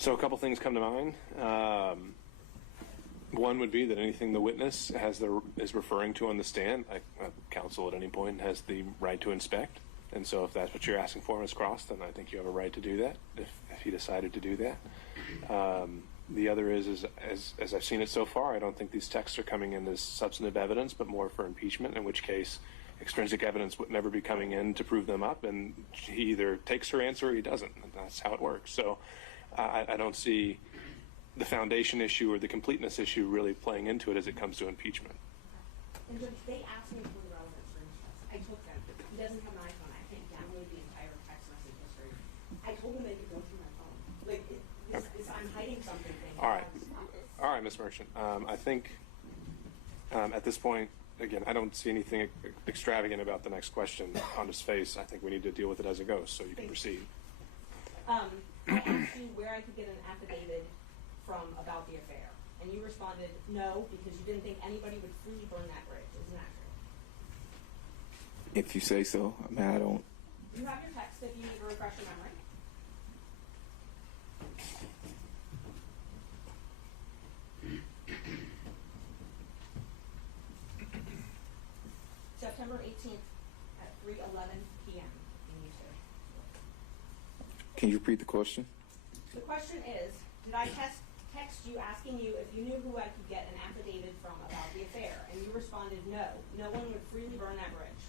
So a couple things come to mind. One would be that anything the witness is referring to on the stand, counsel at any point has the right to inspect. And so if that's what you're asking for, Ms. Cross, then I think you have a right to do that if he decided to do that. The other is as I've seen it so far, I don't think these texts are coming in as substantive evidence, but more for impeachment, in which case extrinsic evidence would never be coming in to prove them up, and he either takes her answer or he doesn't. And that's how it works. So I don't see the foundation issue or the completeness issue really playing into it as it comes to impeachment. And Judge, they asked me for the relevant screenshots. I took them. He doesn't have an iPhone. I can't download the entire text message history. I told him they could go through my phone. Like, I'm hiding something. All right, Ms. Merchant. I think at this point, again, I don't see anything extravagant about the next question on his face. I think we need to deal with it as it goes, so you can proceed. I asked you where I could get an affidavit from about the affair, and you responded no, because you didn't think anybody would freely burn that bridge. Isn't that true? If you say so. I mean, I don't. You have your text if you need to refresh your memory. September 18th at 3:11 p.m. in YouTube. Can you repeat the question? The question is, did I text you asking you if you knew who I could get an affidavit from about the affair? And you responded no. No one would freely burn that bridge.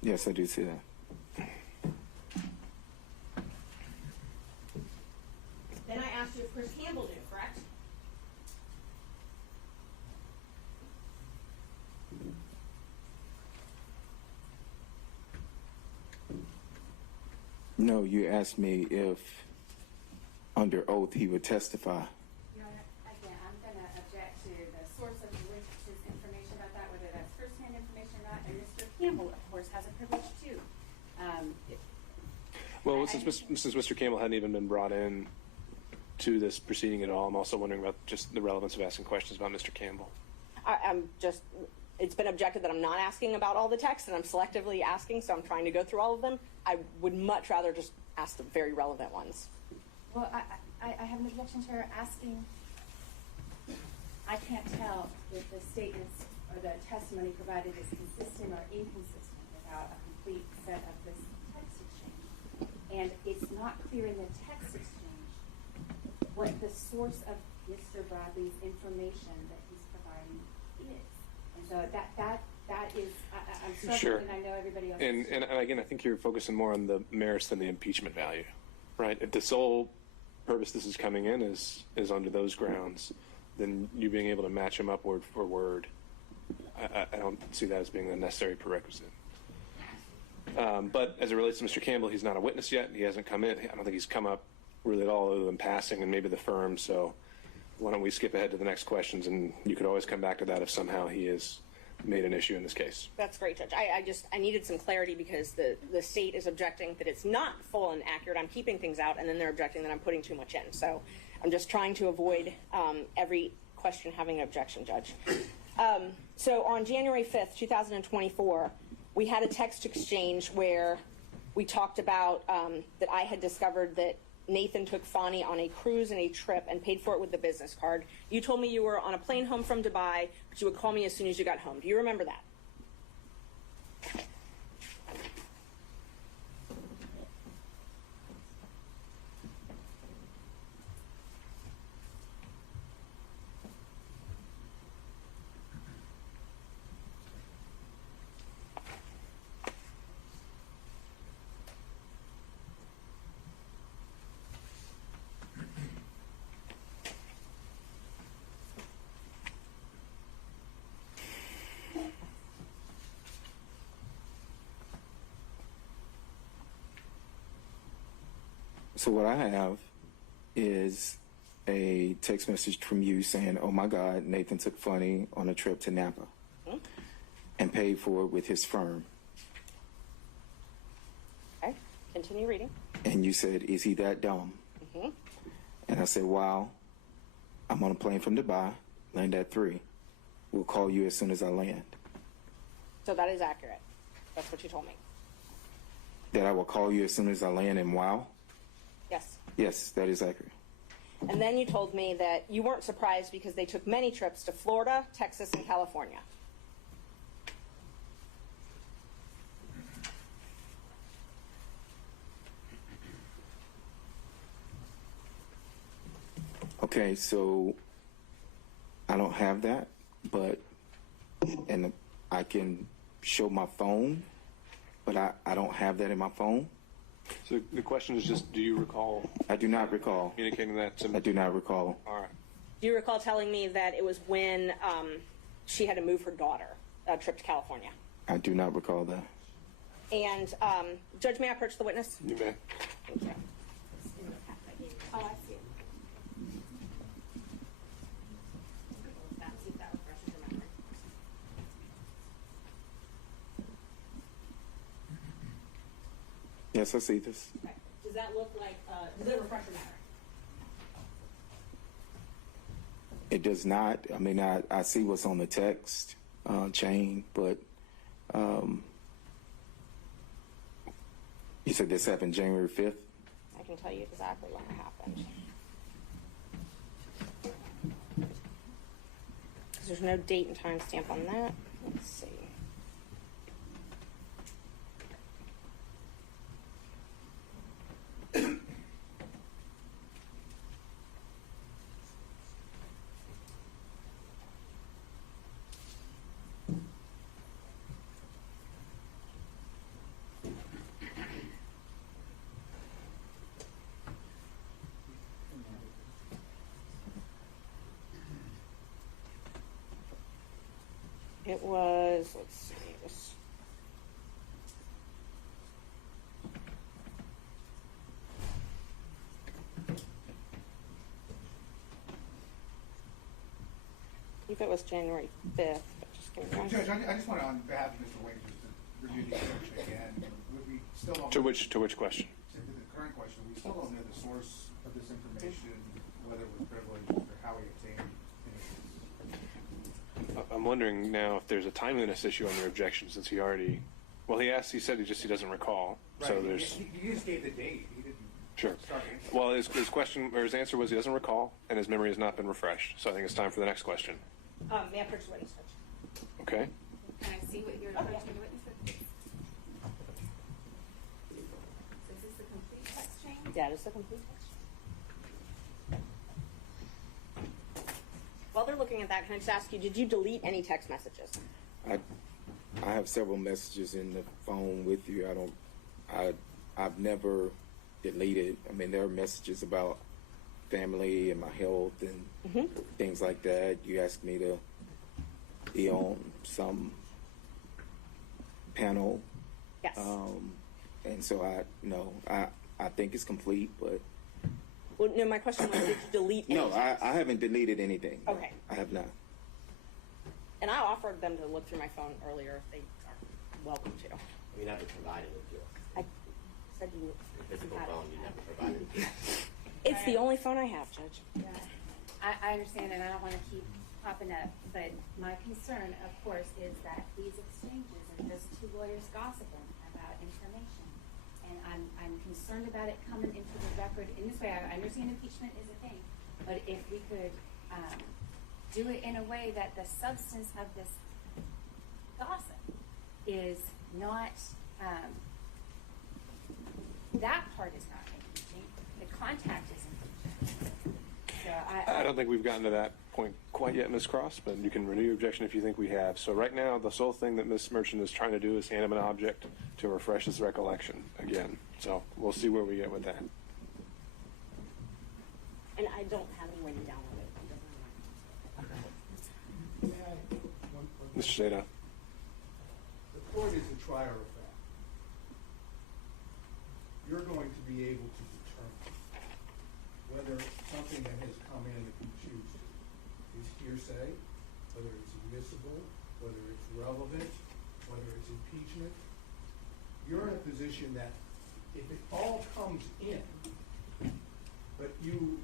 Yes, I do see that. Then I asked you if Chris Campbell knew, correct? No, you asked me if under oath he would testify. Your Honor, again, I'm going to object to the source of the witness's information about that, whether that's first-hand information or not. And Mr. Campbell, of course, has a privilege too. Well, since Mr. Campbell hadn't even been brought in to this proceeding at all, I'm also wondering about just the relevance of asking questions about Mr. Campbell. It's been objected that I'm not asking about all the texts, and I'm selectively asking, so I'm trying to go through all of them. I would much rather just ask the very relevant ones. Well, I have an objection to her asking. I can't tell if the statements or the testimony provided is consistent or inconsistent without a complete set of this text exchange. And it's not clear in the text exchange what the source of Mr. Bradley's information that he's providing is. And so that is, I'm struggling, Sure. and I know everybody else And again, I think you're focusing more on the merits than the impeachment value, right? If the sole purpose this is coming in is under those grounds, then you being able to match them up word for word, I don't see that as being a necessary prerequisite. But as it relates to Mr. Campbell, he's not a witness yet. He hasn't come in. I don't think he's come up really at all other than passing and maybe the firm. So why don't we skip ahead to the next questions, and you could always come back to that if somehow he is made an issue in this case. That's great, Judge. I needed some clarity because the state is objecting that it's not full and accurate. I'm keeping things out, and then they're objecting that I'm putting too much in. So I'm just trying to avoid every question having an objection, Judge. So on January 5th, 2024, we had a text exchange where we talked about that I had discovered that Nathan took Fani on a cruise and a trip and paid for it with the business card. You told me you were on a plane home from Dubai, but you would call me as soon as you got home. Do you remember that? So what I have is a text message from you saying, "Oh my God, Nathan took Fani on a trip to Napa and paid for it with his firm." Okay, continue reading. And you said, "Is he that dumb?" Mm-hmm. And I said, "Wow, I'm on a plane from Dubai, land at 3. We'll call you as soon as I land." So that is accurate. That's what you told me. That I will call you as soon as I land, and wow? Yes. Yes, that is accurate. And then you told me that you weren't surprised because they took many trips to Florida, Texas, and California. Okay, so I don't have that, and I can show my phone, but I don't have that in my phone. So the question is just, do you recall I do not recall. communicating that to me? I do not recall. All right. Do you recall telling me that it was when she had to move her daughter, a trip to California? I do not recall that. And Judge, may I approach the witness? You may. Thank you. Oh, I see it. See if that refreshes your memory. Yes, I see this. Okay. Does that look like, does it refresh your memory? It does not. I mean, I see what's on the text chain, but you said this happened January 5th? I can tell you exactly when it happened. Because there's no date and time stamp on that. Let's see. It was, let's see, it was I think it was January 5th, but just give me one Judge, second. I just want to, on behalf of Mr. Wayne, just to review the exemption again. We still don't To which question? To the current question, we still don't know the source of this information, whether it was privileged or how he obtained it. I'm wondering now if there's a timeliness issue on your objection, since he already, well, he said he doesn't recall. So Right, there's, he just gave the date. He didn't sure. start answering. Well, his question, or his answer was he doesn't recall, and his memory has not been refreshed. So I think it's time for the next question. May I approach the witness, Judge? Okay? Can I see what you're Oh, approaching yeah. the witness with? So is this the complete text chain? That is the complete text. While they're looking at that, can I just ask you, did you delete any text messages? I have several messages in the phone with you. I've never deleted. I mean, there are messages about family and my health and things like that. You asked me to be on some panel, Yes. and so I think it's complete. But Well, no, my question was, did you delete any no, text? I haven't deleted anything. No, Okay. I have not. And I offered them to look through my phone earlier if they are welcome to. We never provided it to you. I said you Physical had it. phone, you never provided it to us. It's the only phone I have, Judge. Yeah. I understand, and I don't want to keep popping up, but my concern, of course, is that these exchanges are just two lawyers gossiping about information. And I'm concerned about it coming into the record in this way. I understand impeachment is a thing, but if we could do it in a way that the substance of this gossip is not, that part is not impeaching, the contact is impeaching. So I don't think we've gotten to that point quite yet, Ms. Cross, but you can renew your objection if you think we have. So right now, the sole thing that Ms. Merchant is trying to do is hand him an object to refresh his recollection again. So we'll see where we get with that. And I don't have any way to download it. May I, one Mr. Sada. The court is a trier of fact. You're going to be able to determine whether something that has come in that you choose to is hearsay, whether it's admissible, whether it's relevant, whether it's impeachment. You're in a position that if it all comes in, but you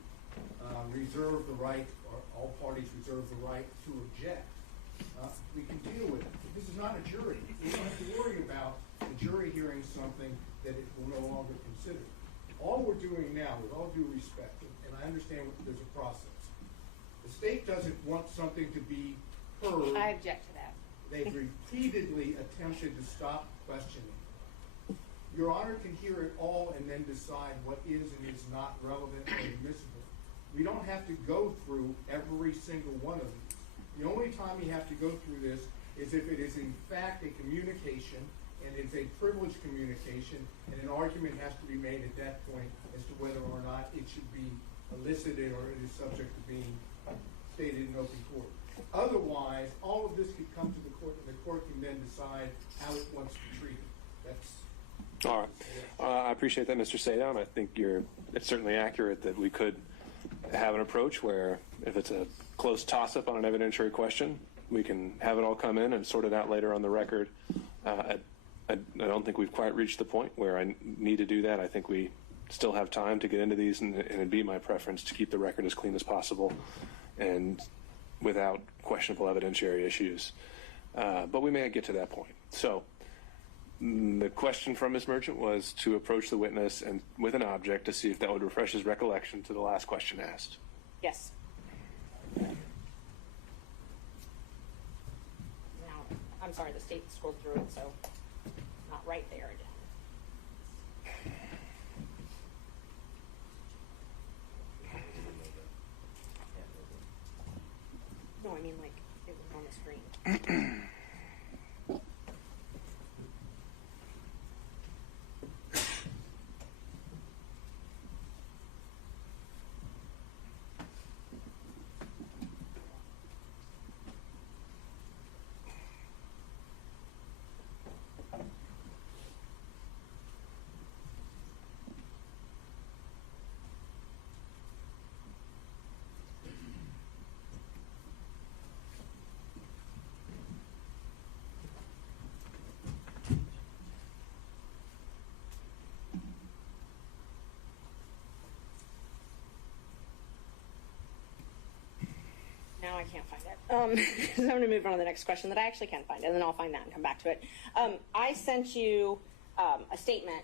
reserve the right, or all parties reserve the right to object, we can deal with it. This is not a jury. We don't have to worry about the jury hearing something that it will no longer consider. All we're doing now, with all due respect, and I understand there's a process, the state doesn't want something to be heard. I object to that. They've repeatedly attempted to stop questioning. Your Honor can hear it all and then decide what is and is not relevant or admissible. We don't have to go through every single one of these. The only time we have to go through this is if it is in fact a communication, and it's a privileged communication, and an argument has to be made at that point as to whether or not it should be elicited or it is subject to being stated in open court. Otherwise, all of this could come to the court, and the court can then decide how it wants to treat it. That's all right. I appreciate that, Mr. Sadown. I think it's certainly accurate that we could have an approach where if it's a close toss-up on an evidentiary question, we can have it all come in and sort it out later on the record. I don't think we've quite reached the point where I need to do that. I think we still have time to get into these, and it'd be my preference to keep the record as clean as possible and without questionable evidentiary issues. But we may get to that point. So the question from Ms. Merchant was to approach the witness and with an object to see if that would refresh his recollection to the last question asked. Yes. Now, I'm sorry, the state scrolled through it, so not right there again. No, I mean like it was on the screen. Now I can't find it. So I'm going to move on to the next question that I actually can find, and then I'll find that and come back to it. I sent you a statement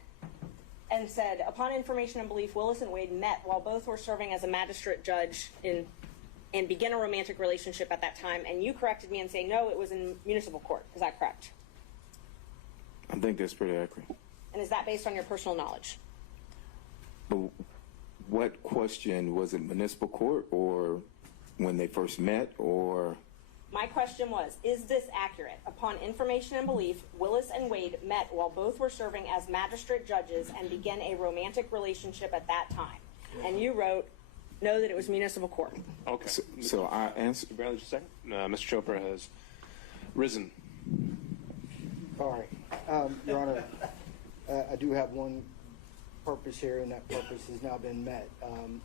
and said, upon information and belief, Willis and Wade met while both were serving as a magistrate judge and began a romantic relationship at that time, and you corrected me and say, no, it was in municipal court. Is that correct? I think that's pretty accurate. And is that based on your personal knowledge? But what question, was it municipal court or when they first met, or? My question was, is this accurate? Upon information and belief, Willis and Wade met while both were serving as magistrate judges and began a romantic relationship at that time. And you wrote, no, that it was municipal court. Okay. So I answered. Bradley, just a second. Mr. Chopra has risen. All right. Your Honor, I do have one purpose here, and that purpose has now been met.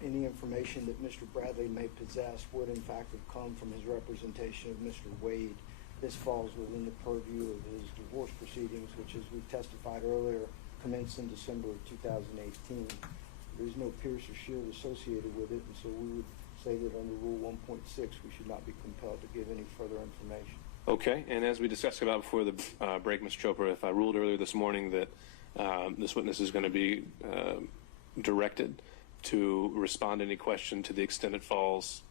Any information that Mr. Bradley may possess would in fact have come from his representation of Mr. Wade. This falls within the purview of his divorce proceedings, which, as we testified earlier, commenced in December of 2018. There's no pierce or shield associated with it, and so we would say that under Rule 1.6 we should not be compelled to give any further information. Okay, and as we discussed about before the break, Mr. Chopra, if I ruled earlier this morning that this witness is going to be directed to respond to any question to the extent it falls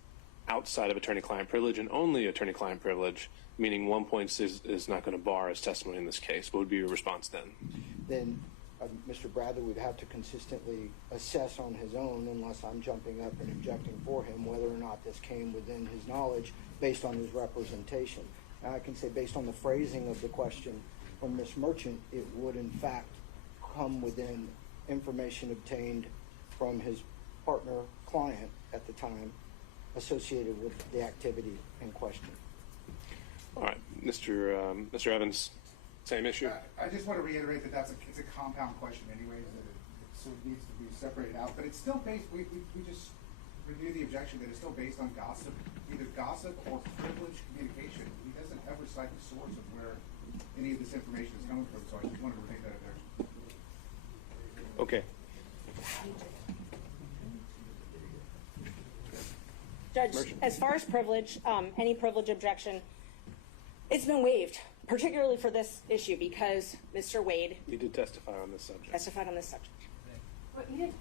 outside of attorney-client privilege and only attorney-client privilege, meaning 1.6 is not going to bar his testimony in this case. What would be your response then? Then Mr. Bradley would have to consistently assess on his own, unless I'm jumping up and objecting for him, whether or not this came within his knowledge based on his representation. Now, I can say based on the phrasing of the question from Ms. Merchant, it would in fact come within information obtained from his partner client at the time associated with the activity in question. All right, Mr. Evans, same issue. I just want to reiterate that it's a compound question anyways, that so it needs to be separated out. But it's still based, we just reviewed the objection that it's still based on gossip, either gossip or privileged communication. He doesn't ever cite the source of where any of this information is coming from, so I just wanted to make that objection. Okay. Judge, as far as privilege, any privilege objection, it's been waived, particularly for this issue because Mr. Wade He did testify on this subject. testified on this subject. Well, he didn't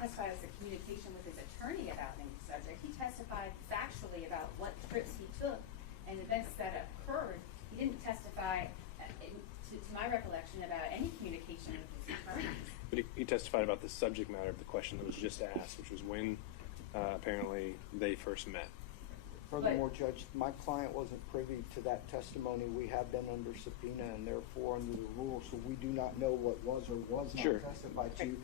testify as a communication with his attorney about any subject. He testified factually about what trips he took and events that occurred. He didn't testify, to my recollection, about any communication with his attorney. But he testified about the subject matter of the question that was just asked, which was when apparently they first met. Furthermore, Judge, my client wasn't privy to that testimony. We have been under subpoena and therefore under the rules, so we do not know what was or was not Sure. testified to.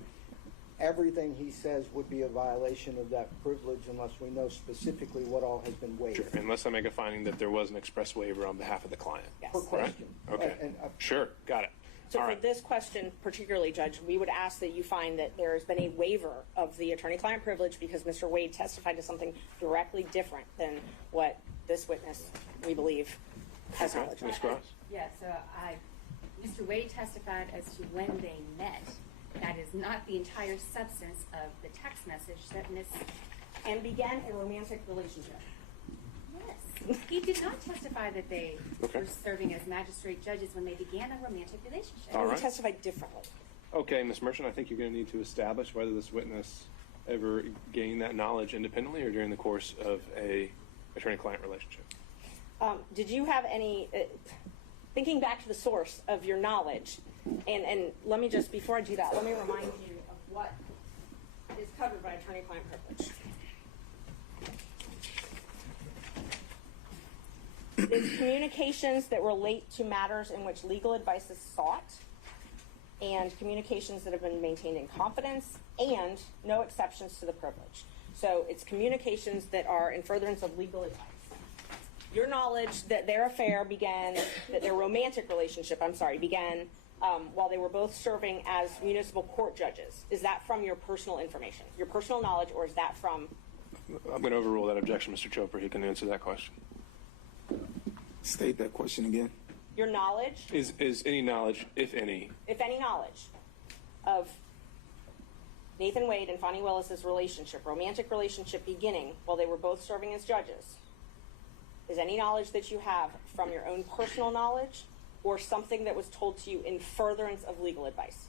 Everything he says would be a violation of that privilege unless we know specifically what all has been waived. Sure, unless I make a finding that there was an express waiver on behalf of the client. Yes. Per Right? question. Okay. Sure, got it. So All for right. this question particularly, Judge, we would ask that you find that there has been a waiver of the attorney-client privilege because Mr. Wade testified to something directly different than what this witness, we believe, has Okay. knowledge Ms. of. Cross? Yeah, so Mr. Wade testified as to when they met. That is not the entire substance of the text message that Ms. And began a romantic relationship. Yes. He did not testify that they Okay. were serving as magistrate judges when they began a romantic relationship. All And right. he testified differently. Okay, Ms. Merchant, I think you're going to need to establish whether this witness ever gained that knowledge independently or during the course of a attorney-client relationship. Did you have any, thinking back to the source of your knowledge, and let me just, before I do that, let me remind you of what is covered by attorney-client privilege. It's communications that relate to matters in which legal advice is sought, and communications that have been maintained in confidence, and no exceptions to the privilege. So it's communications that are in furtherance of legal advice. Your knowledge that their affair began, that their romantic relationship, began while they were both serving as municipal court judges. Is that from your personal information, your personal knowledge, or is that from? I'm going to overrule that objection, Mr. Chopra. He can answer that question. State that question again. Your knowledge, Is any knowledge, if any, knowledge, of Nathan Wade and Fani Willis's relationship, romantic relationship beginning while they were both serving as judges, is any knowledge that you have from your own personal knowledge or something that was told to you in furtherance of legal advice?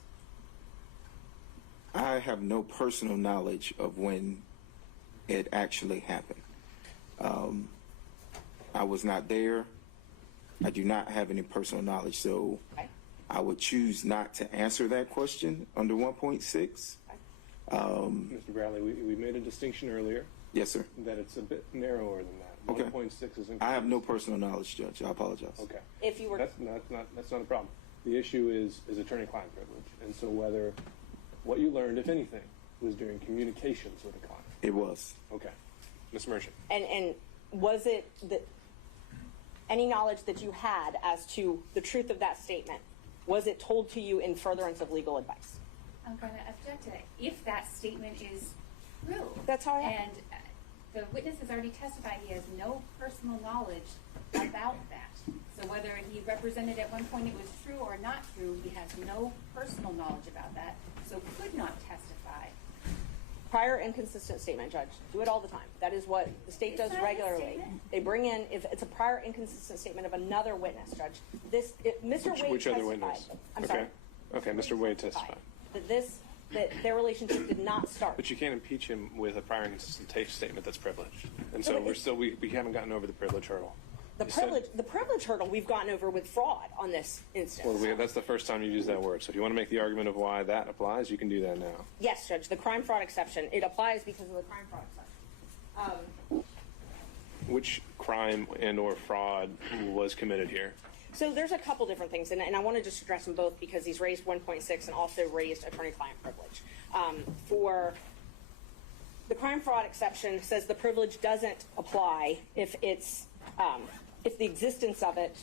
I have no personal knowledge of when it actually happened. I was not there. I do not have any personal knowledge, so Okay. I would choose not to answer that question under 1.6. Mr. Bradley, we made a distinction earlier Yes, sir. that it's a bit narrower than that. Okay. 1.6 is I have no personal knowledge, Judge. I apologize. Okay. If you were, That's not a problem. The issue is attorney-client privilege, and so whether what you learned, if anything, was during communications with a client. It was. Okay, Ms. Merchant. and was it that any knowledge that you had as to the truth of that statement, was it told to you in furtherance of legal advice? I'm going to object to that. If that statement is true. That's how I- And the witness has already testified he has no personal knowledge about that. So whether he represented at one point it was true or not true, he has no personal knowledge about that, so could not testify. Prior inconsistent statement, Judge. Do it all the time. That is what the state It's does not a regularly. statement. They bring in, if it's a prior inconsistent statement of another witness, Judge. Mr. Wade Which other testified. witness? I'm Okay. sorry. Okay, Mr. Wade testified. That their relationship did not start. But you can't impeach him with a prior inconsistent statement that's privileged, and so but we haven't gotten over the privilege hurdle. The You said- privilege hurdle we've gotten over with fraud on this instance. Well, that's the first time you used that word. So if you want to make the argument of why that applies, you can do that now. Yes, Judge, the crime fraud exception, it applies because of the crime fraud exception. Which crime and or fraud was committed here? So there's a couple different things, and I want to just address them both because he's raised 1.6 and also raised attorney-client privilege. For the crime fraud exception says the privilege doesn't apply if the existence of it,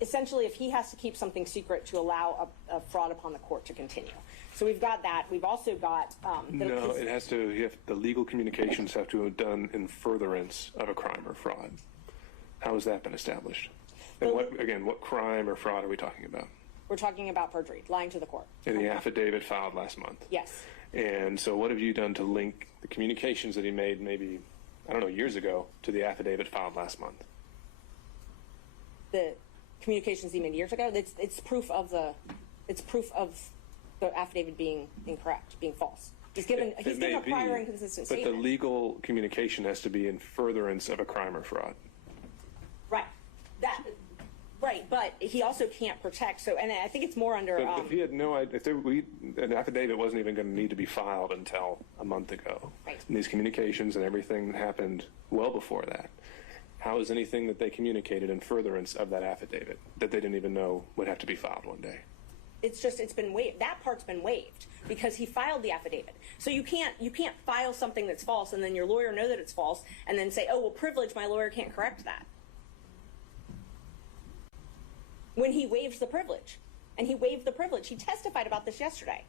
essentially if he has to keep something secret to allow a fraud upon the court to continue. So we've got that. We've also got No, it has to. The legal communications have to have done in furtherance of a crime or fraud. How has that been established? And what crime or fraud are we talking about? We're talking about perjury, lying to the court. In the affidavit filed last month. Yes. And so what have you done to link the communications that he made maybe, I don't know, years ago to the affidavit filed last month? The communications he made years ago, it's proof of the the affidavit being incorrect, being false. He's given a prior inconsistent but statement. the legal communication has to be in furtherance of a crime or fraud. Right. Right, but he also can't protect. So, and I think it's more under. But if he had no idea, an affidavit wasn't even going to need to be filed until a month ago. Right. And these communications and everything happened well before that. How is anything that they communicated in furtherance of that affidavit that they didn't even know would have to be filed one day? It's been waived. That part's been waived because he filed the affidavit. So you can't file something that's false and then your lawyer know that it's false and then say, oh, well, privilege, my lawyer can't correct that. When he waives the privilege. And he waived the privilege. He testified about this yesterday.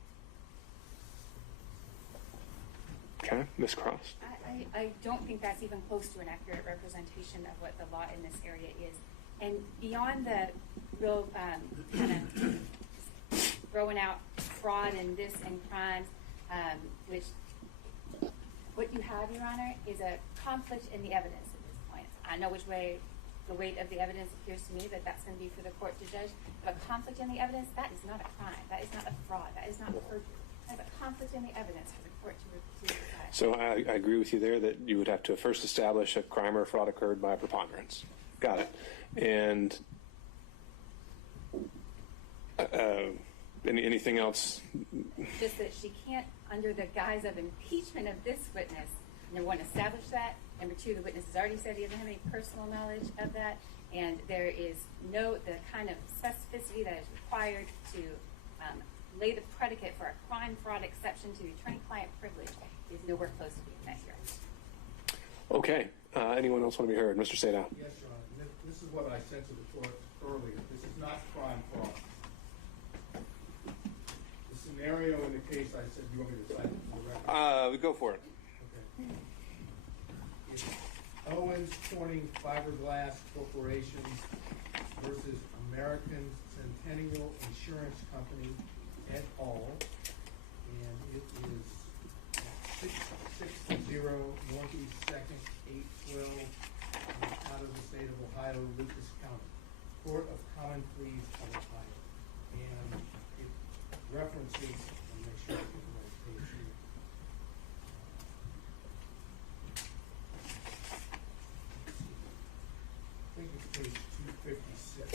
Okay, Ms. Cross. I don't think that's even close to an accurate representation of what the law in this area is. And beyond the real kind of throwing out fraud and this and crimes, which what you have, Your Honor, is a conflict in the evidence at this point. I know which way the weight of the evidence appears to me that that's going to be for the court to judge. But conflict in the evidence, that is not a crime. That is not a fraud. That is not perjury. That is a conflict in the evidence for the court to decide. So I agree with you there that you would have to first establish a crime or fraud occurred by a preponderance. Got it. And anything else? Just that she can't, under the guise of impeachment of this witness, number one, establish that. Number two, the witness has already said he doesn't have any personal knowledge of that. And there is the kind of specificity that is required to lay the predicate for a crime fraud exception to the attorney-client privilege is nowhere close to being met here. Okay. Anyone else want to be heard? Mr. Sadao. Yes, Your Honor. This is what I said to the court earlier. This is not crime fraud. The scenario in the case I said, you want me to cite it for the record? Go for it. Okay. It's Owens Corning Fiberglass Corporation versus American Centennial Insurance Company et al. And it is 660 Northeast 2nd, 812, out of the state of Ohio, Lucas County, Court of Common Pleas of Ohio. And it references, let me make sure I get the right page here. I think it's page 256.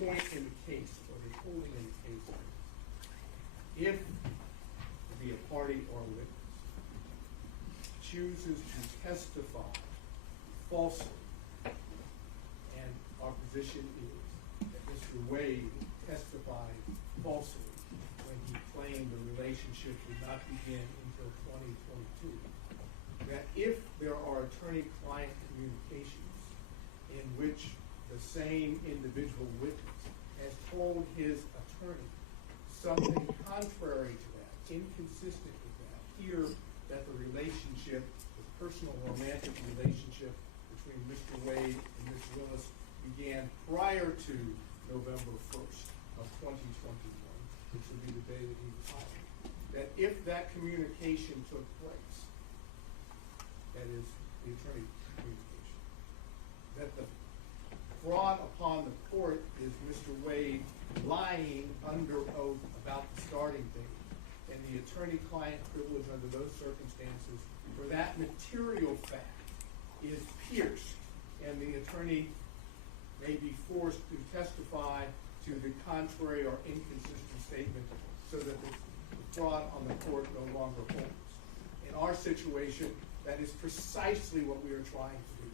The point in the case, or the holding in the case, if be a party or a witness chooses to testify falsely, and our position is that Mr. Wade testified falsely when he claimed the relationship did not begin until 2022, that if there are attorney-client communications in which the same individual witness has told his attorney something contrary to that, inconsistent with that, here that the relationship, the personal romantic relationship between Mr. Wade and Ms. Willis began prior to November 1st of 2021, which would be the day that he was hired, that if that communication took place, that is the attorney communication, that the fraud upon the court is Mr. Wade lying under oath about the starting date, and the attorney-client privilege under those circumstances for that material fact is pierced, and the attorney may be forced to testify to the contrary or inconsistent statement so that the fraud on the court no longer holds. In our situation, that is precisely what we are trying to do.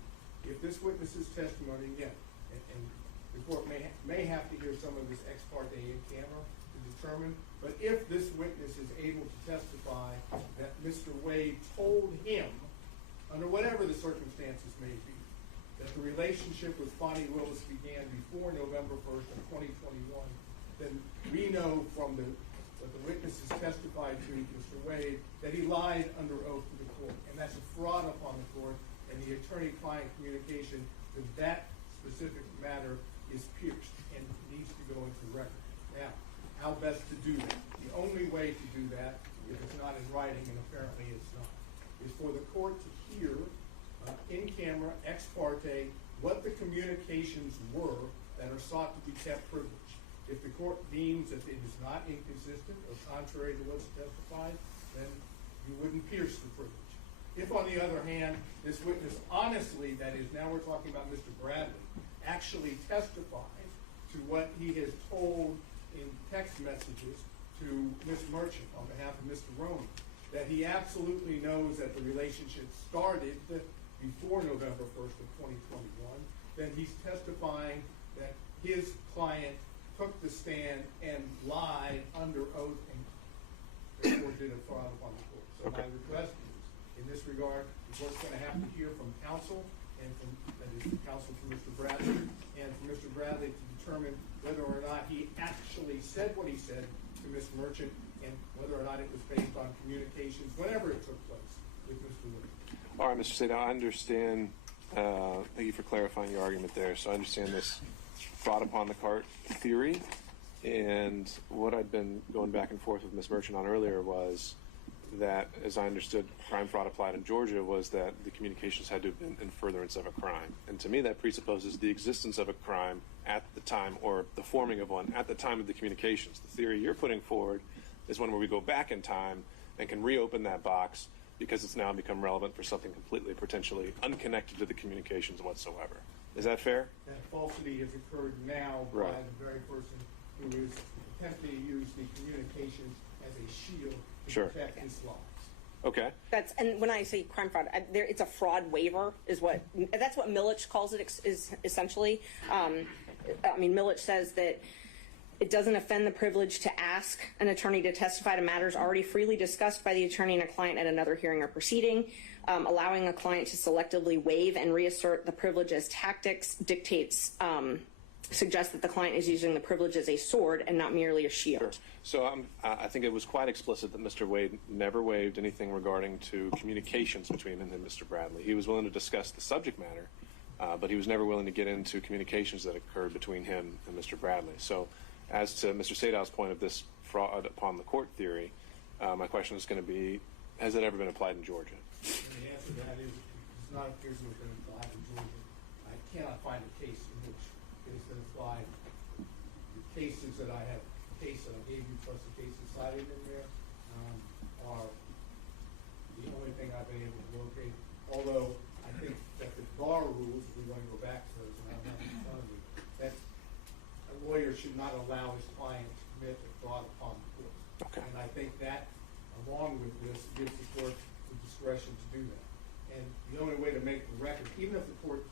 If this witness's testimony, again, and the court may have to hear some of this ex parte in camera to determine, but if this witness is able to testify that Mr. Wade told him, under whatever the circumstances may be, that the relationship with Fani Willis began before November 1st of 2021, then we know from what the witness has testified to Mr. Wade that he lied under oath to the court, and that's a fraud upon the court, and the attorney-client communication to that specific matter is pierced and needs to go into the record. Now, how best to do that? The only way to do that, if it's not in writing, and apparently it's not, is for the court to hear in camera, ex parte, what the communications were that are sought to be kept privileged. If the court deems that it is not inconsistent or contrary to what's testified, then you wouldn't pierce the privilege. If, on the other hand, this witness honestly, that is, now we're talking about Mr. Bradley, actually testifies to what he has told in text messages to Ms. Merchant on behalf of Mr. Roney, that he absolutely knows that the relationship started before November 1st of 2021, then he's testifying that his client took the stand and lied under oath and therefore did a fraud upon the court. So my request is, in this regard, the court's going to have to hear from counsel, and from, that is, counsel from Mr. Bradley, and from Mr. Bradley to determine whether or not he actually said what he said to Ms. Merchant, and whether or not it was based on communications, whenever it took place, with Mr. Wood. All right, Mr. Sato, I understand. Thank you for clarifying your argument there. So I understand this fraud upon the cart theory, and what I'd been going back and forth with Ms. Merchant on earlier was that, as I understood, crime fraud applied in Georgia was that the communications had to have been in furtherance of a crime. And to me, that presupposes the existence of a crime at the time, or the forming of one at the time of the communications. The theory you're putting forward is one where we go back in time and can reopen that box because it's now become relevant for something completely, potentially unconnected to the communications whatsoever. Is that fair? That falsity has occurred now by the very person who is attempting to use the communications as a shield to protect his lives. Okay. And when I say crime fraud, it's a fraud waiver, that's what Millich calls it, is essentially. Millich says that it doesn't offend the privilege to ask an attorney to testify to matters already freely discussed by the attorney and a client at another hearing or proceeding. Allowing a client to selectively waive and reassert the privilege as tactics dictates, suggests that the client is using the privilege as a sword and not merely a shield. Sure. So I think it was quite explicit that Mr. Wade never waived anything regarding to communications between him and Mr. Bradley. He was willing to discuss the subject matter, but he was never willing to get into communications that occurred between him and Mr. Bradley. So as to Mr. Sadow's point of this fraud upon the court theory, my question is going to be, has it ever been applied in Georgia? And the answer to that is, it's not appears to have been applied in Georgia. I cannot find a case in which it has been applied. The cases that I have, the case that I gave you, plus the cases cited in there, are the only thing I've been able to locate. Although I think that the bar rules, if we want to go back to those, and I don't have them in front of me, that a lawyer should not allow his client to commit a fraud upon the court. Okay. And I think that, along with this, gives the court the discretion to do that. And the only way to make the record, even if the court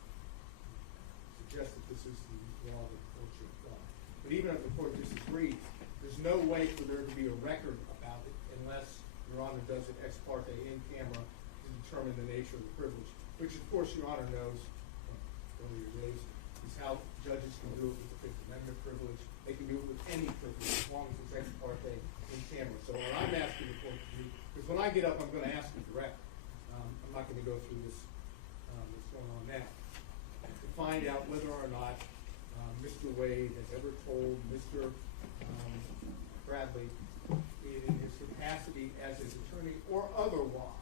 suggests that this is the law that the court should apply, but even if the court disagrees, there's no way for there to be a record about it unless Your Honor does it ex parte in camera to determine the nature of the privilege, which of course Your Honor knows from earlier days is how judges can do it with the Fifth Amendment privilege. They can do it with any privilege as long as it's ex parte in camera. So what I'm asking the court to do, because when I get up, I'm going to ask you directly. I'm not going to go through this, what's going on now, to find out whether or not Mr. Wade has ever told Mr. Bradley, in his capacity as his attorney or otherwise,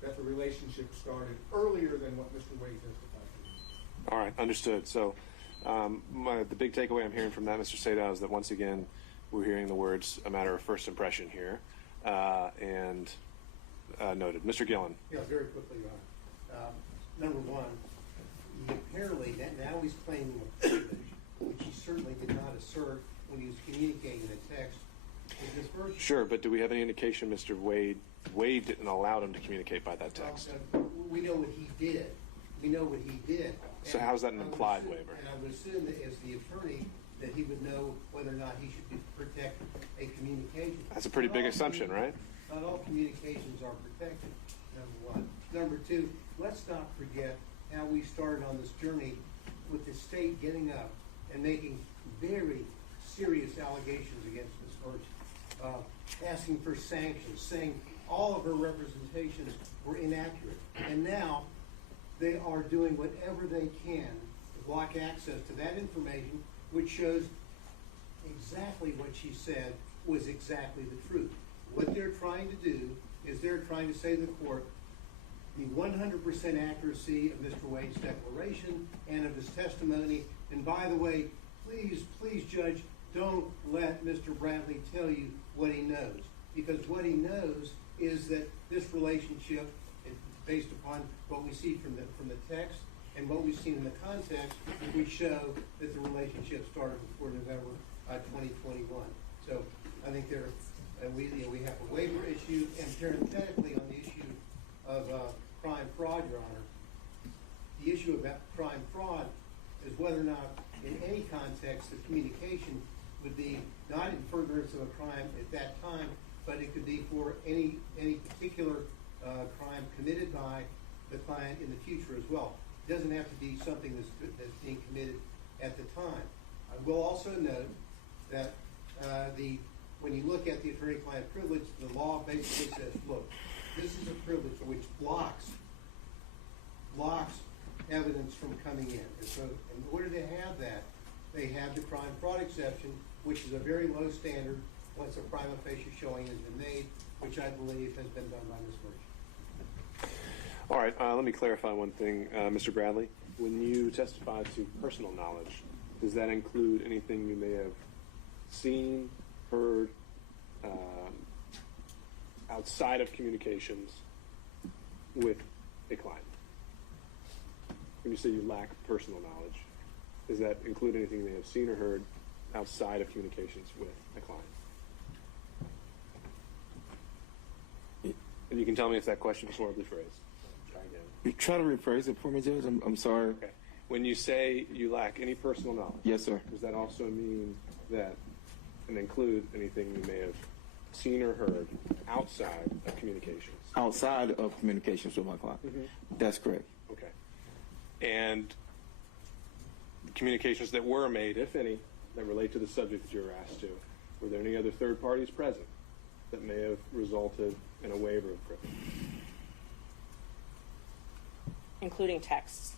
that the relationship started earlier than what Mr. Wade testified to. All right, understood. So the big takeaway I'm hearing from that, Mr. Sadow, is that once again, we're hearing the words "a matter of first impression" here, and noted. Mr. Gillen. Yeah, very quickly, Your Honor. Number one, apparently now he's claiming a privilege, which he certainly did not assert when he was communicating a text with Ms. Merchant. Sure, but do we have any indication Mr. Wade waived it and allowed him to communicate by that text? We know what he did. We know what he did. So how's that an implied waiver? And I would assume that as the attorney that he would know whether or not he should protect a communication. That's a pretty big assumption, right? Not all communications are protected, number one. Number two, let's not forget how we started on this journey with the state getting up and making very serious allegations against Ms. Merchant, asking for sanctions, saying all of her representations were inaccurate. And now they are doing whatever they can to block access to that information, which shows exactly what she said was exactly the truth. What they're trying to do is they're trying to say to the court, the 100% accuracy of Mr. Wade's declaration and of his testimony And by the way, please, Judge, don't let Mr. Bradley tell you what he knows. Because what he knows is that this relationship, based upon what we see from the text and what we've seen in the context, we show that the relationship started before November 2021. So I think we have a waiver issue, and parenthetically on the issue of crime fraud, Your Honor, the issue about crime fraud is whether or not in any context the communication would be not in furtherance of a crime at that time, but it could be for any particular crime committed by the client in the future as well. It doesn't have to be something that's being committed at the time. I will also note that when you look at the attorney-client privilege, the law basically says, look, this is a privilege which blocks evidence from coming in. And so in order to have that, they have the crime fraud exception, which is a very low standard once a prima facie showing has been made, which I believe has been done by Ms. Murch. All right, let me clarify one thing, Mr. Bradley. When you testify to personal knowledge, does that include anything you may have seen, heard, outside of communications with a client? When you say you lack personal knowledge, does that include anything you may have seen or heard outside of communications with a client? And you can tell me if that question was horribly phrased. Try again. You try to rephrase it for me, Judge? I'm sorry. Okay. When you say you lack any personal knowledge, Yes, sir. does that also mean that and include anything you may have seen or heard outside of communications? Outside of communications with my client. Mm-hmm. That's correct. Okay. And communications that were made, if any, that relate to the subject that you were asked to, were there any other third parties present that may have resulted in a waiver of privilege? Including texts.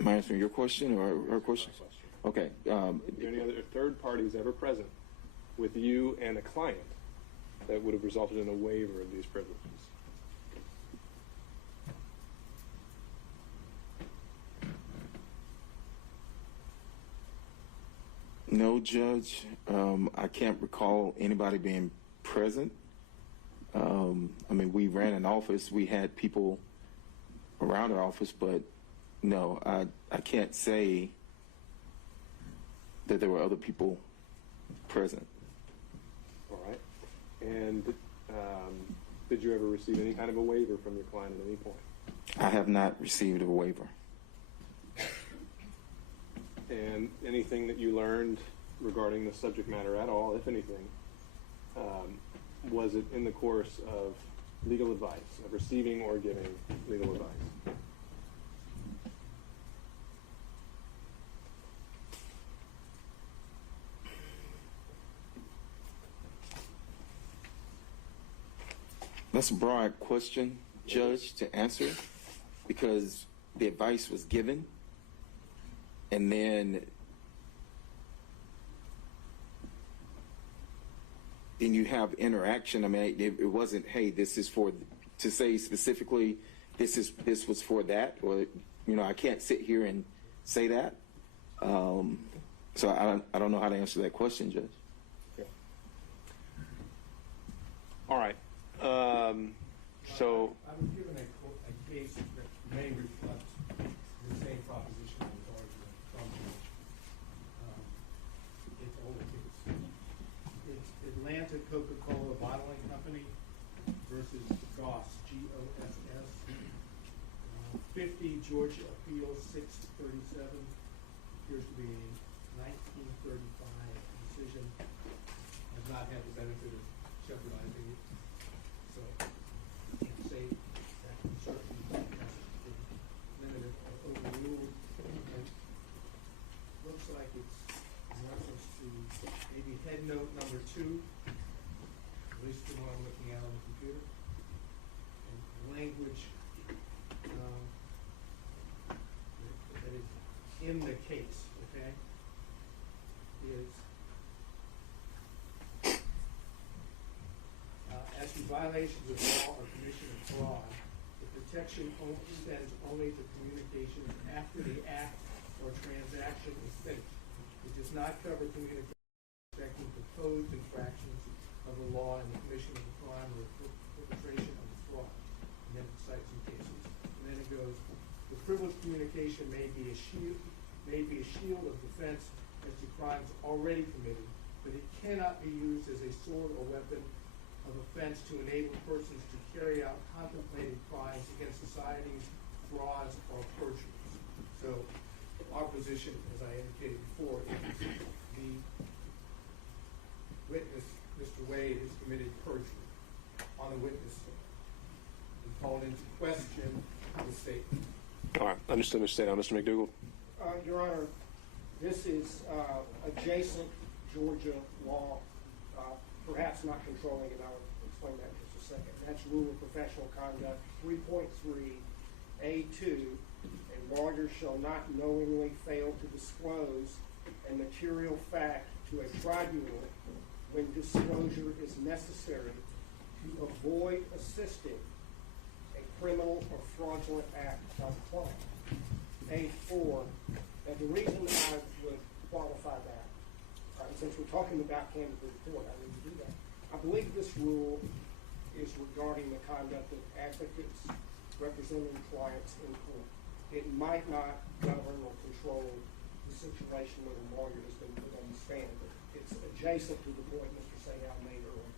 Am I answering your question or her question? My Okay. question. Are there any other third parties ever present with you and a client that would have resulted in a waiver of these privileges? No, Judge. I can't recall anybody being present. I mean, we ran an office. We had people around our office, but no, I can't say that there were other people present. All right. And did you ever receive any kind of a waiver from your client at any point? I have not received a waiver. And anything that you learned regarding the subject matter at all, if anything, was it in the course of legal advice, of receiving or giving legal advice? That's a broad question, Judge, to answer, because the advice was given, and then you have interaction. I mean, it wasn't, hey, this is for, to say specifically, this was for that, or, you know, I can't sit here and say that. So I don't know how to answer that question, Judge. Okay. All right. So I was given a case that may reflect the same proposition I was arguing from it's old case. It's Atlanta Coca-Cola Bottling Company versus Goss, G-O-S-S. 50 Georgia Appeals 637 appears to be a 1935 decision. I've not had the benefit of shepherdizing it. So I can say that certainly hasn't been limited or overruled. And looks like it's in reference to maybe head note number 2, at least the one I'm looking at on the computer. And language that is in the case, okay, is as to violations of law or commission of fraud, the protection extends only to communications after the act or transaction is finished. It does not cover communications respecting proposed infractions of the law in the commission of the crime or perpetration of the fraud. And then it cites some cases. And then it goes, the privileged communication may be a shield of defense as to crimes already committed, but it cannot be used as a sword or weapon of offense to enable persons to carry out contemplated crimes against society's frauds or perjuries. So our position, as I indicated before, is the witness, Mr. Wade, has committed perjury on a witness stand and called into question the statement. All right, understood, Mr. State. Mr. McDougall. Your Honor, this is adjacent Georgia law, perhaps not controlling it. I'll explain that in just a second. That's Rule of Professional Conduct 3.3A2. A lawyer shall not knowingly fail to disclose a material fact to a tribunal when disclosure is necessary to avoid assisting a criminal or fraudulent act by the client. A4, and the reason I would qualify that, since we're talking about candidate report, I need to do that. I believe this rule is regarding the conduct of advocates representing clients in court. It might not govern or control the situation where the lawyer has been put on the stand, but it's adjacent to the point Mr. Sayal made earlier.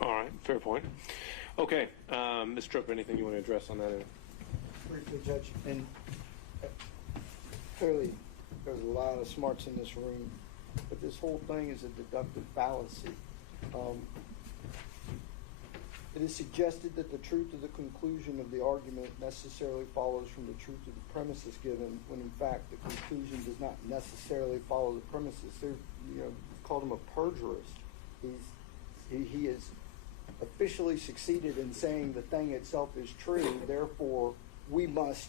All right, fair point. Okay, Ms. Tripp, anything you want to address on that? Briefly, Judge, and clearly there's a lot of smarts in this room, but this whole thing is a deductive fallacy. It is suggested that the truth of the conclusion of the argument necessarily follows from the truth of the premises given, when in fact the conclusion does not necessarily follow the premises. Called him a perjurist. He has officially succeeded in saying the thing itself is true, therefore we must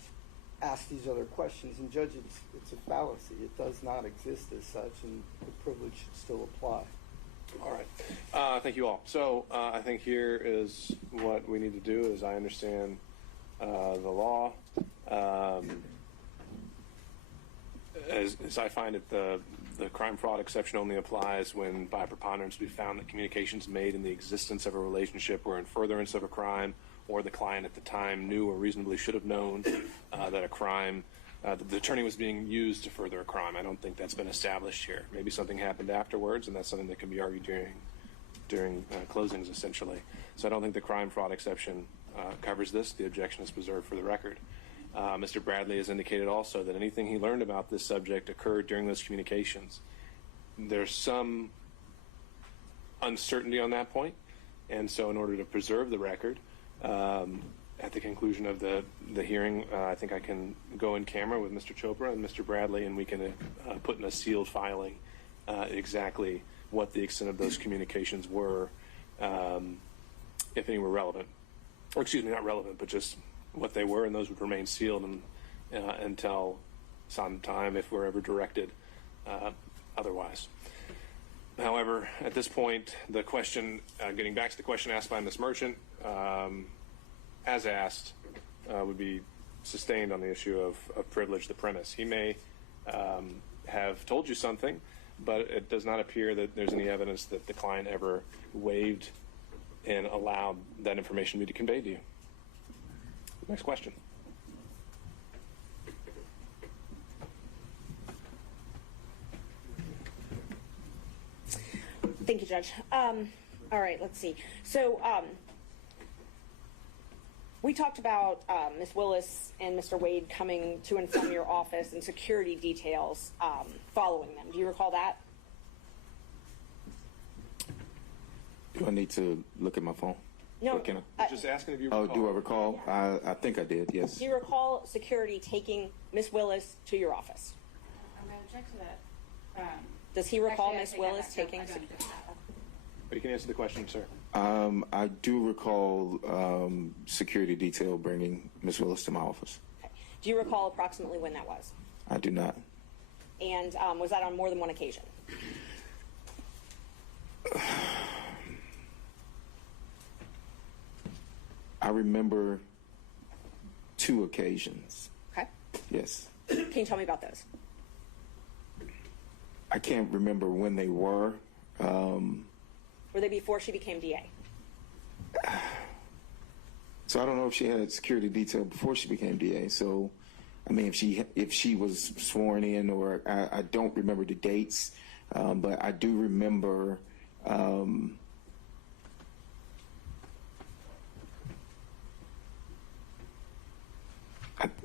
ask these other questions. And Judge, it's a fallacy. It does not exist as such, and the privilege should still apply. All right. Thank you all. So I think here is what we need to do, as I understand the law. As I find it, the crime fraud exception only applies when by preponderance we found that communications made in the existence of a relationship were in furtherance of a crime, or the client at the time knew or reasonably should have known that a crime, that the attorney was being used to further a crime. I don't think that's been established here. Maybe something happened afterwards, and that's something that can be argued during closings, essentially. So I don't think the crime fraud exception covers this. The objection is preserved for the record. Mr. Bradley has indicated also that anything he learned about this subject occurred during those communications. There's some uncertainty on that point, and so in order to preserve the record, at the conclusion of the hearing, I think I can go in camera with Mr. Chopra and Mr. Bradley, and we can put in a sealed filing exactly what the extent of those communications were, if any were relevant. Or excuse me, not relevant, but just what they were, and those would remain sealed until some time if we're ever directed otherwise. However, at this point, the question, getting back to the question asked by Ms. Merchant, as asked, would be sustained on the issue of privilege, the premise. He may have told you something, but it does not appear that there's any evidence that the client ever waived and allowed that information to be conveyed to you. Next question. Thank you, Judge. All right, let's see. So we talked about Ms. Willis and Mr. Wade coming to and from your office and security details following them. Do you recall that? Do I need to look at my phone? No. Just asking if you recall. Oh, do I recall? I think I did, yes. Do you recall security taking Ms. Willis to your office? I'm going to check to that. Does he recall Actually, I Ms. take Willis that back. taking I don't security? think that. But you can answer the question, sir. I do recall security detail bringing Ms. Willis to my office. Okay. Do you recall approximately when that was? I do not. And was that on more than one occasion? I remember 2 occasions. Okay. Yes. Can you tell me about those? I can't remember when they were. Were they before she became DA? So I don't know if she had security detail before she became DA. So, I mean, if she was sworn in, or I don't remember the dates, but I do remember.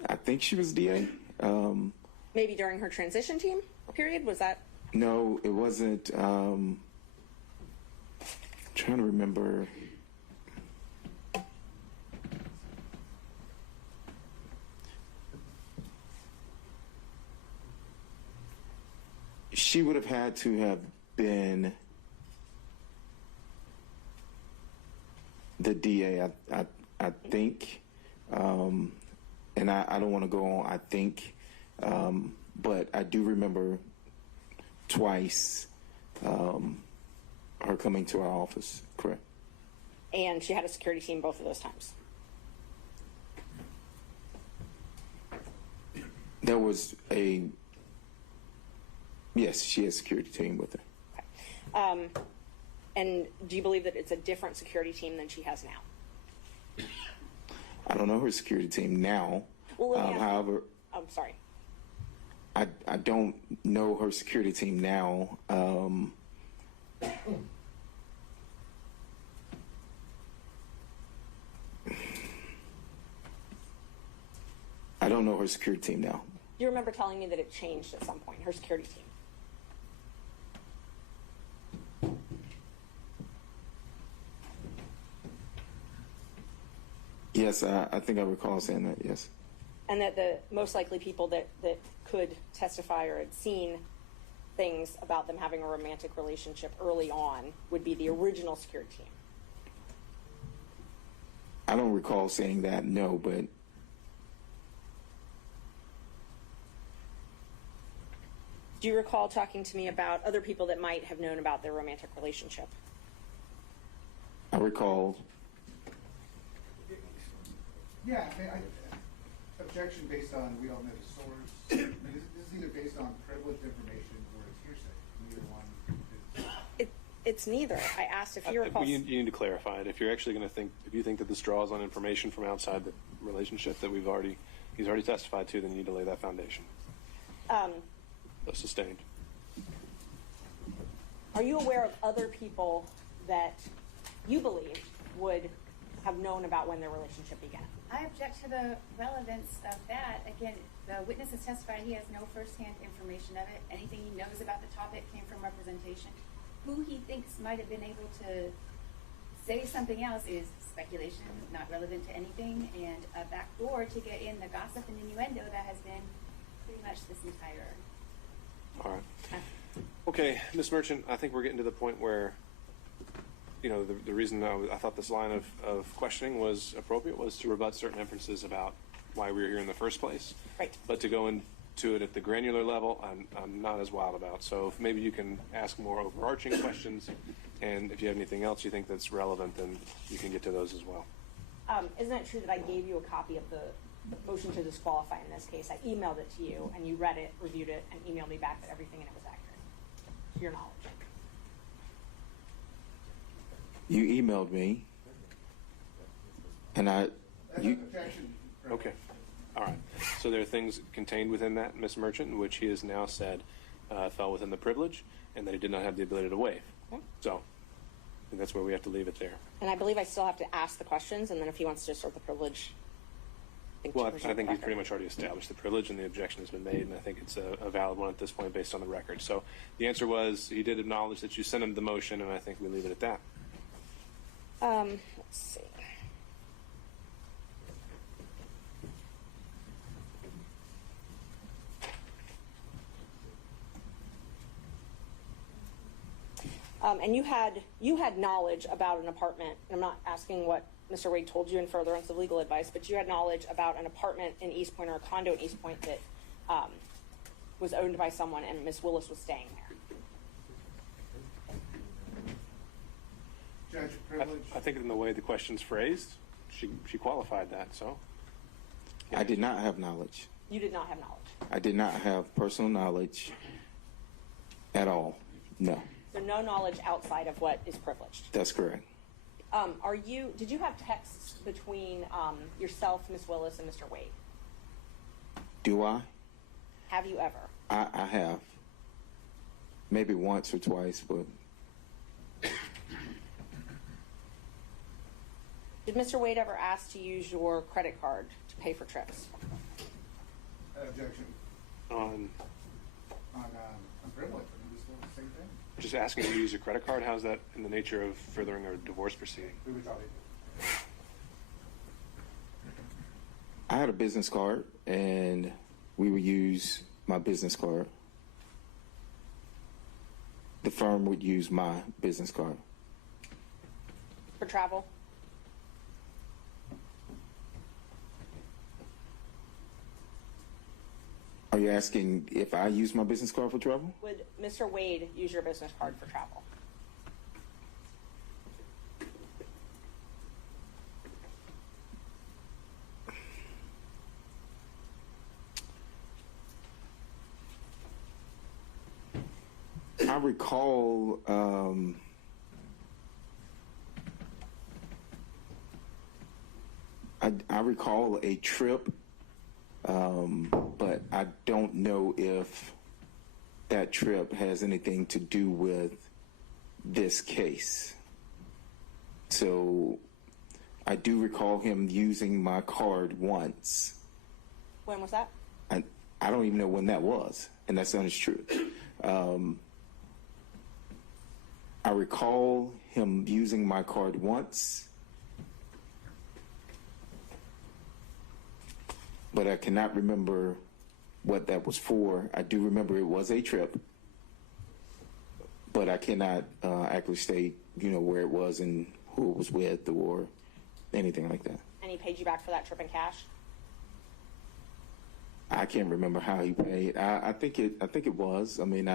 I think she was DA. Maybe during her transition team period? Was that? No, it wasn't. Trying to remember. She would have had to have been the DA, I think. And I don't want to go on, I think. But I do remember twice her coming to our office, correct? And she had a security team both of those times. There was yes, she has a security team with her. Okay. And do you believe that it's a different security team than she has now? I don't know her security team now. Well, let me ask you- However, I'm sorry. I don't know her security team now. I don't know her security team now. Do you remember telling me that it changed at some point, her security team? Yes, I think I recall saying that, yes. And that the most likely people that could testify or had seen things about them having a romantic relationship early on would be the original security team. I don't recall saying that, no, but do you recall talking to me about other people that might have known about their romantic relationship? I recall. Yeah, objection based on we don't know the source. I mean, this is either based on privileged information or it's hearsay. Neither one. It's neither. I asked if you recall. You need to clarify it. If you're actually going to if you think that this draws on information from outside the relationship that he's already testified to, then you need to lay that foundation. Sustained. Are you aware of other people that you believe would have known about when their relationship began? I object to the relevance of that. Again, the witness has testified he has no firsthand information of it. Anything he knows about the topic came from representation. Who he thinks might have been able to say something else is speculation, not relevant to anything, and a backdoor to get in the gossip and innuendo that has been pretty much this entire. All right. Okay, Ms. Merchant, I think we're getting to the point where, the reason I thought this line of questioning was appropriate was to rebut certain inferences about why we were here in the first place. Right. But to go into it at the granular level, I'm not as wild about. So if maybe you can ask more overarching questions, and if you have anything else you think that's relevant, then you can get to those as well. Isn't it true that I gave you a copy of the motion to disqualify in this case? I emailed it to you, and you read it, reviewed it, and emailed me back that everything in it was accurate, to your knowledge. You emailed me, and Objection. Okay. All right. So there are things contained within that, Ms. Merchant, which he has now said fell within the privilege, and that he did not have the ability to waive. Okay. So I think that's where we have to leave it there. And I believe I still have to ask the questions, and then if he wants to assert the privilege. Well, I think he's pretty much already established the privilege, and the objection has been made, and I think it's a valid one at this point based on the record. So the answer was he did acknowledge that you sent him the motion, and I think we leave it at that. Let's see. And you had knowledge about an apartment. And I'm not asking what Mr. Wade told you in furtherance of legal advice, but you had knowledge about an apartment in East Point or a condo in East Point that was owned by someone, and Ms. Willis was staying there. Judge, privilege. I think in the way the question's phrased, she qualified that. So I did not have knowledge. You did not have knowledge. I did not have personal knowledge at all. No, So no knowledge outside of what is privileged. that's correct. Did you have texts between yourself, Ms. Willis, and Mr. Wade? Do I? Have you ever? I have. Maybe once or twice, but Did Mr. Wade ever ask to use your credit card to pay for trips? Objection On on privilege, I mean, just doing the same thing. just asking you to use your credit card, how's that in the nature of furthering a divorce proceeding? Who we talking? I had a business card, and we would use my business card. The firm would use my business card. For travel? Are you asking if I use my business card for travel? Would Mr. Wade use your business card for travel? I recall I recall a trip, but I don't know if that trip has anything to do with this case. So I do recall him using my card once. When was that? I don't even know when that was, and that's the honest truth. I recall him using my card once, but I cannot remember what that was for. I do remember it was a trip, but I cannot accurately state, where it was and who it was with or anything like that. And he paid you back for that trip in cash? I can't remember how he paid. I think it was. I mean,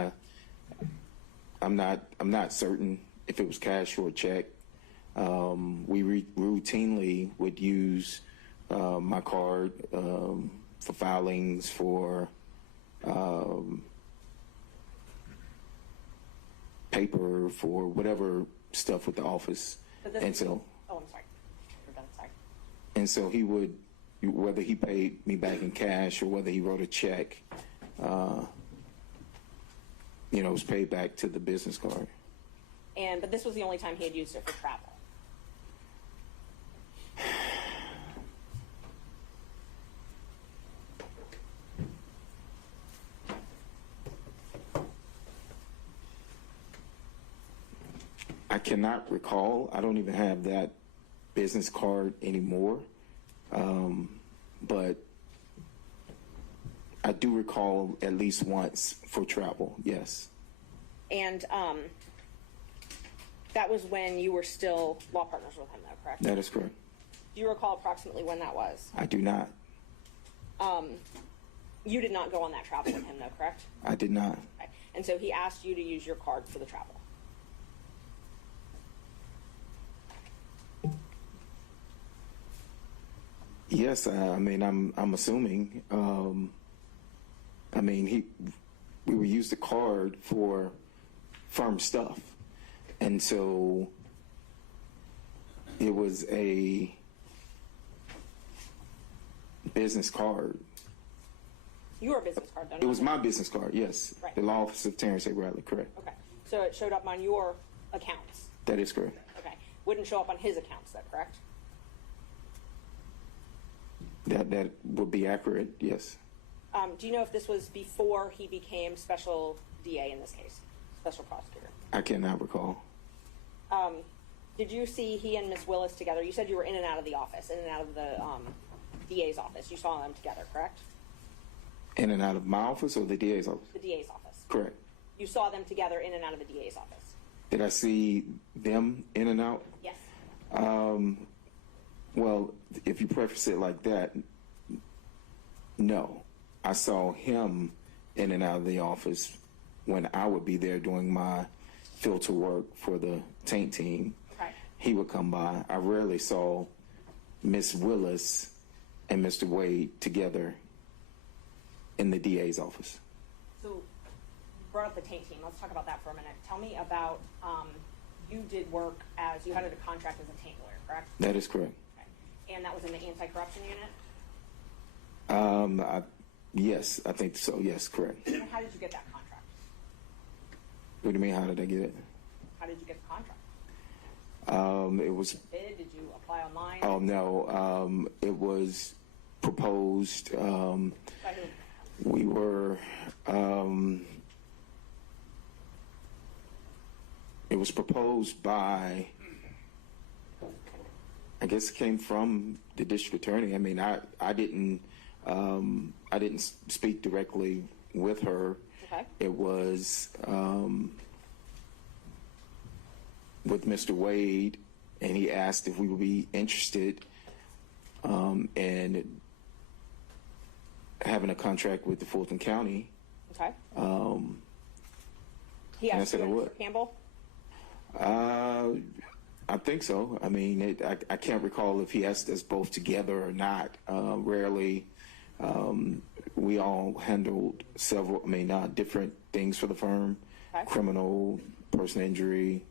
I'm not certain if it was cash or a check. We routinely would use my card for filings, for paper, for whatever stuff with the office. Oh, I'm sorry. We're done. Sorry. And so he would, whether he paid me back in cash or whether he wrote a check, it was paid back to the business card. But this was the only time he had used it for travel. I cannot recall. I don't even have that business card anymore. But I do recall at least once for travel, yes. And that was when you were still law partners with him, though, correct? That is correct. Do you recall approximately when that was? I do not. You did not go on that travel with him, though, correct? I did not. Okay. And so he asked you to use your card for the travel. Yes, I'm assuming. We would use the card for firm stuff, and so it was a business card. Your business card, though. It was my business card, yes. Right. The law office of Terrence A. Bradley, correct. Okay. So it showed up on your accounts. That is correct. Okay. Wouldn't show up on his accounts, though, correct? That would be accurate, yes. Do you know if this was before he became special DA in this case, special prosecutor? I cannot recall. Did you see he and Ms. Willis together? You said you were in and out of the office, in and out of the DA's office. You saw them together, correct? In and out of my office or the DA's office? The DA's office. Correct. You saw them together in and out of the DA's office? Did I see them in and out? Yes. Well, if you preface it like that, no. I saw him in and out of the office when I would be there doing my filter work for the taint team. Okay. He would come by. I rarely saw Miss Willis and Mr. Wade together in the DA's office. So, you brought up the taint team. Let's talk about that for a minute. Tell me about, you did work you had a contract as a taint lawyer, correct? That is correct. Okay. And that was in the anti-corruption unit? Yes, I think so. Yes, correct. And how did you get that contract? What do you mean, how did I get it? How did you get the contract? It was, Did you apply online? oh no, it was proposed, By who? we were, it was proposed by, I guess it came from the district attorney. I mean, I didn't speak directly with her. Okay. It was with Mr. Wade, and he asked if we would be interested in having a contract with the Fulton County. Okay. He and I asked said you I and would. Mr. Campbell? I think so. I mean, I can't recall if he asked us both together or not. Rarely, we all handled several, different things for the firm, Okay. criminal, personal injury,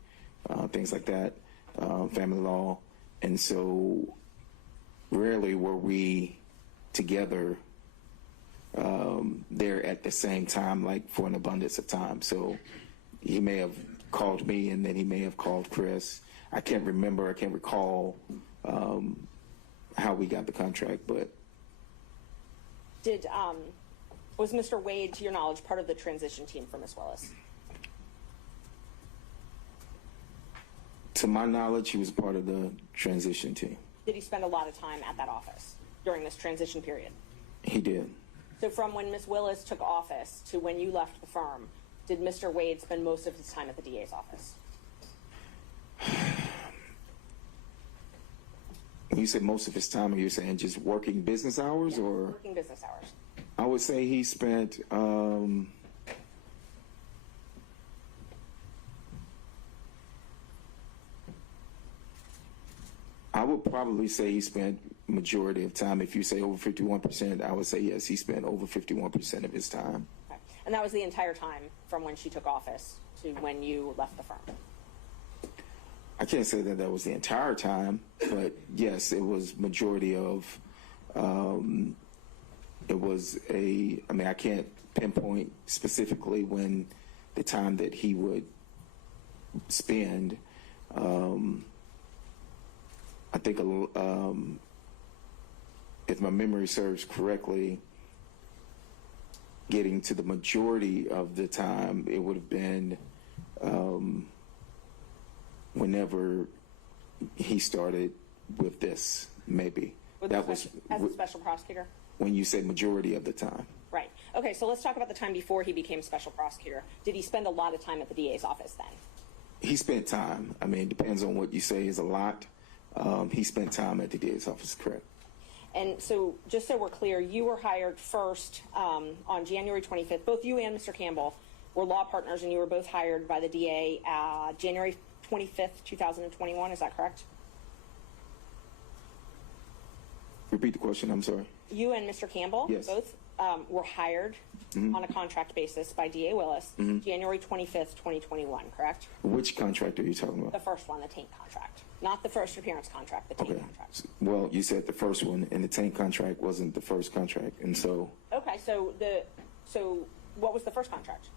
things like that, family law. And so rarely were we together there at the same time, like for an abundance of time. So he may have called me, and then he may have called Chris. I can't recall how we got the contract, but Was Mr. Wade, to your knowledge, part of the transition team for Ms. Willis? to my knowledge, he was part of the transition team. Did he spend a lot of time at that office during this transition period? He did. So from when Ms. Willis took office to when you left the firm, did Mr. Wade spend most of his time at the DA's office? When you say most of his time, are you saying just working business hours, or? Working business hours. I would say he spent, I would probably say he spent majority of time. If you say over 51%, I would say yes, he spent over 51% of his time. Okay. And that was the entire time from when she took office to when you left the firm? I can't say that was the entire time, but yes, it was majority of, it was I can't pinpoint specifically when the time that he would spend. I think if my memory serves correctly, getting to the majority of the time, it would have been whenever he started with this, maybe. As a special prosecutor? When you say majority of the time. Right. Okay, so let's talk about the time before he became special prosecutor. Did he spend a lot of time at the DA's office then? He spent time. It depends on what you say is a lot. He spent time at the DA's office, correct. And so, just so we're clear, you were hired first on January 25th. Both you and Mr. Campbell were law partners, and you were both hired by the DA January 25th, 2021. Is that correct? Repeat the question, I'm sorry. You and Mr. Campbell Yes. both were hired on a contract basis by DA Willis January 25th, 2021, correct? Which contract are you talking about? The first one, the taint contract. Not the first appearance contract, the taint Okay. contract. Well, you said the first one, and the tank contract wasn't the first contract, and so, Okay, so what was the first contract?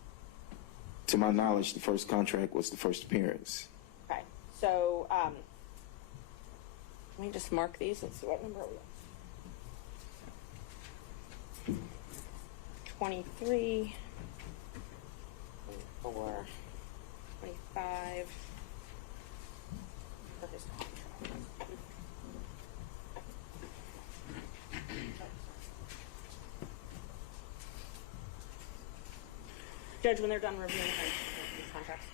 to my knowledge, the first contract was the first appearance. Okay, so let me just mark these. Let's see what number are we on. 23, 24, 25. For his contract. Judge, when they're done reviewing these contracts.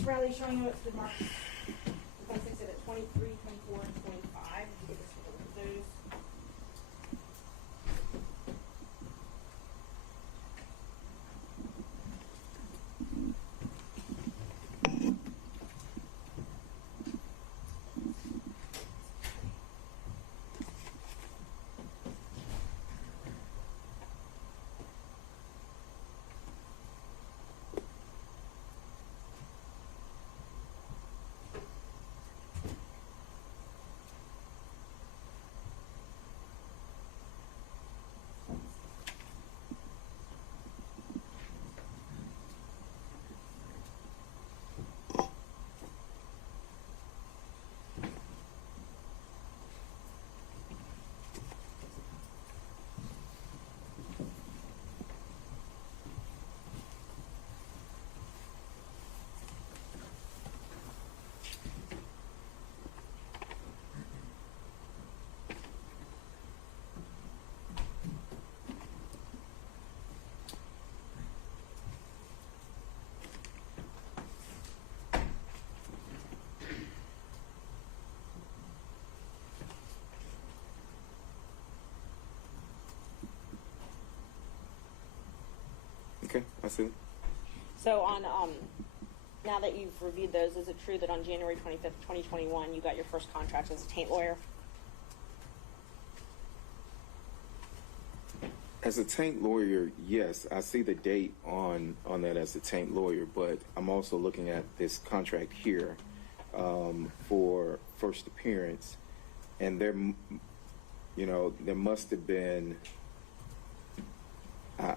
Mr. Bradley, showing you what's the marks, defense exhibit 23, 24, and 25. If you could just look at those. Okay, I see. So on, now that you've reviewed those, is it true that on January 25th, 2021, you got your first contract as a taint lawyer? As a taint lawyer, yes, I see the date on that as a taint lawyer, but I'm also looking at this contract here for first appearance, and there must have been,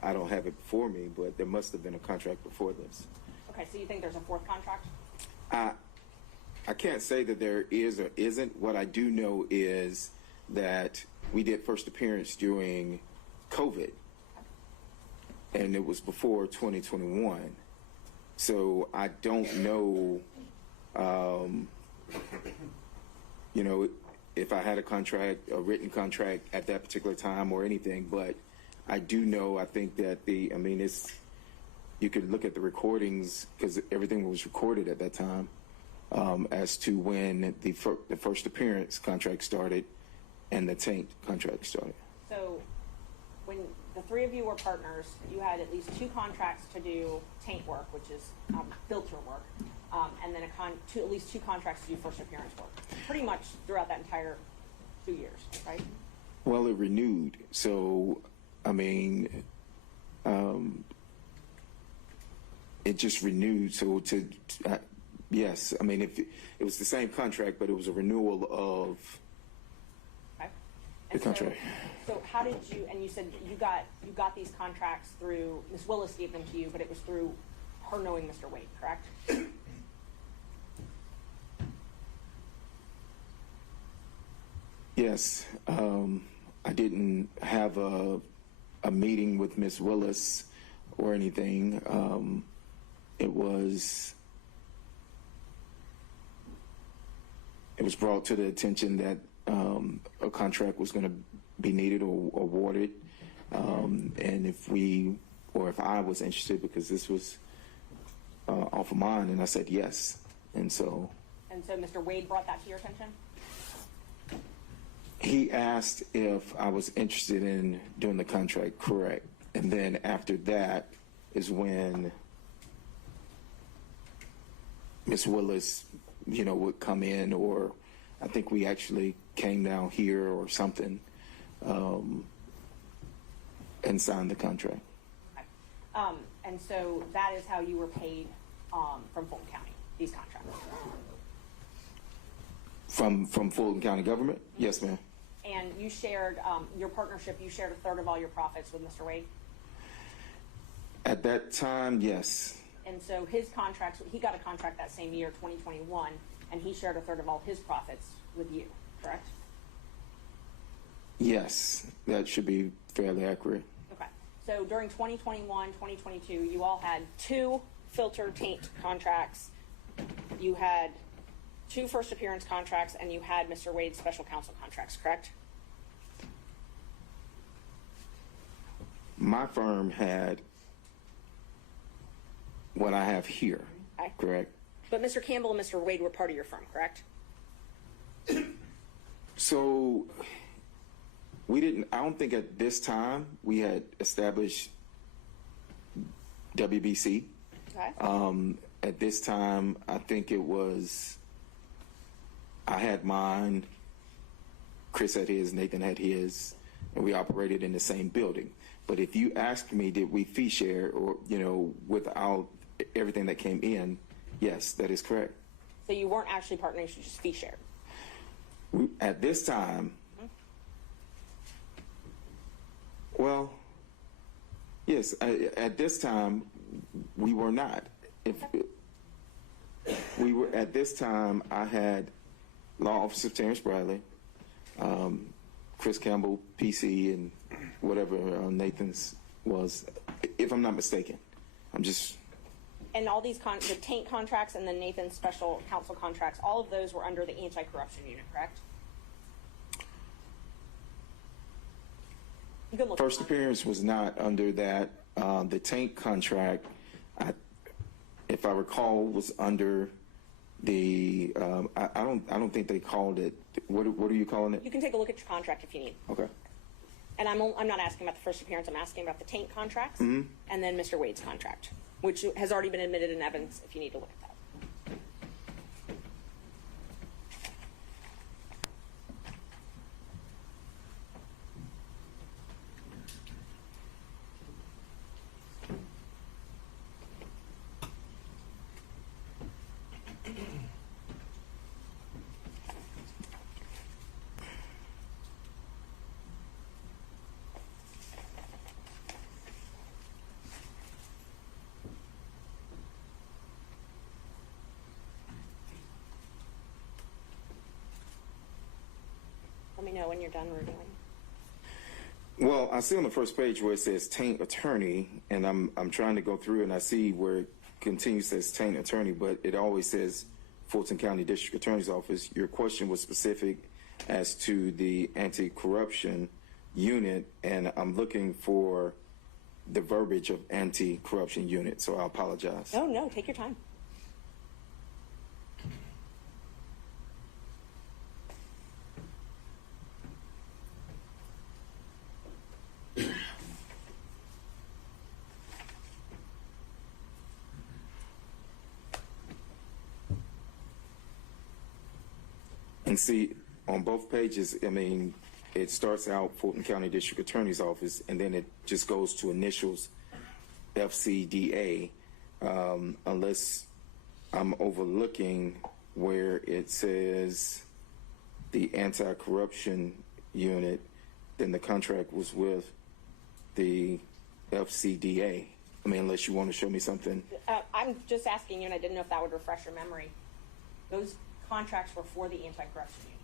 I don't have it before me, but there must have been a contract before this. Okay, so you think there's a fourth contract? I can't say that there is or isn't. What I do know is that we did first appearance during COVID, and it was before 2021. So I don't know, if I had a written contract at that particular time or anything, but I do know, I think that you could look at the recordings because everything was recorded at that time as to when the first appearance contract started and the taint contract started. So when the three of you were partners, you had at least 2 contracts to do taint work, which is filter work, and then at least 2 contracts to do first appearance work, pretty much throughout that entire 2 years, right? Well, it renewed. So, it just renewed. So yes, if it was the same contract, but it was a renewal of the contract. So how did you, and you said you got these contracts through, Ms. Willis gave them to you, but it was through her knowing Mr. Wade, correct? Yes. I didn't have a meeting with Ms. Willis or anything. It was brought to the attention that a contract was going to be needed or awarded, and if I was interested, because this was off of mine, and I said yes, and so Mr. Wade brought that to your attention? He asked if I was interested in doing the contract, correct, and then after that is when Ms. Willis, would come in, or I think we actually came down here or something, and signed the contract. Okay. And so that is how you were paid from Fulton County, these contracts? From Fulton County government? Yes, ma'am. And you shared, your partnership, you shared 1/3 of all your profits with Mr. Wade? At that time, yes. And so his contracts, he got a contract that same year, 2021, and he shared 1/3 of all his profits with you, correct? Yes, that should be fairly accurate. Okay. So during 2021, 2022, you all had 2 filter taint contracts. You had 2 first appearance contracts, and you had Mr. Wade's special counsel contracts, correct? My firm had what I have here, Okay. correct? But Mr. Campbell and Mr. Wade were part of your firm, correct? So we didn't, I don't think at this time we had established WBC. Okay. At this time, I think it was, I had mine, Chris had his, Nathan had his, and we operated in the same building. But if you ask me, did we fee share or, without everything that came in, yes, that is correct. So you weren't actually partnering, you just fee shared. At this time, well, yes, at this time, we were not. If we were at this time, I had Law Officer Terrence Bradley, Chris Campbell, PC, and whatever Nathan's was, if I'm not mistaken. I'm just. And all these the taint contracts and the Nathan's special counsel contracts, all of those were under the anti-corruption unit, correct? You can look First appearance was not under that. The taint contract, if I recall, was under the. I don't think they called it. What are you calling it? You can take a look at your contract if you need. Okay. And I'm not asking about the first appearance. I'm asking about the taint contracts and then Mr. Wade's contract, which has already been admitted in evidence. If you need to look at that. Let me know when you're done reviewing. Well, I see on the first page where it says taint attorney, and I'm trying to go through and I see where it continues says taint attorney, but it always says Fulton County District Attorney's Office. Your question was specific as to the anti-corruption unit, and I'm looking for the verbiage of anti-corruption unit, so I apologize. Oh, no, take your time. And see, on both pages, I mean, it starts out Fulton County District Attorney's Office, and then it just goes to initials FCDA, unless I'm overlooking where it says the anti-corruption unit, then the contract was with the FCDA. I mean, unless you want to show me something. I'm just asking you, and I didn't know if that would refresh your memory. Those contracts were for the anti-corruption unit,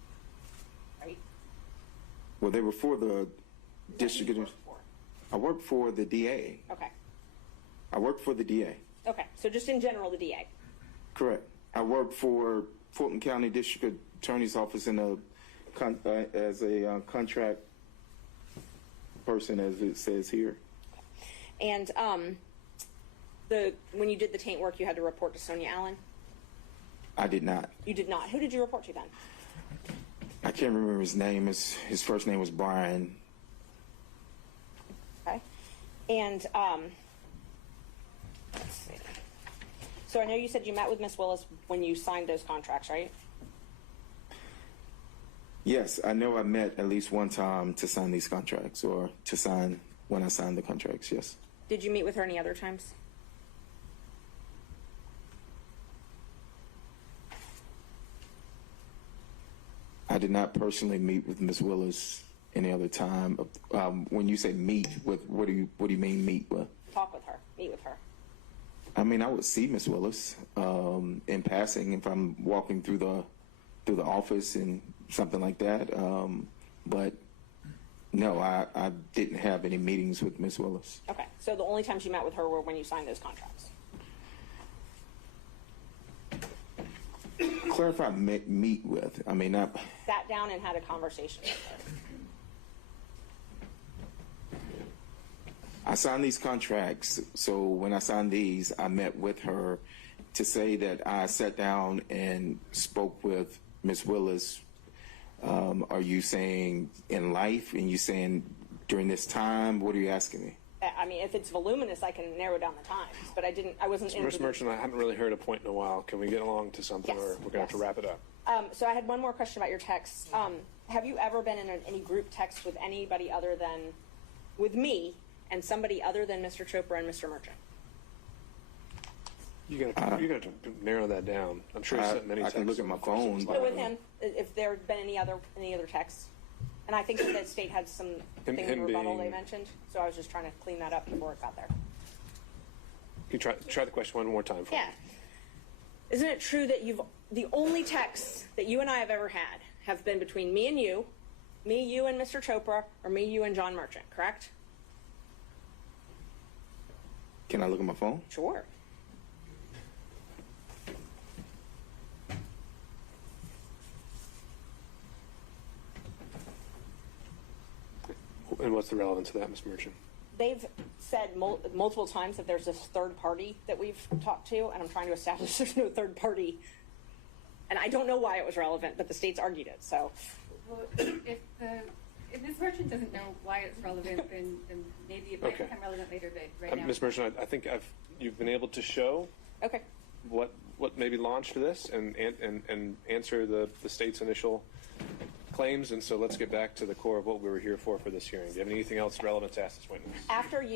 right? Well, they were for the district. Worked for? I worked for the DA. Okay. I worked for the DA. Okay, so just in general, the DA. Correct. I worked for Fulton County District Attorney's Office in as a contract person, as it says here. And when you did the taint work, you had to report to Sonia Allen? I did not. You did not. Who did you report to then? I can't remember his name. His first name was Brian. Okay. And let's see. So I know you said you met with Ms. Willis when you signed those contracts, right? Yes, I know I met at least one time to sign these contracts, or to sign when I signed the contracts, yes. Did you meet with her any other times? I did not personally meet with Ms. Willis any other time. When you say meet with, what do you mean meet with? Talk with her, meet with her. I mean, I would see Ms. Willis in passing if I'm walking through the office and something like that. But no, I didn't have any meetings with Ms. Willis. Okay, so the only times you met with her were when you signed those contracts. Clarify meet with. I mean, not. Sat down and had a conversation with her. I signed these contracts, so when I signed these, I met with her, to say that I sat down and spoke with Ms. Willis, are you saying in life, and you saying during this time? What are you asking me? I mean, if it's voluminous, I can narrow down the times, but I wasn't in. Mr. Merchant, I hadn't really heard a point in a while. Can we get along to something, Yes, or we're going to have to yes. wrap it up? So I had one more question about your text. Have you ever been in any group text with anybody other than, with me, and somebody other than Mr. Chopra and Mr. Merchant? You got to narrow that down. I'm sure you sent many I texts. can look at my and questions phone. No, like with that. him, if there had been any other texts. And I think that the state had some thing in him rebuttal being- they mentioned, so I was just trying to clean that up before it got there. Can you try the question one more time for Yeah. me? Isn't it true that the only texts that you and I have ever had have been between me and you and Mr. Chopra, or me, you, and John Merchant, correct? Can I look at my phone? Sure. And what's the relevance of that, Ms. Merchant? They've said multiple times that there's this third party that we've talked to, and I'm trying to establish there's no third party. And I don't know why it was relevant, but the state's argued it, so. Well, if Ms. Merchant doesn't know why it's relevant, then maybe it might Okay. become relevant later, but right now. Ms. Merchant, I think you've been able to show Okay. what maybe launched this and answer the state's initial claims, and so let's get back to the core of what we were here for this hearing. Do you have anything else relevant to ask this witness?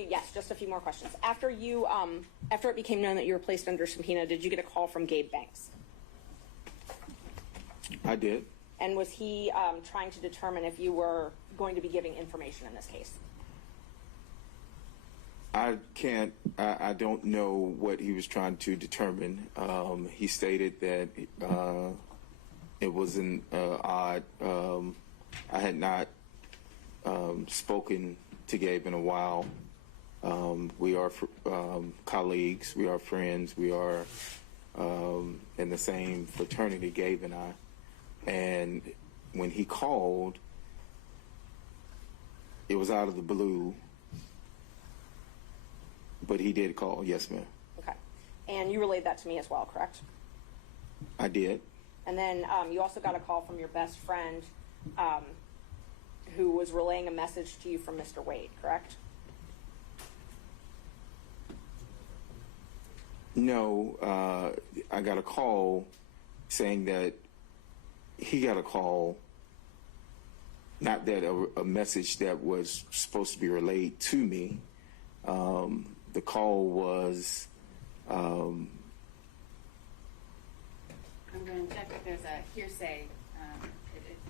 Yes, just a few more questions. After it became known that you were placed under subpoena, did you get a call from Gabe Banks? I did. And was he trying to determine if you were going to be giving information in this case? I don't know what he was trying to determine. He stated that it was an odd. I had not spoken to Gabe in a while. We are colleagues. We are friends. We are in the same fraternity, Gabe and I. And when he called, it was out of the blue. But he did call, yes, ma'am. Okay. And you relayed that to me as well, correct? I did. And then you also got a call from your best friend who was relaying a message to you from Mr. Wade, correct? No, I got a call saying that he got a call, not that a message that was supposed to be relayed to me. The call was. I'm going to check if there's a hearsay,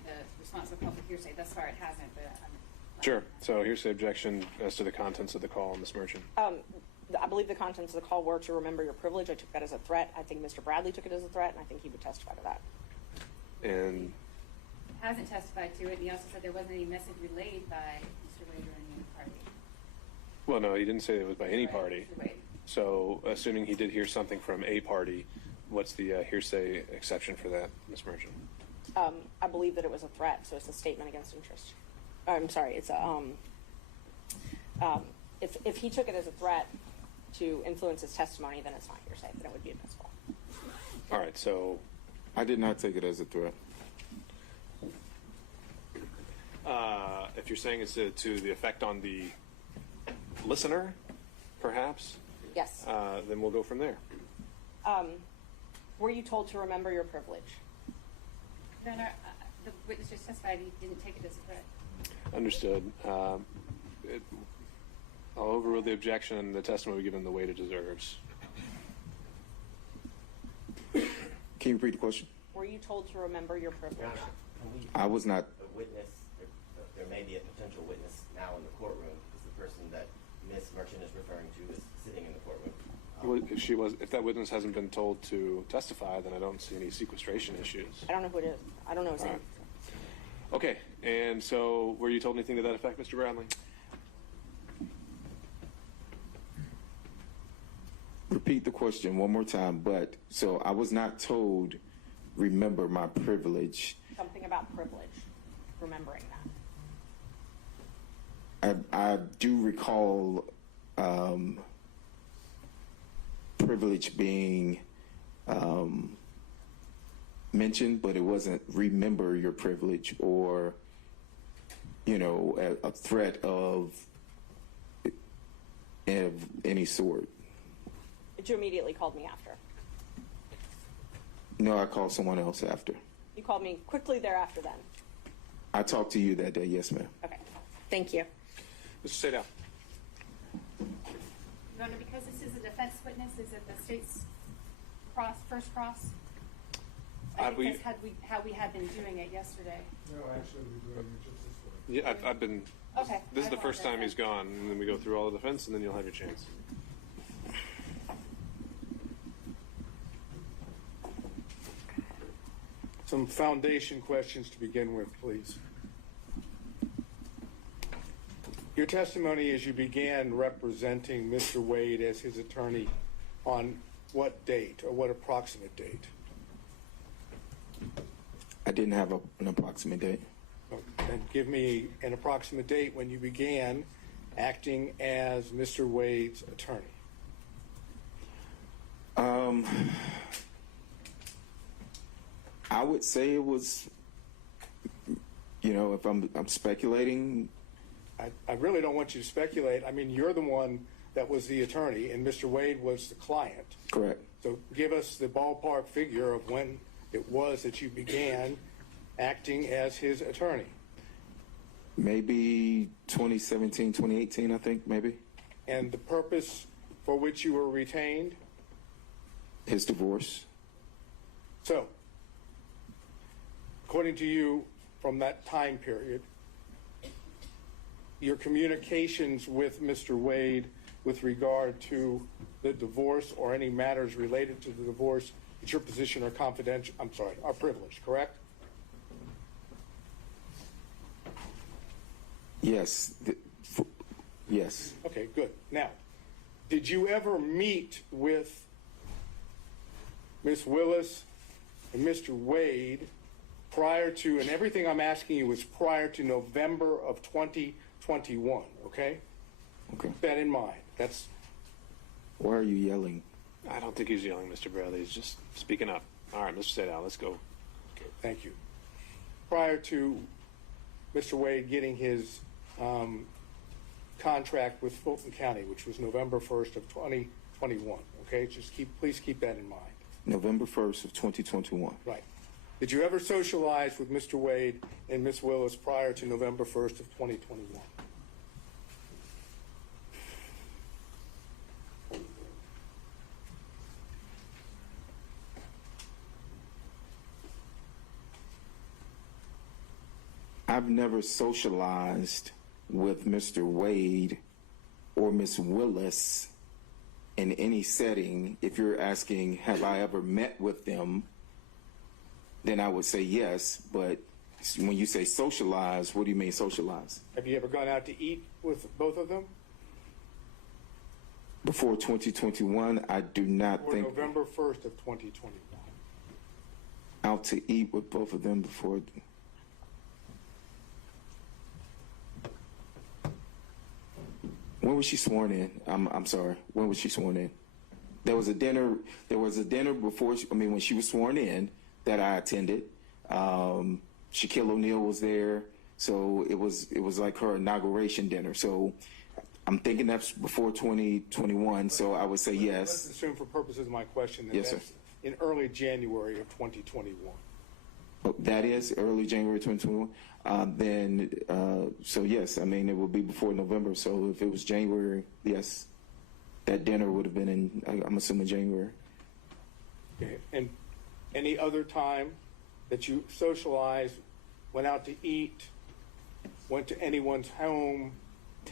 the responsible call for hearsay. Thus far it hasn't, but Sure. So here's the objection as to the contents of the call, Ms. Merchant. I believe the contents of the call were to remember your privilege. I took that as a threat. I think Mr. Bradley took it as a threat, and I think he would testify to that. And hasn't testified to it. And he also said there wasn't any message relayed by Mr. Wade or any party. well, no, he didn't say it was by any Right, party. Mr. Wade. So assuming he did hear something from a party, what's the hearsay exception for that, Ms. Merchant? I believe that it was a threat, so it's a statement against interest. I'm sorry, it's a if he took it as a threat to influence his testimony, then it's not hearsay, then it would be admissible. All right, so I did not take it as a threat. if you're saying it's to the effect on the listener, perhaps, Yes. then we'll go from there. Were you told to remember your privilege? No, the witness just testified he didn't take it as a threat. Understood. I'll overrule the objection and the testimony given the weight it deserves. Can you repeat the question? Were you told to remember your Your privilege? Honor, can we, I was not. a witness, there may be a potential witness now in the courtroom, because the person that Ms. Merchant is referring to is sitting in the courtroom. Well, if that witness hasn't been told to testify, then I don't see any sequestration issues. I don't know who it is. I don't know his name. Right. Okay, and so were you told anything to that effect, Mr. Bradley? Repeat the question one more time. But so I was not told, remember my privilege. Something about privilege. Remembering that. I do recall privilege being mentioned, but it wasn't remember your privilege or, you know, a threat of any sort. But you immediately called me after. No, I called someone else after. You called me quickly thereafter then. I talked to you that day, yes, ma'am. Okay. Thank you. Mr. Sadell. Your Honor, because this is a defense witness, is it the state's first cross? I think that's how we had been doing it yesterday. No, actually, we're doing it just this way. Yeah, I've been. Okay. This is the first time he's gone, and then we go through all the defense, and then you'll have your chance. Some foundation questions to begin with, please. Your testimony as you began representing Mr. Wade as his attorney on what date or what approximate date? I didn't have an approximate date. And give me an approximate date when you began acting as Mr. Wade's attorney. I would say it was, you know, if I'm speculating. I really don't want you to speculate. I mean, you're the one that was the attorney, and Mr. Wade was the client. Correct. So give us the ballpark figure of when it was that you began acting as his attorney. Maybe 2017, 2018, I think, maybe. And the purpose for which you were retained? His divorce. So, according to you, from that time period, your communications with Mr. Wade with regard to the divorce or any matters related to the divorce, it's your position are confidential, are privileged, correct? Yes. Yes. Okay, good. Now, did you ever meet with Ms. Willis and Mr. Wade prior to, and everything I'm asking you is prior to November of 2021, okay? Okay. Keep that in mind. That's. Why are you yelling? I don't think he's yelling, Mr. Bradley. He's just speaking up. All right, Mr. Sadell, let's go. Okay, thank you. Prior to Mr. Wade getting his contract with Fulton County, which was November 1st of 2021, okay? Just please keep that in mind. November 1st of 2021. Right. Did you ever socialize with Mr. Wade and Ms. Willis prior to November 1st of 2021? I've never socialized with Mr. Wade or Ms. Willis in any setting. If you're asking, have I ever met with them, then I would say yes. But when you say socialize, what do you mean socialize? Have you ever gone out to eat with both of them? Before 2021, I do not Or think. November 1st of 2021? Out to eat with both of them before. When was she sworn in? I'm sorry. When was she sworn in? There was a dinner. There was a dinner before. When she was sworn in, that I attended. Shaquille O'Neal was there, so it was like her inauguration dinner. So I'm thinking that's before 2021. So I would say Let's yes. assume for purposes of my question that Yes, sir. that's in early January of 2021. Oh, that is early January 2021. So yes, it will be before November. So if it was January, yes, that dinner would have been in, I'm assuming, January. Okay. And any other time that you socialized, went out to eat, went to anyone's home,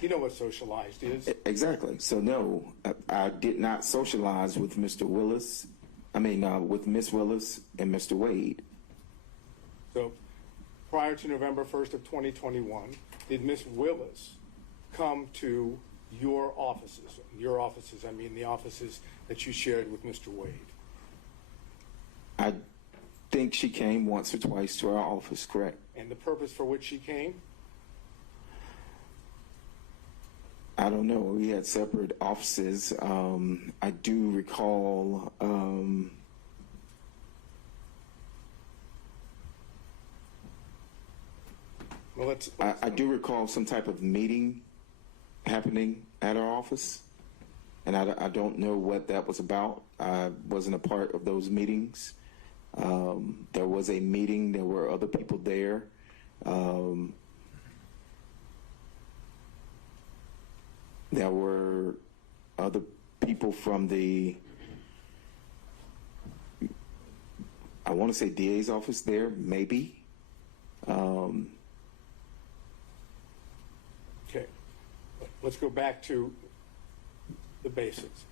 you know what socialized is? Exactly. So no, I did not socialize with Mr. Willis. With Miss Willis and Mr. Wade. So prior to November 1st of 2021, did Miss Willis come to your offices? Your offices, the offices that you shared with Mr. Wade. I think she came once or twice to our office, correct? And the purpose for which she came? I don't know. We had separate offices. I do recall I do recall some type of meeting happening at our office, and I don't know what that was about. I wasn't a part of those meetings. There was a meeting. There were other people there. There were other people from the, I want to say DA's office there, maybe. Okay, let's go back to the basics.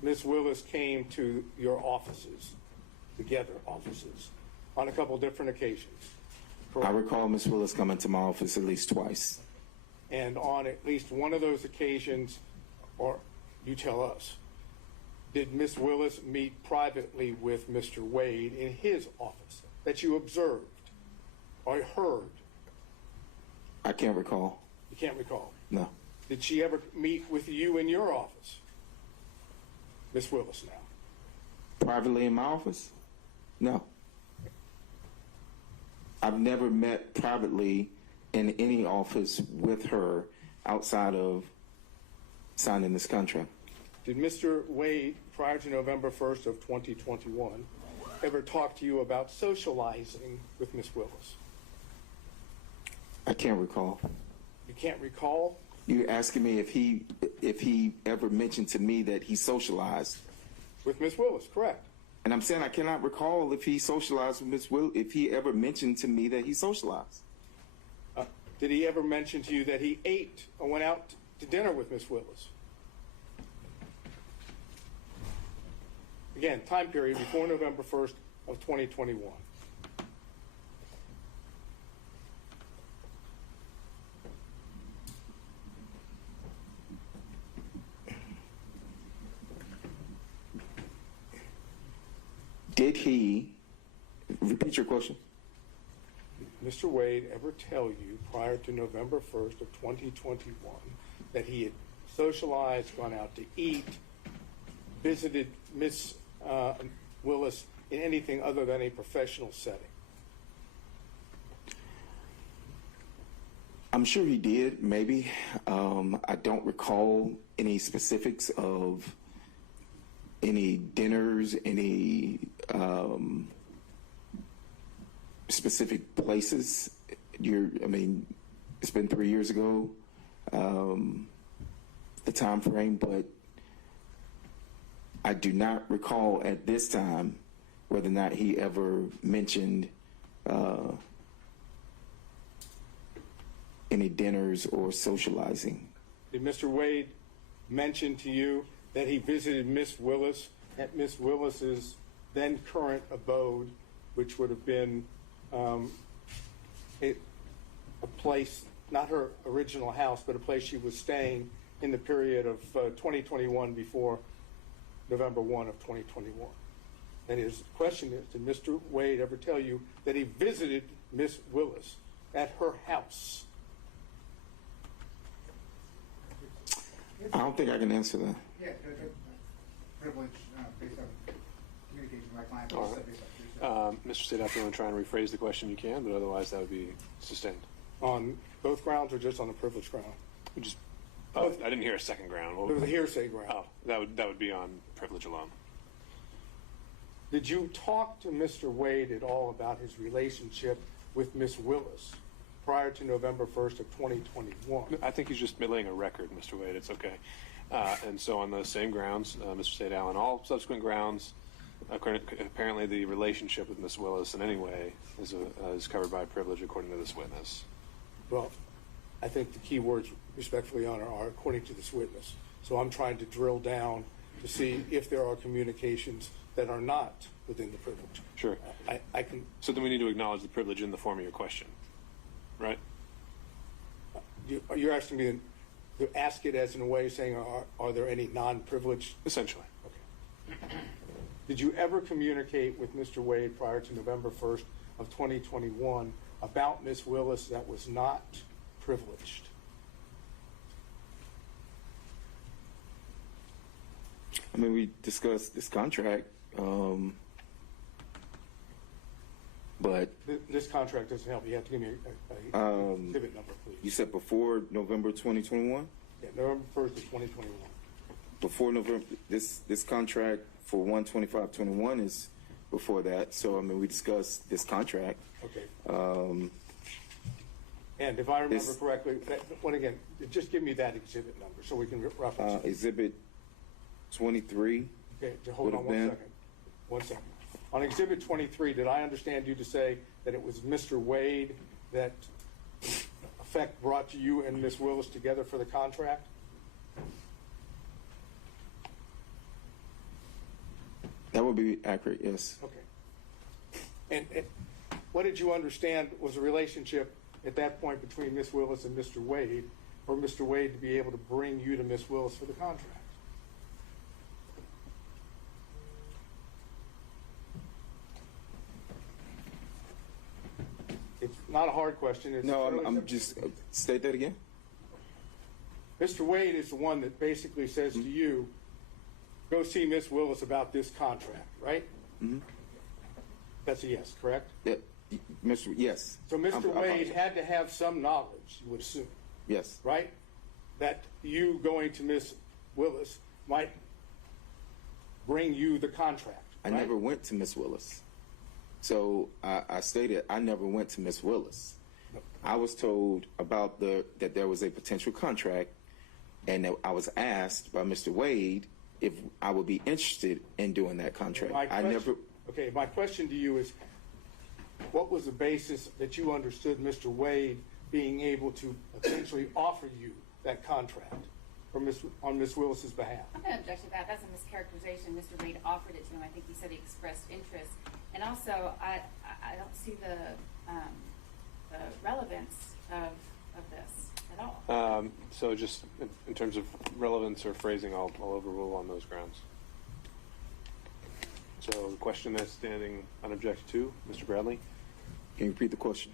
Ms. Willis came to your offices, together offices, on a couple different occasions. I recall Ms. Willis coming to my office at least twice. And on at least one of those occasions, or you tell us, did Ms. Willis meet privately with Mr. Wade in his office that you observed or heard? I can't recall. You can't recall? No. Did she ever meet with you in your office? Ms. Willis now. Privately in my office? No. I've never met privately in any office with her outside of signing this contract. Did Mr. Wade, prior to November 1st of 2021, ever talk to you about socializing with Ms. Willis? I can't recall. You can't recall? You're asking me if he ever mentioned to me that he socialized with Ms. Willis, correct? And I'm saying I cannot recall if he socialized with Ms. Willis, if he ever mentioned to me that he socialized. Did he ever mention to you that he ate or went out to dinner with Ms. Willis? Again, time period before November 1st of 2021. Did he, repeat your question? Mr. Wade ever tell you prior to November 1st of 2021 that he had socialized, gone out to eat, visited Ms. Willis in anything other than a professional setting? I'm sure he did, maybe. I don't recall any specifics of any dinners, any specific places. It's been 3 years ago, the time frame, but I do not recall at this time whether or not he ever mentioned any dinners or socializing. Did Mr. Wade mention to you that he visited Ms. Willis at Ms. Willis's then current abode, which would have been a place, not her original house, but a place she was staying in the period of 2021 before November 1 of 2021? And his question is, did Mr. Wade ever tell you that he visited Ms. Willis at her house? I don't think I can answer that. Yeah, privilege based on communication with my client. All right. Mr. State, if you want to try and rephrase the question, you can, but otherwise that would be sustained. On both grounds or just on the privilege ground? Just, I didn't hear a second ground. It was a hearsay ground. Oh, that would be on privilege alone. Did you talk to Mr. Wade at all about his relationship with Ms. Willis prior to November 1st of 2021? I think he's just laying a record, Mr. Wade. It's okay. And so on those same grounds, Mr. State Allen, all subsequent grounds, apparently the relationship with Ms. Willis in any way is covered by privilege according to this witness. Well, I think the key words, respectfully, Your Honor, are according to this witness. So I'm trying to drill down to see if there are communications that are not within the privilege. Sure. I can. So then we need to acknowledge the privilege in the form of your question, right? You're asking me to ask it as in a way saying, are there any non-privileged? Essentially. Okay. Did you ever communicate with Mr. Wade prior to November 1st of 2021 about Ms. Willis that was not privileged? I mean, we discussed this contract. But This contract doesn't help. You have to give me a exhibit number, please. you said before November 2021? Yeah, November 1st of 2021. Before November, this contract for 1/25/21 is before that. So, I mean, we discussed this contract. Okay. And if I remember correctly, again, just give me that exhibit number so we can reference it. Exhibit 23. Okay, hold on one second. On Exhibit 23, did I understand you to say that it was Mr. Wade that effect brought you and Ms. Willis together for the contract? That would be accurate, yes. Okay. And what did you understand was the relationship at that point between Ms. Willis and Mr. Wade, for Mr. Wade to be able to bring you to Ms. Willis for the contract? It's not a hard question. It's No, really I'm simple. just, state that again? Mr. Wade is the one that basically says to you, go see Ms. Willis about this contract, right? Mm-hmm. That's a yes, correct? Yeah, yes. So Mr. I Wade apologize. had to have some knowledge, you would assume, Yes. right? That you going to Ms. Willis might bring you the contract. I right? never went to Miss Willis. So I stated I never went to Miss Willis. I was told about that there was a potential contract, and that I was asked by Mr. Wade if I would be interested in doing that contract. Okay, my question to you is, what was the basis that you understood Mr. Wade being able to essentially offer you that contract on Ms. Willis's behalf? I'm going to object to that. That's a mischaracterization. Mr. Wade offered it to him. I think he said he expressed interest. And also, I don't see the relevance of this at all. So just in terms of relevance or phrasing, I'll overrule on those grounds. So the question that's standing unobjected to, Mr. Bradley? Can you repeat the question?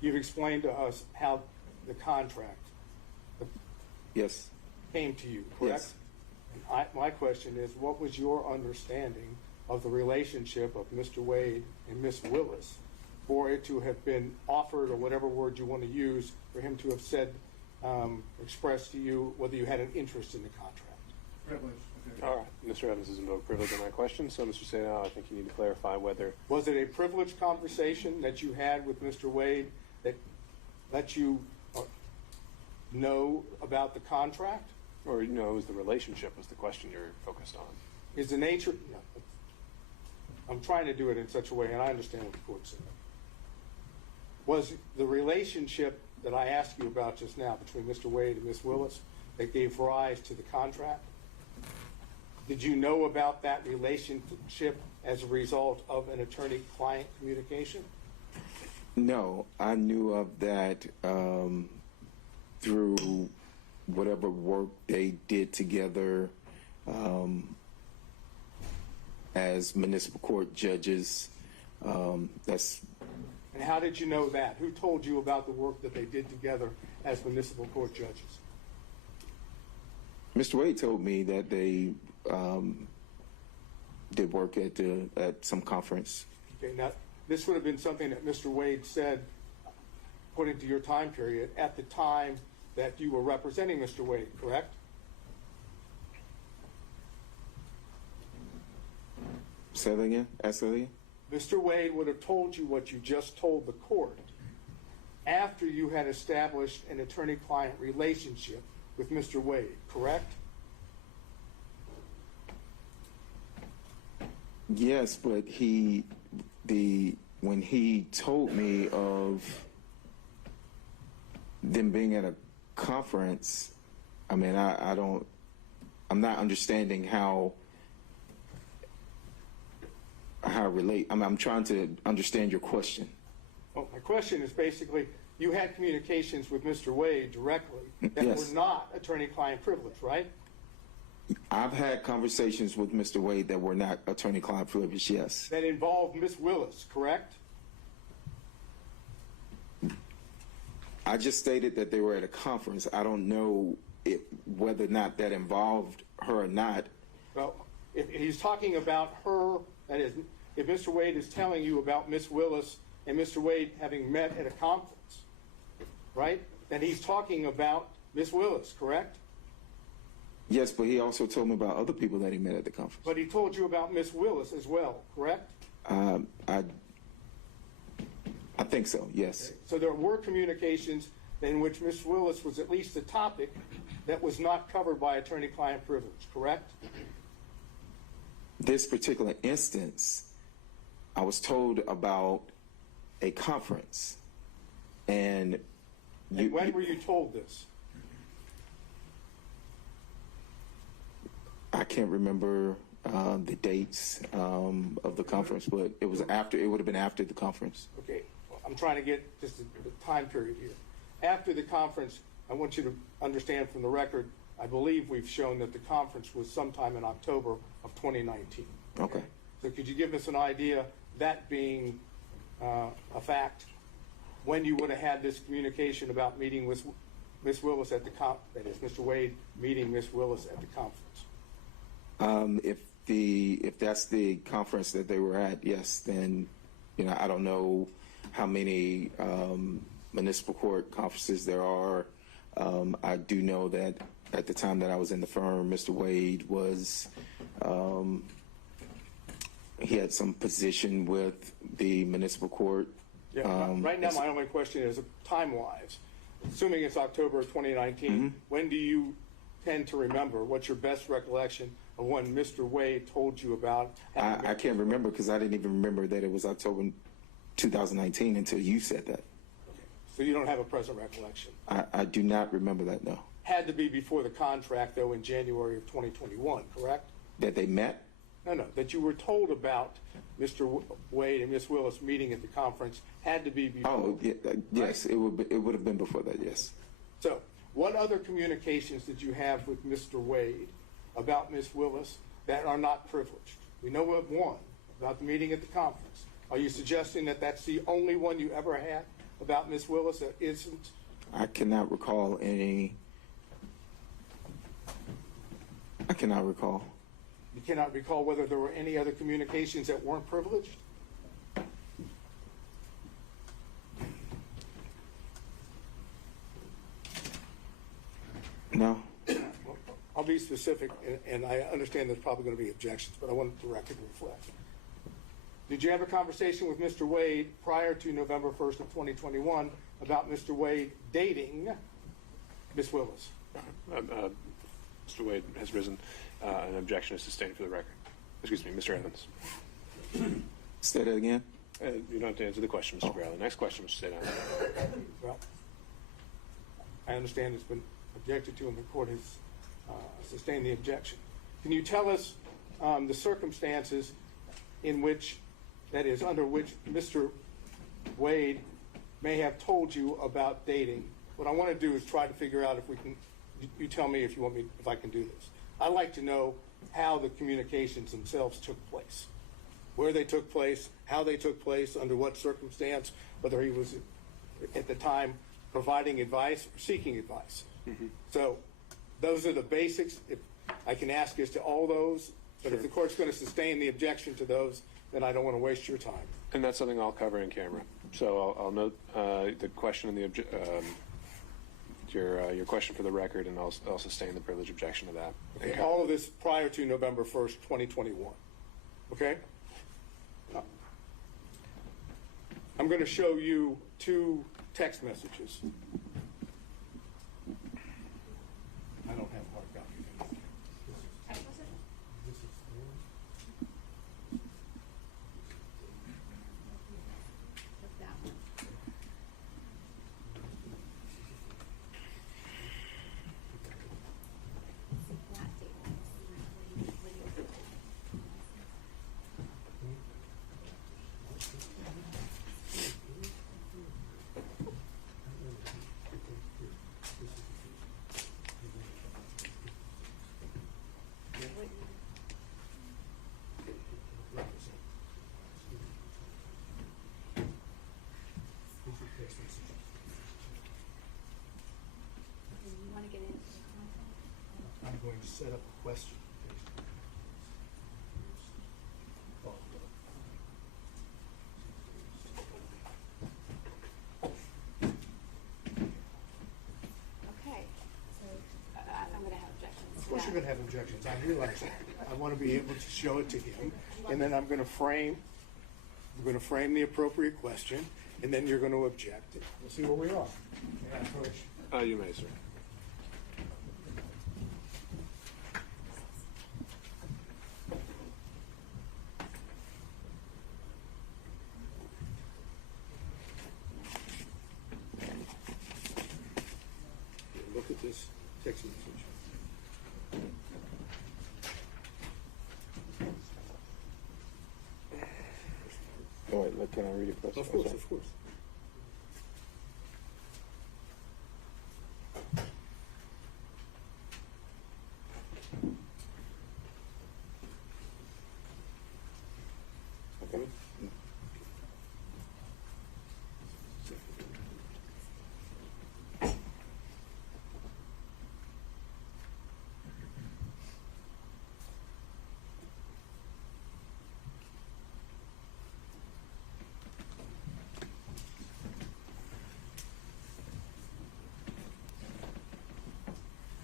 You've explained to us how the contract Yes. came to you, correct? Yes. And my question is, what was your understanding of the relationship of Mr. Wade and Ms. Willis for it to have been offered, or whatever word you want to use, for him to have said, expressed to you whether you had an interest in the contract? Privilege. Okay. All right. Mr. Evans has invoked privilege on that question, so Mr. Sadao, I think you need to clarify whether... Was it a privileged conversation that you had with Mr. Wade that let you know about the contract? Or, it was the relationship was the question you're focused on. Is the nature... No, I'm trying to do it in such a way, and I understand what the court said. Was the relationship that I asked you about just now between Mr. Wade and Ms. Willis that gave rise to the contract? Did you know about that relationship as a result of an attorney-client communication? No, I knew of that through whatever work they did together as municipal court judges. That's. And how did you know that? Who told you about the work that they did together as municipal court judges? Mr. Wade told me that they did work at some conference. Okay, now, this would have been something that Mr. Wade said, according to your time period, at the time that you were representing Mr. Wade, correct? Say that again? Ask that again? Mr. Wade would have told you what you just told the court after you had established an attorney-client relationship with Mr. Wade, correct? Yes, but when he told me of them being at a conference, I mean, I'm not understanding how relate. I'm trying to understand your question. Well, my question is basically, you had communications with Mr. Wade directly that Yes. were not attorney-client privilege, right? I've had conversations with Mr. Wade that were not attorney-client privilege, yes. That involved Ms. Willis, correct? I just stated that they were at a conference. I don't know whether or not that involved her or not. Well, if he's talking about her, that is, if Mr. Wade is telling you about Miss Willis and Mr. Wade having met at a conference, right? Then he's talking about Miss Willis, correct? Yes, but he also told me about other people that he met at the conference. But he told you about Miss Willis as well, correct? I think so, yes. So there were communications in which Miss Willis was at least a topic that was not covered by attorney-client privilege, correct? This particular instance, I was told about a conference, and when were you told this? I can't remember the dates of the conference, but it was after. It would have been after the conference. Okay, I'm trying to get just the time period here. After the conference, I want you to understand from the record, I believe we've shown that the conference was sometime in October of 2019. Okay. So could you give us an idea, that being a fact, when you would have had this communication about meeting with Miss Willis at the that is, Mr. Wade meeting Miss Willis at the conference? If that's the conference that they were at, yes, then I don't know how many municipal court conferences there are. I do know that at the time that I was in the firm, Mr. Wade was he had some position with the municipal court. Yeah, right now my only question is time-wise, assuming it's October of 2019, when do you tend to remember? What's your best recollection of when Mr. Wade told you about? I can't remember because I didn't even remember that it was October 2019 until you said that. So you don't have a present recollection? I do not remember that, no. Had to be before the contract, though, in January of 2021, correct? That they met? No, that you were told about Mr. Wade and Miss Willis meeting at the conference had to be before. Oh, yeah, yes, it would have been before that, yes. So what other communications did you have with Mr. Wade about Miss Willis that are not privileged? We know of one, about the meeting at the conference. Are you suggesting that that's the only one you ever had about Miss Willis that isn't? I cannot recall any. I cannot recall. You cannot recall whether there were any other communications that weren't privileged? No. I'll be specific, and I understand there's probably going to be objections, but I want the record to reflect. Did you have a conversation with Mr. Wade prior to November 1st of 2021 about Mr. Wade dating Miss Willis? Mr. Wade has risen. An objection is sustained for the record. Excuse me, Mr. Evans. Say that again? You don't have to answer the question, Mr. Bradley. Next question, Mr. State. Well, I understand it's been objected to, and the court has sustained the objection. Can you tell us the circumstances in which, that is, under which Mr. Wade may have told you about dating? What I want to do is try to figure out if we can. You tell me if you want me, if I can do this. I'd like to know how the communications themselves took place, where they took place, how they took place, under what circumstance, whether he was at the time providing advice or seeking advice. So those are the basics. If I can ask as to all those, but if the court's going to sustain the objection to those, then I don't want to waste your time. And that's something I'll cover in camera. So I'll note the question and your question for the record, and I'll sustain the privilege objection to that. Okay. All of this prior to November 1st, 2021. Okay? I'm going to show you two text messages. I don't have a hard copy. I'm going to set up a question. have objections. I realize that. I want to be able to show it to him, and then I'm going to frame the appropriate question, and then you're going to object. We'll see where we are. May I approach? You may, sir. Look at this text message. Go ahead, can I read it first? Of course, of course. Okay.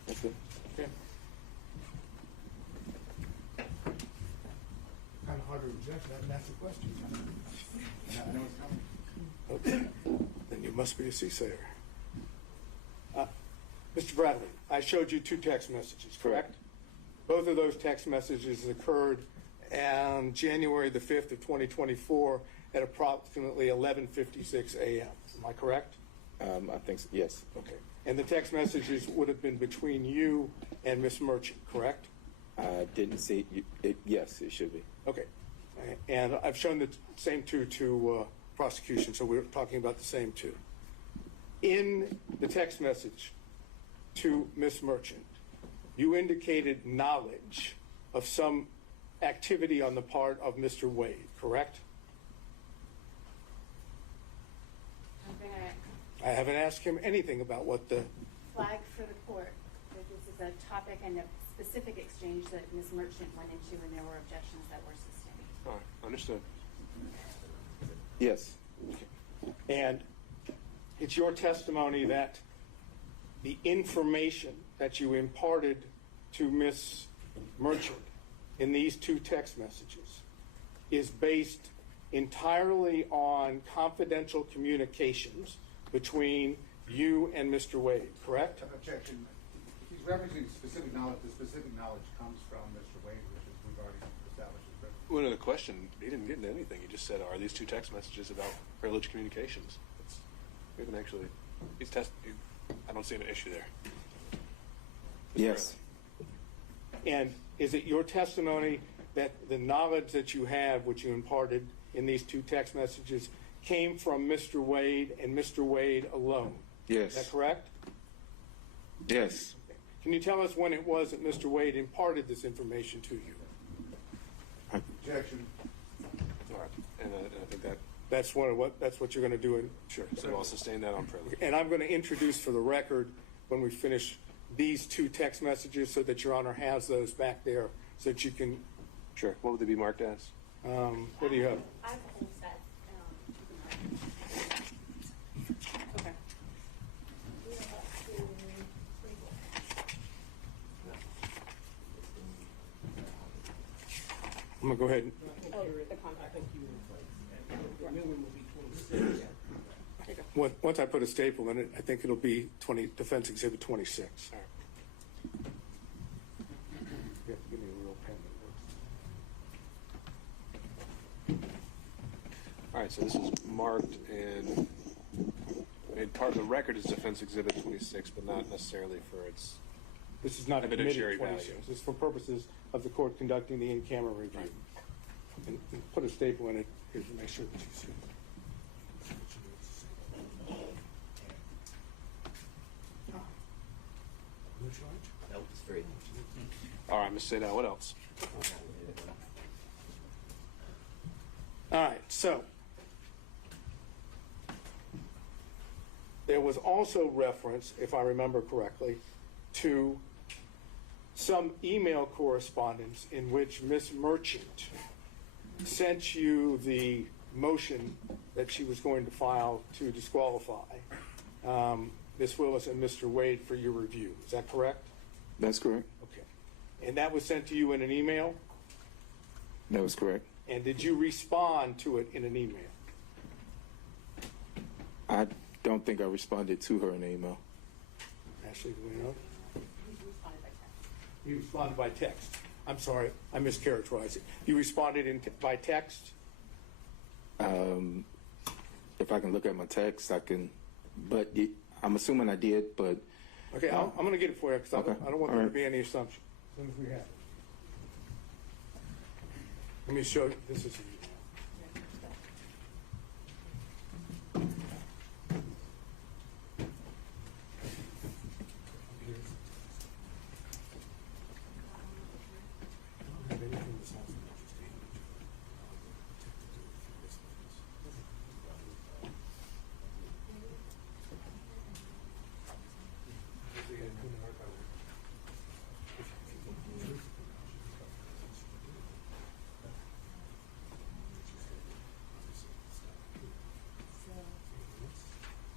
That's it. Okay. Kind of hard to object. That's the question. I know it's coming. Okay. Then you must be a soothsayer. Mr. Bradley, I showed you 2 text messages, correct? Both of those text messages occurred on January the 5th of 2024 at approximately 11:56 a.m. Am I correct? I think so, yes. Okay. And the text messages would have been between you and Miss Merchant, correct? I didn't see it. Yes, it should be. Okay. And I've shown the same 2 to prosecution, so we're talking about the same 2. In the text message to Miss Merchant, you indicated knowledge of some activity on the part of Mr. Wade, correct? I'm going to I haven't asked him anything about what the... flag for the court that this is a topic and a specific exchange that Ms. Merchant went into, and there were objections that were sustained. All right, understood. Yes. And it's your testimony that the information that you imparted to Miss Merchant in these 2 text messages is based entirely on confidential communications between you and Mr. Wade, correct? Objection. He's referencing specific knowledge. The specific knowledge comes from Mr. Wade, which is we've already established. Well, no, the question, he didn't get into anything. He just said, are these 2 text messages about privileged communications? We haven't actually, I don't see an issue there. Yes. And is it your testimony that the knowledge that you have, which you imparted in these 2 text messages, came from Mr. Wade and Mr. Wade alone? Yes. Is that correct? Yes. Can you tell us when it was that Mr. Wade imparted this information to you? Objection. All right, and I think that, That's what you're going to do. sure, so I'll sustain that on privilege. And I'm going to introduce for the record, when we finish these 2 text messages, so that Your Honor has those back there, so that you can. Sure, what would they be marked as? What do you have? I have a whole set. Okay. We're up to 3 I'm going to go ahead and. Oh, the contact. The new one will be 26. Once I put a staple in it, I think it'll be Defense Exhibit 26. All right. You have to give me a real pen that works. All right, so this is marked in, part of the record is Defense Exhibit 26, but not necessarily for its, This is not Evidentiary admitted 26. value. This is for purposes of the court conducting the in-camera review. Right. And put a staple in it here to make sure that you see it. No charge? Nope, it's free. all right, Ms. Seda, what else? All right, so there was also reference, if I remember correctly, to some email correspondence in which Ms. Merchant sent you the motion that she was going to file to disqualify Ms. Willis and Mr. Wade for your review. Is that correct? That's correct. Okay. And that was sent to you in an email? That was correct. And did you respond to it in an email? I don't think I responded to her in an email. Ashley, do we know? He responded by text. You responded by text. I'm sorry, I mischaracterized it. You responded by text? If I can look at my text, I can, but I'm assuming I did, but. Okay, I'm going to get it for you because Okay. I don't want All there to right. be any assumption. As soon as we have it. Let me show you. This is an email.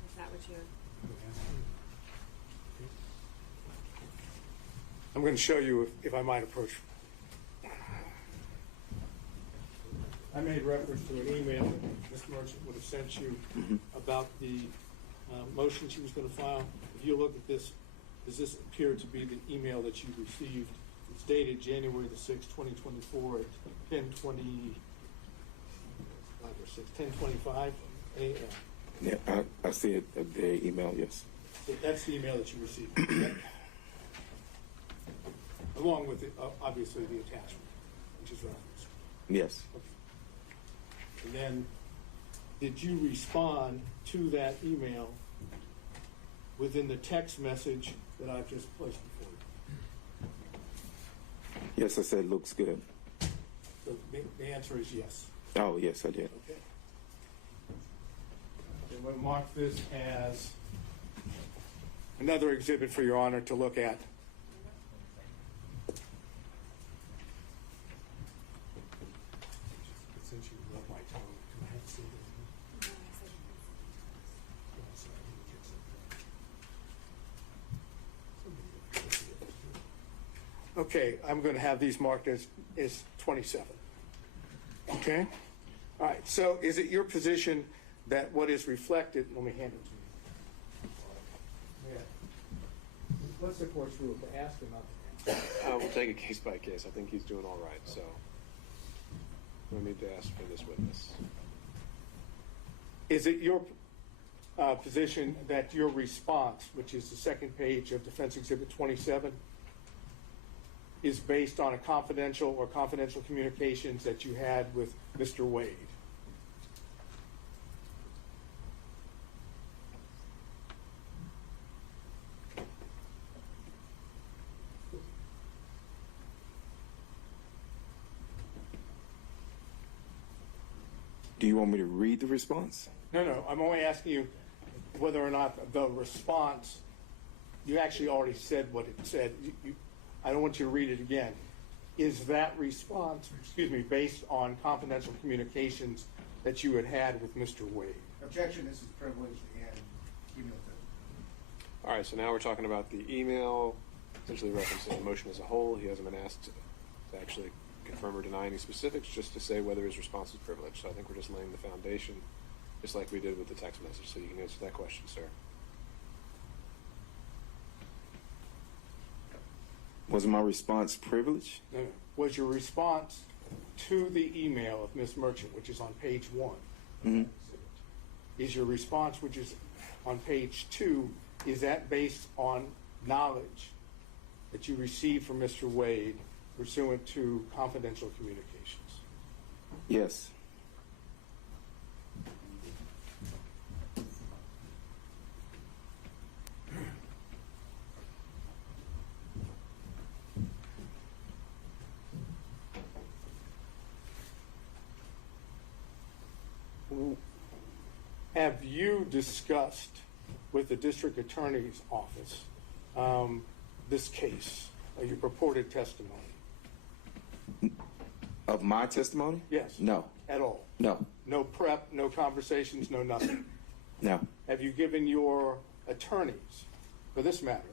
Is that what you're? I'm going to show you if I might approach. I made reference to an email that Ms. Merchant would have sent you about the motion she was going to file. If you look at this, does this appear to be the email that you received? It's dated January the 6th, 2024 at 10:25 a.m. Yeah, I see it, the email, yes. That's the email that you received. Along with, obviously, the attachment, which is referenced. Yes. And then, did you respond to that email within the text message that I've just placed before you? Yes, I said looks good. So the answer is yes. Oh, yes, I did. Okay. And we'll mark this as another exhibit for Your Honor to look at. Since you love my tone, can I have a seat? Okay, I'm going to have these marked as 27. Okay? All right, so is it your position that what is reflected, let me hand it to you. Yeah. What's the court's rule? To ask or not to ask? We'll take it case by case. I think he's doing all right, so we need to ask for this witness. Is it your position that your response, which is the second page of Defense Exhibit 27, is based on a confidential or confidential communications that you had with Mr. Wade? Do you want me to read the response? No, I'm only asking you whether or not the response, you actually already said what it said. I don't want you to read it again. Is that response, based on confidential communications that you had with Mr. Wade? Objection, this is privileged and cumulative. All right, so now we're talking about the email, essentially referencing the motion as a whole. He hasn't been asked to actually confirm or deny any specifics, just to say whether his response is privileged. So I think we're just laying the foundation, just like we did with the text message. So you can answer that question, sir. Was my response privileged? No. Was your response to the email of Ms. Merchant, which is on page 1, is your response, which is on page 2, is that based on knowledge that you received from Mr. Wade pursuant to confidential communications? Yes. Have you discussed with the district attorney's office this case, your purported testimony? Of my testimony? Yes. No. At all? No. No prep, no conversations, no nothing? No. Have you given your attorneys, for this matter,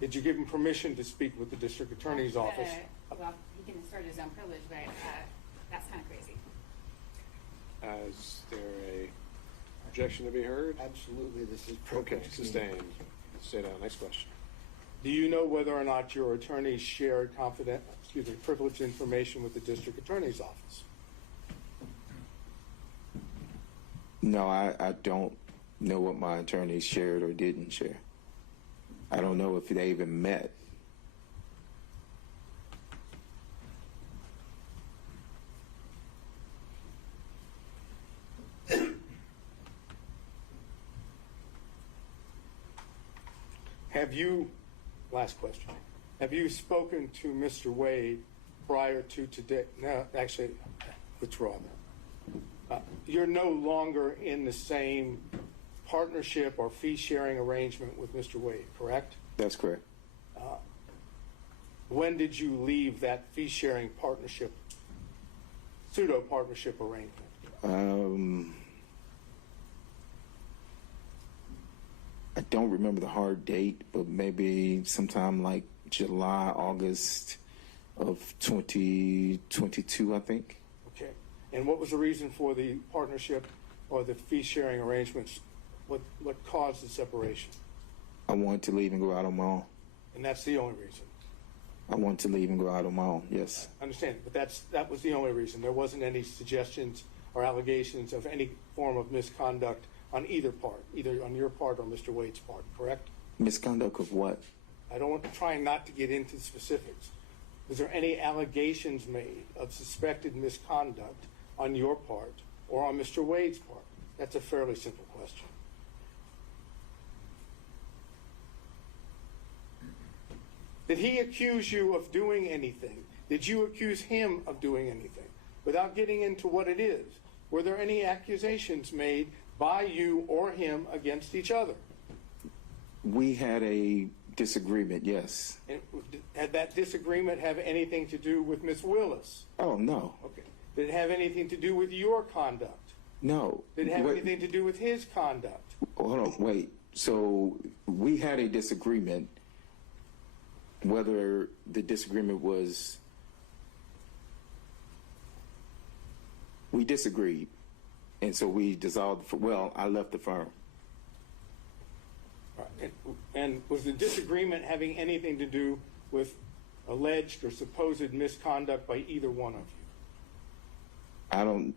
Did you give him permission to speak with the district attorney's office? Well, he can assert his own privilege, but that's kind of crazy. Is there a objection to be heard? Absolutely, this is Okay, privileged. sustained. Stay down. Next question. Do you know whether or not your attorney shared privileged information with the district attorney's office? No, I don't know what my attorneys shared or didn't share. I don't know if they even met. Last question. Have you spoken to Mr. Wade prior to today? No, actually, withdraw that. You're no longer in the same partnership or fee-sharing arrangement with Mr. Wade, correct? That's correct. When did you leave that fee-sharing partnership, pseudo-partnership arrangement? I don't remember the hard date, but maybe sometime like July, August of 2022, I think. Okay. And what was the reason for the partnership or the fee-sharing arrangements? What caused the separation? I wanted to leave and go out on my own. And that's the only reason? I wanted to leave and go out on my own, yes. I understand, but that was the only reason. There wasn't any suggestions or allegations of any form of misconduct on either part, either on your part or Mr. Wade's part, correct? Misconduct of what? Trying not to get into specifics. Was there any allegations made of suspected misconduct on your part or on Mr. Wade's part? That's a fairly simple question. Did he accuse you of doing anything? Did you accuse him of doing anything? Without getting into what it is, were there any accusations made by you or him against each other? We had a disagreement, yes. And had that disagreement have anything to do with Miss Willis? Oh, no. Okay. Did it have anything to do with your conduct? No. Did it have anything to do with his conduct? Hold on, wait. So we had a disagreement. Whether the disagreement was, we disagreed, and so we dissolved. I left the firm. Right. And was the disagreement having anything to do with alleged or supposed misconduct by either one of you?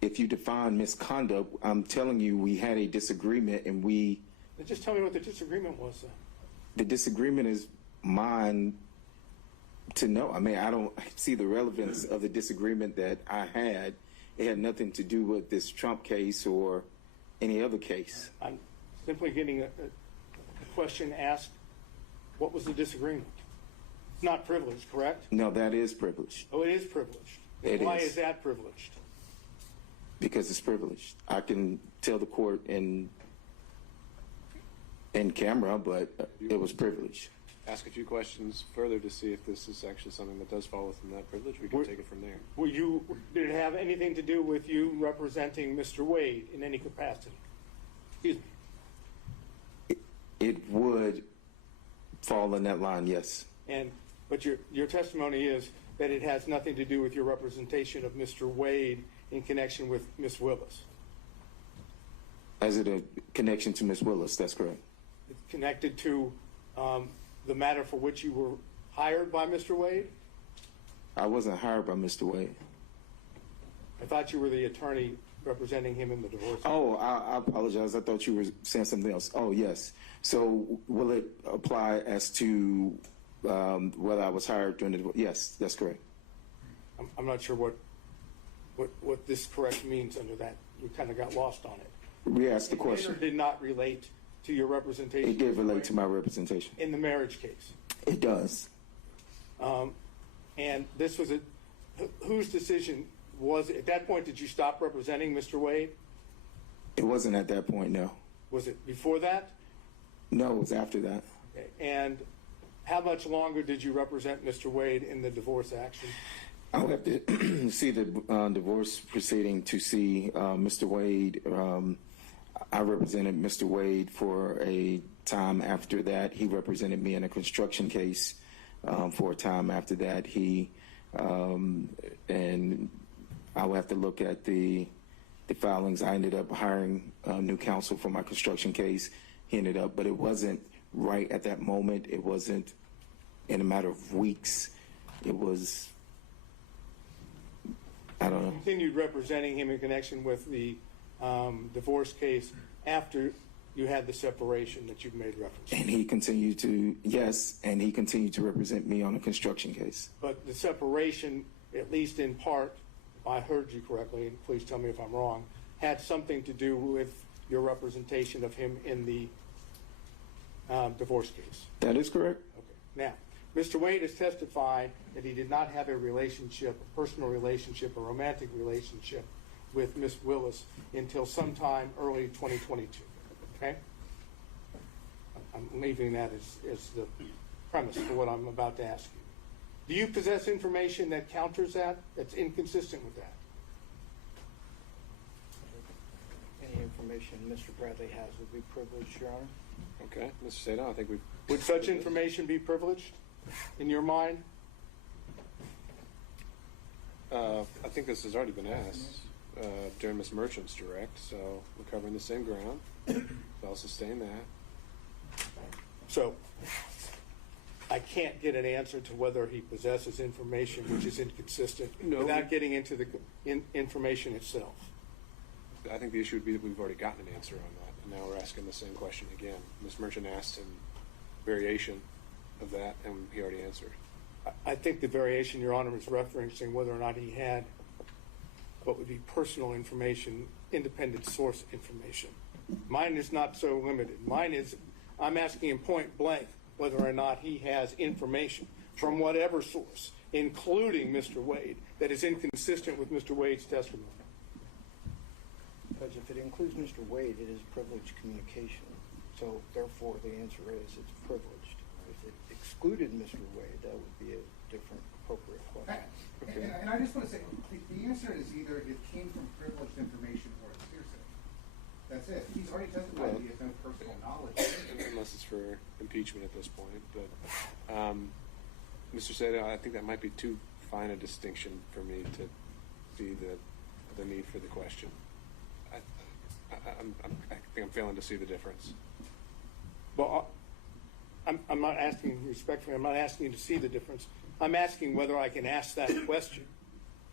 If you define misconduct, I'm telling you we had a disagreement and we. Just tell me what the disagreement was then. The disagreement is mine to know. I mean, I don't see the relevance of the disagreement that I had. It had nothing to do with this Trump case or any other case. I'm simply getting a question asked, what was the disagreement? It's not privileged, correct? No, that is privileged. Oh, it is privileged. Why is that privileged? Because it's privileged. I can tell the court in camera, but it was privileged. Ask a few questions further to see if this is actually something that does fall within that privilege. We can take it from there. Did it have anything to do with you representing Mr. Wade in any capacity? Excuse me. It would fall in that line, yes. But your testimony is that it has nothing to do with your representation of Mr. Wade in connection with Miss Willis. As it a connection to Miss Willis, that's correct. It's connected to the matter for which you were hired by Mr. Wade? I wasn't hired by Mr. Wade. I thought you were the attorney representing him in the divorce. Oh, I apologize. I thought you were saying something else. Oh, yes. So will it apply as to whether I was hired during the divorce? Yes, that's correct. I'm not sure what this correct means under that. We kind of got lost on it. Re-ask the question. It did not relate to your representation. It did relate to my representation. In the marriage case. It does. And this was whose decision was it? At that point, did you stop representing Mr. Wade? It wasn't at that point, no. Was it before that? No, it was after that. Okay. And how much longer did you represent Mr. Wade in the divorce action? I'll have to see the divorce proceeding to see Mr. Wade. I represented Mr. Wade for a time after that. He represented me in a construction case for a time after that. And I will have to look at the filings. I ended up hiring new counsel for my construction case. He ended up, but it wasn't right at that moment. It wasn't in a matter of weeks. It was, I don't know. Continued representing him in connection with the divorce case after you had the separation that you've made reference to. And he continued to, yes, and he continued to represent me on a construction case. But the separation, at least in part, if I heard you correctly, and please tell me if I'm wrong, had something to do with your representation of him in the divorce case. That is correct. Okay. Now, Mr. Wade has testified that he did not have a relationship, a personal relationship, a romantic relationship with Ms. Willis until sometime early 2022. Okay? I'm leaving that as the premise for what I'm about to ask you. Do you possess information that counters that, that's inconsistent with that? Any information Mr. Bradley has would be privileged, Your Honor. Okay, Mr. Sato, I think we've... Would such information be privileged in your mind? I think this has already been asked during Ms. Merchant's direct, so we're covering the same ground. So I'll sustain that. So I can't get an answer to whether he possesses information which is inconsistent without getting into the information itself. I think the issue would be that we've already gotten an answer on that, and now we're asking the same question again. Ms. Merchant asked him variation of that, and he already answered. I think the variation, Your Honor, is referencing whether or not he had what would be personal information, independent source information. Mine is not so limited. Mine is, I'm asking him point blank whether or not he has information from whatever source, including Mr. Wade, that is inconsistent with Mr. Wade's testimony. Because if it includes Mr. Wade, it is privileged communication. So therefore, the answer is it's privileged. If it excluded Mr. Wade, that would be a different appropriate question. Okay. And I just want to say, the answer is either it came from privileged information or it's hearsay. That's it. He's already testified that he has no personal knowledge. Unless it's for impeachment at this point. But Mr. Sato, I think that might be too fine a distinction for me to see the need for the question. I think I'm failing to see the difference. Well, I'm not asking respectfully, I'm not asking you to see the difference. I'm asking whether I can ask that question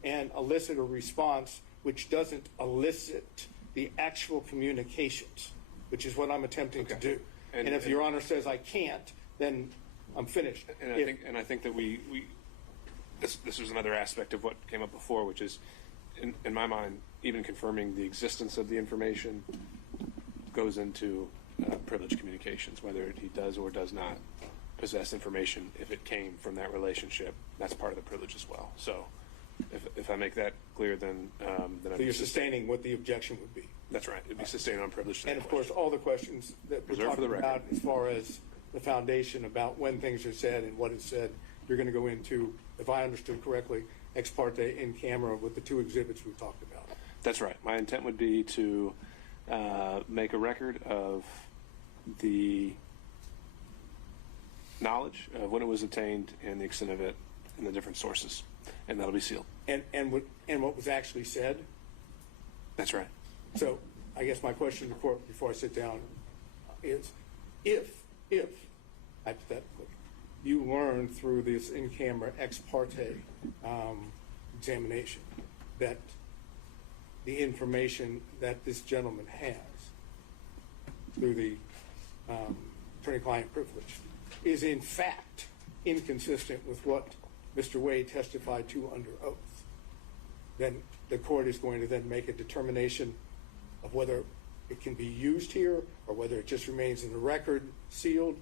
and elicit a response which doesn't elicit the actual communications, which is what I'm attempting to do. And if Your Honor says I can't, then I'm finished. And I think that this was another aspect of what came up before, which is, in my mind, even confirming the existence of the information goes into privileged communications, whether he does or does not possess information. If it came from that relationship, that's part of the privilege as well. So if I make that clear, then so you're sustaining what the objection would be. That's right. It'd be sustained on privilege. And of course, all the questions that we're talking about as far as the foundation about when things are said and what is said, you're going to go into, if I understood correctly, ex parte in camera with the two exhibits we talked about. That's right. My intent would be to make a record of the knowledge of when it was obtained and the extent of it and the different sources, and that'll be sealed. And what was actually said? That's right. So I guess my question to the court before I sit down is, if hypothetically you learn through this in-camera ex parte examination that the information that this gentleman has through the attorney-client privilege is in fact inconsistent with what Mr. Wade testified to under oath, then the court is going to then make a determination of whether it can be used here or whether it just remains in the record sealed.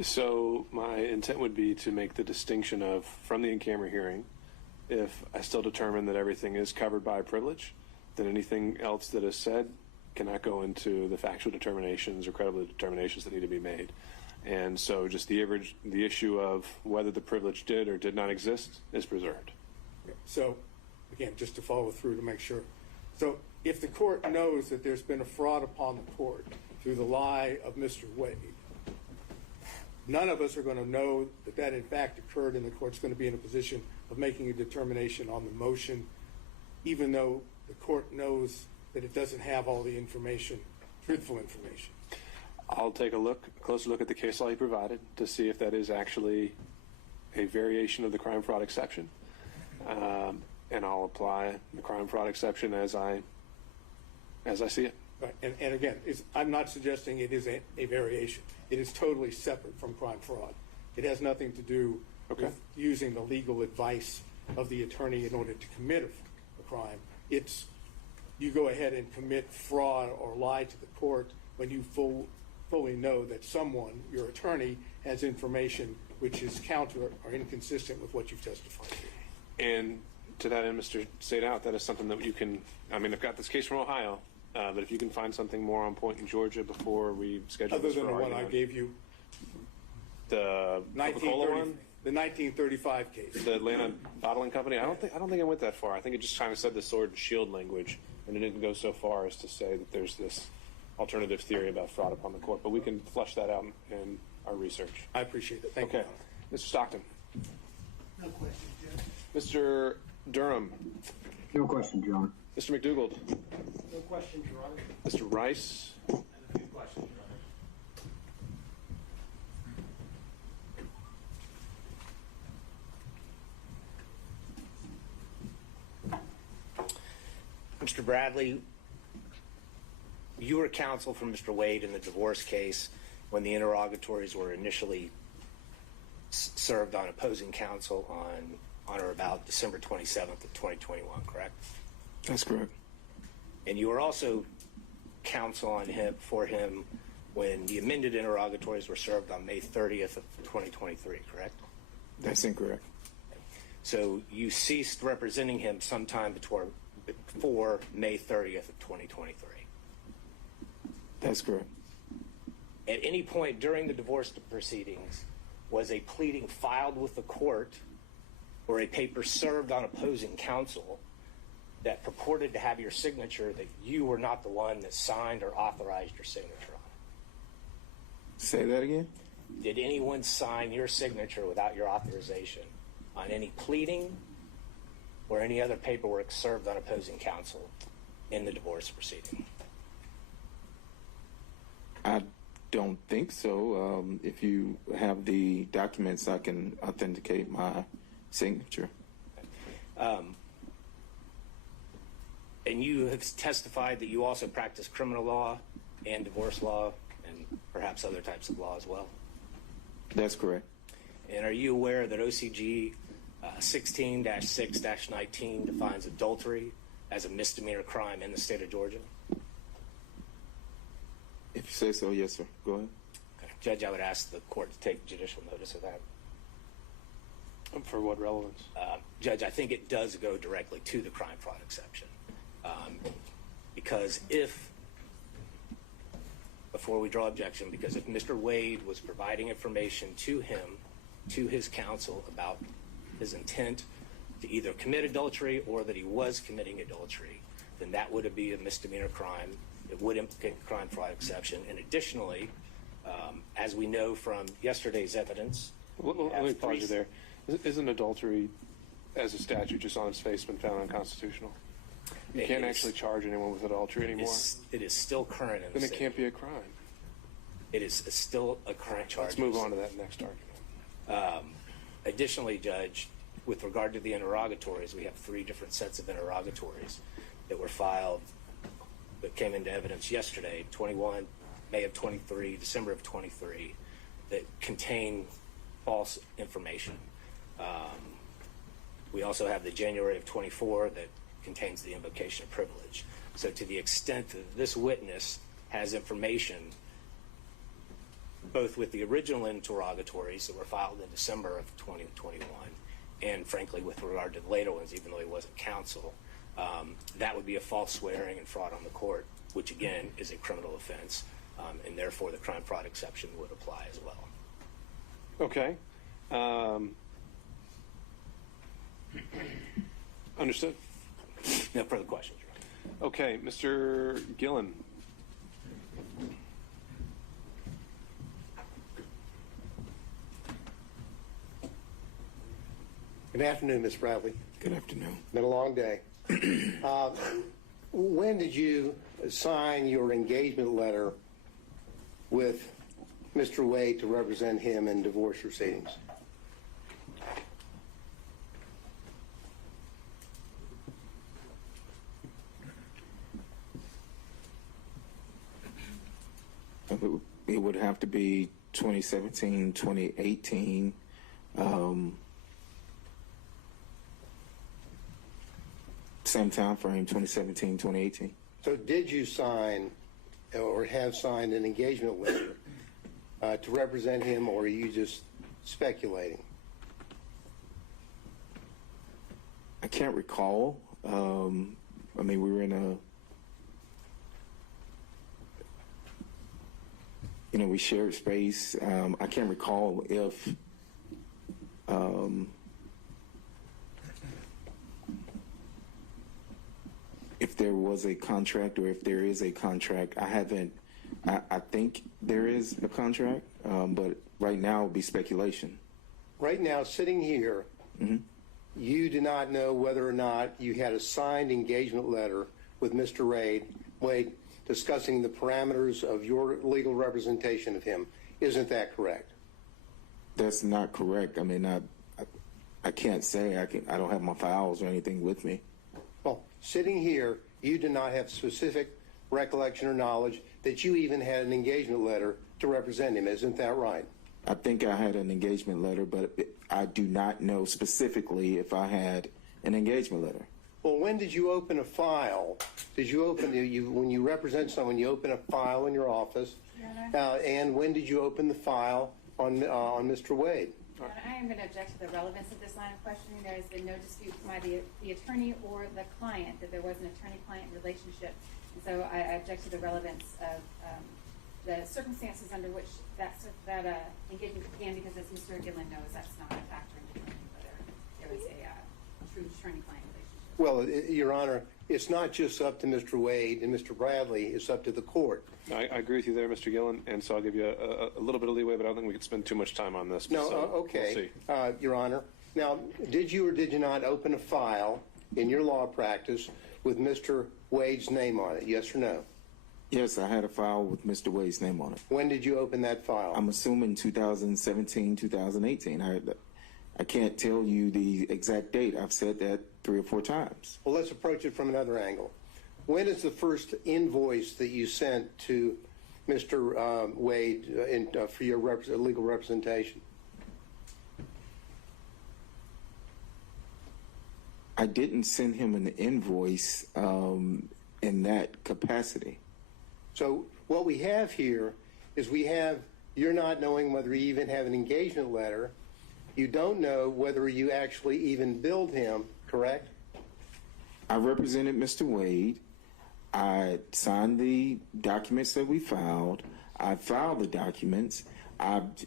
So my intent would be to make the distinction of, from the in-camera hearing, if I still determine that everything is covered by privilege, then anything else that is said cannot go into the factual determinations or credible determinations that need to be made. And so just the issue of whether the privilege did or did not exist is preserved. So, again, just to follow through to make sure. So if the court knows that there's been a fraud upon the court through the lie of Mr. Wade, none of us are going to know that that in fact occurred, and the court's going to be in a position of making a determination on the motion, even though the court knows that it doesn't have all the information, truthful information. I'll take a closer look at the case law you provided to see if that is actually a variation of the crime fraud exception, and I'll apply the crime fraud exception as I see it. Right. And again, I'm not suggesting it is a variation. It is totally separate from crime fraud. It has nothing to do with using the legal advice of the attorney in order to commit a crime. It's you go ahead and commit fraud or lie to the court when you fully know that someone, your attorney, has information which is counter or inconsistent with what you've testified to. And to that end, Mr. Sadout, that is something that you can, I mean, I've got this case from Ohio, but if you can find something more on point in Georgia before we schedule Other this than for the one I argument. gave you, The Coca-Cola one? the 1935 case. The Atlanta Bottling Company? I don't think I went that far. I think it just kind of said the sword and shield language, and it didn't go so far as to say that there's this alternative theory about fraud upon the court. But we can flesh that out in our research. I appreciate it. Thank you. Okay. Mr. Stockton. No question, Judge. Mr. Durham. No question, John. Mr. McDougald. No question, Your Honor. Mr. Rice. And a few questions, Your Honor. Mr. Bradley, you were counsel for Mr. Wade in the divorce case when the interrogatories were initially served on opposing counsel on or about December 27th of 2021, correct? That's correct. And you were also counsel for him when the amended interrogatories were served on May 30th of 2023, correct? That's incorrect. So you ceased representing him sometime before May 30th of 2023. That's correct. At any point during the divorce proceedings, was a pleading filed with the court or a paper served on opposing counsel that purported to have your signature that you were not the one that signed or authorized your signature on it? Say that again? Did anyone sign your signature without your authorization on any pleading or any other paperwork served on opposing counsel in the divorce proceeding? I don't think so. If you have the documents, I can authenticate my signature. And you have testified that you also practice criminal law and divorce law and perhaps other types of law as well? That's correct. And are you aware that OCG 16-6-19 defines adultery as a misdemeanor crime in the state of Georgia? If you say so, yes, sir. Go ahead. Okay. Judge, I would ask the court to take judicial notice of that. For what relevance? Judge, I think it does go directly to the crime fraud exception. Because if Mr. Wade was providing information to him, to his counsel about his intent to either commit adultery or that he was committing adultery, then that would be a misdemeanor crime. It would implicate the crime fraud exception. And additionally, as we know from yesterday's evidence, let me pause you there. Isn't adultery, as a statute, just on its face, been found unconstitutional? You can't actually charge anyone with adultery anymore. It is still current in the Then it state. can't be a crime. It is still a current charge. Let's move on to that next argument. Additionally, Judge, with regard to the interrogatories, we have 3 different sets of interrogatories that were filed that came into evidence yesterday, 21, May of 23, December of 23, that contain false information. We also have the January of 24 that contains the invocation of privilege. So to the extent that this witness has information, both with the original interrogatories that were filed in December of 2021, and frankly with regard to the later ones, even though he wasn't counsel, that would be a false swearing and fraud on the court, which again is a criminal offense, and therefore the crime fraud exception would apply as well. Okay. Understood. No further questions, Okay, Mr. Gillen. Good afternoon, Ms. Bradley. Good afternoon. Been a long day. When did you sign your engagement letter with Mr. Wade to represent him in divorce proceedings? It would have to be 2017, 2018. Same time frame, 2017, 2018. So did you sign or have signed an engagement letter to represent him, or are you just speculating? I can't recall. I mean, we were in a, we shared space. I can't recall if there was a contract or if there is a contract. I think there is a contract, but right now it would be speculation. Right now, sitting here, you do not know whether or not you had a signed engagement letter with Mr. Wade discussing the parameters of your legal representation of him. Isn't that correct? That's not correct. I mean, I can't say. I don't have my files or anything with me. Well, sitting here, you do not have specific recollection or knowledge that you even had an engagement letter to represent him. Isn't that right? I think I had an engagement letter, but I do not know specifically if I had an engagement letter. Well, when did you open a file? Did you open, when you represent someone, you open a file in your office? And when did you open the file on Mr. Wade? I am going to object to the relevance of this line of questioning. There has been no dispute by the attorney or the client that there was an attorney-client relationship. And so I object to the relevance of the circumstances under which that engagement began, because as Mr. Gillen knows, that's not a factor in determining whether there was a true attorney-client relationship. Well, Your Honor, it's not just up to Mr. Wade and Mr. Bradley, it's up to the court. I agree with you there, Mr. Gillen, and so I'll give you a little bit of leeway, but I don't think we could spend too much time on this. No, so okay, we'll see. Your Honor. Now, did you or did you not open a file in your law practice with Mr. Wade's name on it, yes or no? Yes, I had a file with Mr. Wade's name on it. When did you open that file? I'm assuming 2017, 2018. I can't tell you the exact date. I've said that 3 or 4 times. Well, let's approach it from another angle. When is the first invoice that you sent to Mr. Wade for your legal representation? I didn't send him an invoice in that capacity. So what we have here is you're not knowing whether you even have an engagement letter. You don't know whether you actually even billed him, correct? I represented Mr. Wade. I signed the documents that we filed. I filed the documents.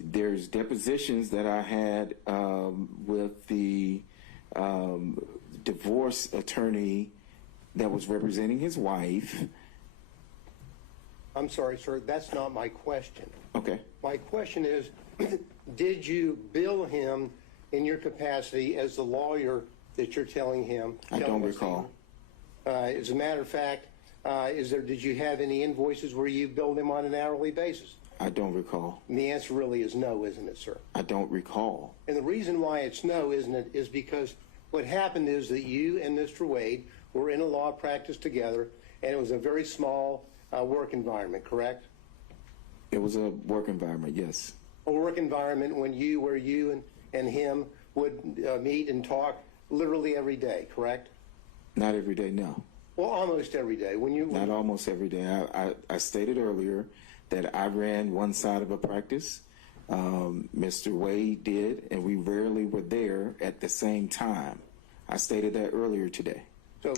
There's depositions that I had with the divorce attorney that was representing his wife. I'm sorry, sir, that's not my question. Okay. My question is, did you bill him in your capacity as the lawyer that you're telling him? I don't recall. As a matter of fact, did you have any invoices where you billed him on an hourly basis? I don't recall. And the answer really is no, isn't it, sir? I don't recall. And the reason why it's no, isn't it, is because what happened is that you and Mr. Wade were in a law practice together, and it was a very small work environment, correct? It was a work environment, yes. A work environment where you and him would meet and talk literally every day, correct? Not every day, no. Well, almost every day. Not almost every day. I stated earlier that I ran one side of a practice. Mr. Wade did, and we rarely were there at the same time. I stated that earlier today. So,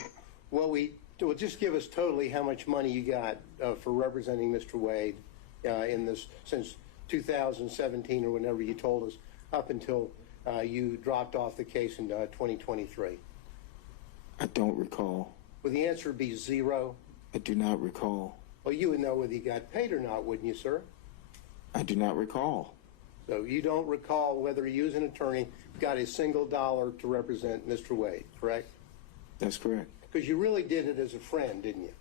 just give us totally how much money you got for representing Mr. Wade in this since 2017 or whenever you told us, up until you dropped off the case in 2023. I don't recall. Would the answer be zero? I do not recall. Well, you would know whether he got paid or not, wouldn't you, sir? I do not recall. So you don't recall whether you as an attorney got a single dollar to represent Mr. Wade, correct? That's correct. Because you really did it as a friend, didn't you?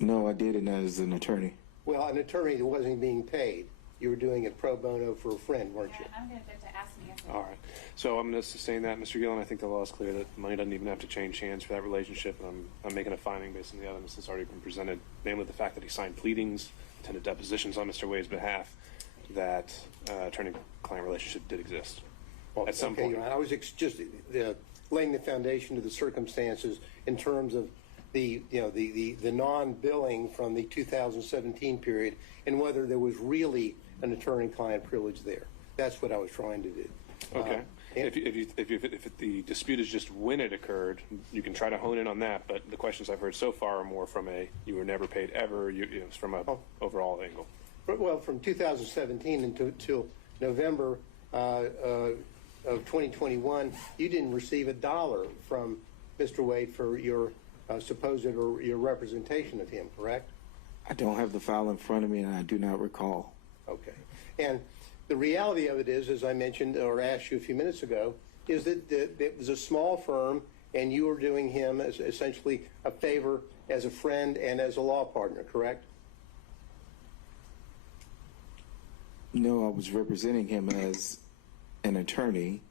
No, I did it as an attorney. Well, an attorney that wasn't being paid. You were doing it pro bono for a friend, weren't you? I'm going to object to asking answer. All right. So I'm going to sustain that, Mr. Gillen. I think the law is clear that money doesn't even have to change hands for that relationship. And I'm making a finding based on the evidence that's already been presented, namely the fact that he signed pleadings, attended depositions on Mr. Wade's behalf, that attorney-client relationship did exist Well, at some okay, point. Your Honor, I was just laying the foundation to the circumstances in terms of the non-billing from the 2017 period and whether there was really an attorney-client privilege there. That's what I was trying to do. Okay. If the dispute is just when it occurred, you can try to hone in on that. But the questions I've heard so far are more from a you were never paid ever, it's from a overall angle. Well, from 2017 until November of 2021, you didn't receive a dollar from Mr. Wade for your supposed or your representation of him, correct? I don't have the file in front of me, and I do not recall. Okay. And the reality of it is, as I mentioned or asked you a few minutes ago, is that it was a small firm, and you were doing him as essentially a favor as a friend and as a law partner, correct? No, I was representing him as an attorney.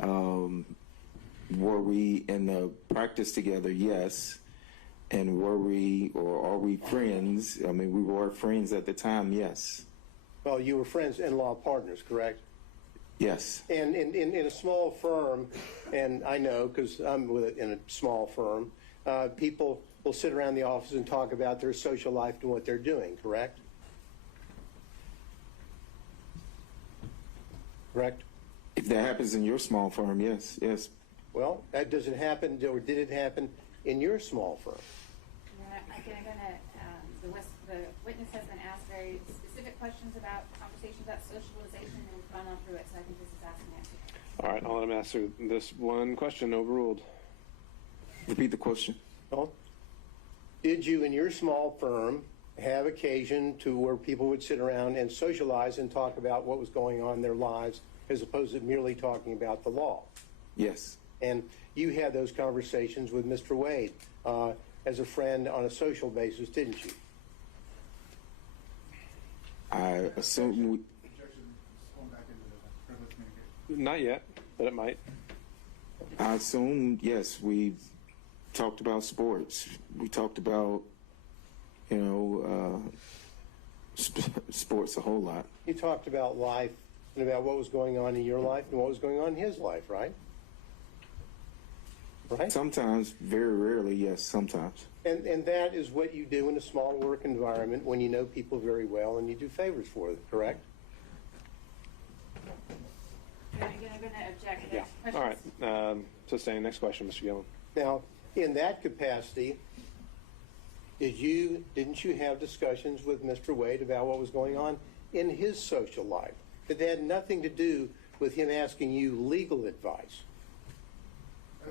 Were we in the practice together? Yes. And were we, or are we friends? I mean, we were friends at the time, yes. Well, you were friends and law partners, correct? Yes. And in a small firm, and I know because I'm in a small firm, people will sit around the office and talk about their social life and what they're doing, correct? Correct? If that happens in your small firm, yes, yes. Well, that doesn't happen, or did it happen in your small firm? The witness has been asked very specific questions about conversations about socialization, and we've gone on through it, so I think this is asking answer. All right, I'll let him answer this one question. Overruled. Repeat the question. Well, did you in your small firm have occasion to where people would sit around and socialize and talk about what was going on in their lives as opposed to merely talking about the law? Yes. And you had those conversations with Mr. Wade as a friend on a social basis, didn't you? I assume Objection is going back into the privilege communication. Not yet, but it might. I assume, yes, we talked about sports. We talked about, sports a whole lot. You talked about life and about what was going on in your life and what was going on in his life, right? Right? Sometimes, very rarely, yes, sometimes. And that is what you do in a small work environment when you know people very well and you do favors for them, correct? I'm going to object. Yeah. Questions? All right. Sustain. Next question, Mr. Gillen. Now, in that capacity, didn't you have discussions with Mr. Wade about what was going on in his social life that had nothing to do with him asking you legal advice?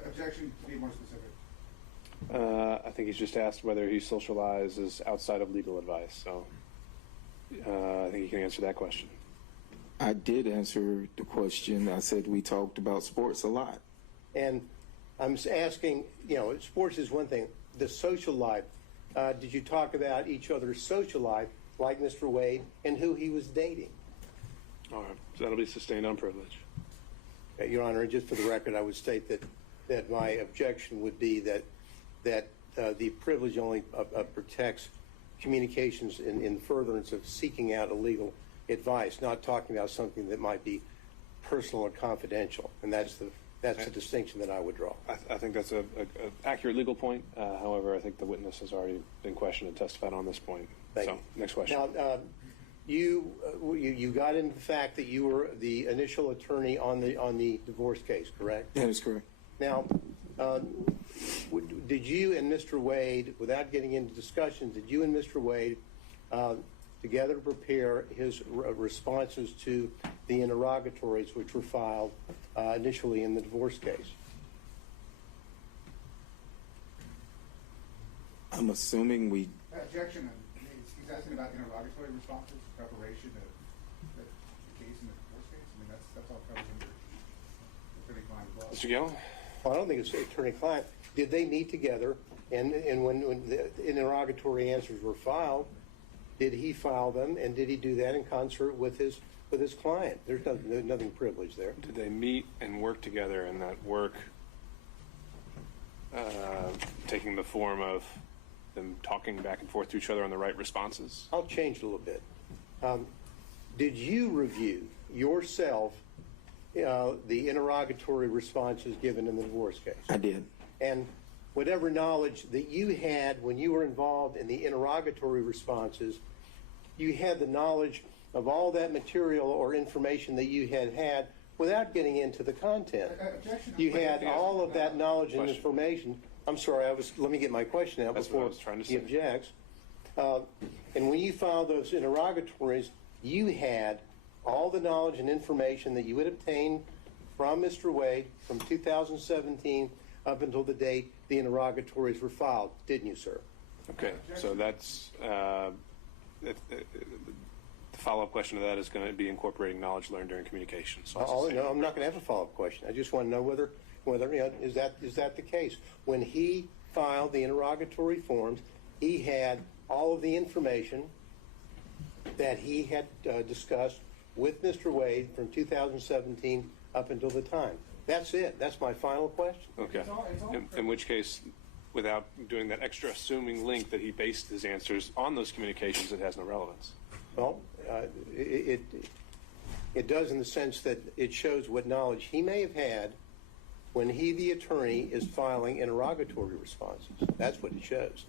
Objection, to be more specific. I think he's just asked whether he socializes outside of legal advice. So I think he can answer that question. I did answer the question. I said we talked about sports a lot. And I'm asking, sports is one thing. The social life, did you talk about each other's social life, like Mr. Wade, and who he was dating? All right. So that'll be sustained on privilege. Your Honor, just for the record, I would state that my objection would be that the privilege only protects communications in furtherance of seeking out illegal advice, not talking about something that might be personal or confidential. And that's the distinction that I would draw. I think that's an accurate legal point. However, I think the witness has already been questioned and testified on this point. Thank you. Next question. Now, you got into the fact that you were the initial attorney on the divorce case, correct? That is correct. Now, did you and Mr. Wade, without getting into discussions, did you and Mr. Wade together prepare his responses to the interrogatories which were filed initially in the divorce case? I'm assuming we, Objection, he's asking about interrogatory responses, preparation of the case in the divorce case. I mean, that's all covered under attorney-client law. Mr. Gillen? Well, I don't think it's attorney-client. Did they meet together, and when the interrogatory answers were filed, did he file them, and did he do that in concert with his client? There's nothing privileged there. Did they meet and work together, and that work taking the form of them talking back and forth to each other on the right responses? I'll change it a little bit. Did you review yourself the interrogatory responses given in the divorce case? I did. And whatever knowledge that you had when you were involved in the interrogatory responses, you had the knowledge of all that material or information that you had without getting into the content. You had all of that knowledge and information. I'm sorry, let me get my question out before he objects. And when you filed those interrogatories, you had all the knowledge and information that you had obtained from Mr. Wade from 2017 up until the date the interrogatories were filed, didn't you, sir? Okay, so that's the follow-up question to that is going to be incorporating knowledge learned during communication. So No, I'm not going to have a follow-up question. I just want to know whether is that the case? When he filed the interrogatory forms, he had all of the information that he had discussed with Mr. Wade from 2017 up until the time. That's it. That's my final question. Okay. In which case, without doing that extra assuming link that he based his answers on those communications, it has no relevance. Well, it does in the sense that it shows what knowledge he may have had when he, the attorney, is filing interrogatory responses. That's what it shows.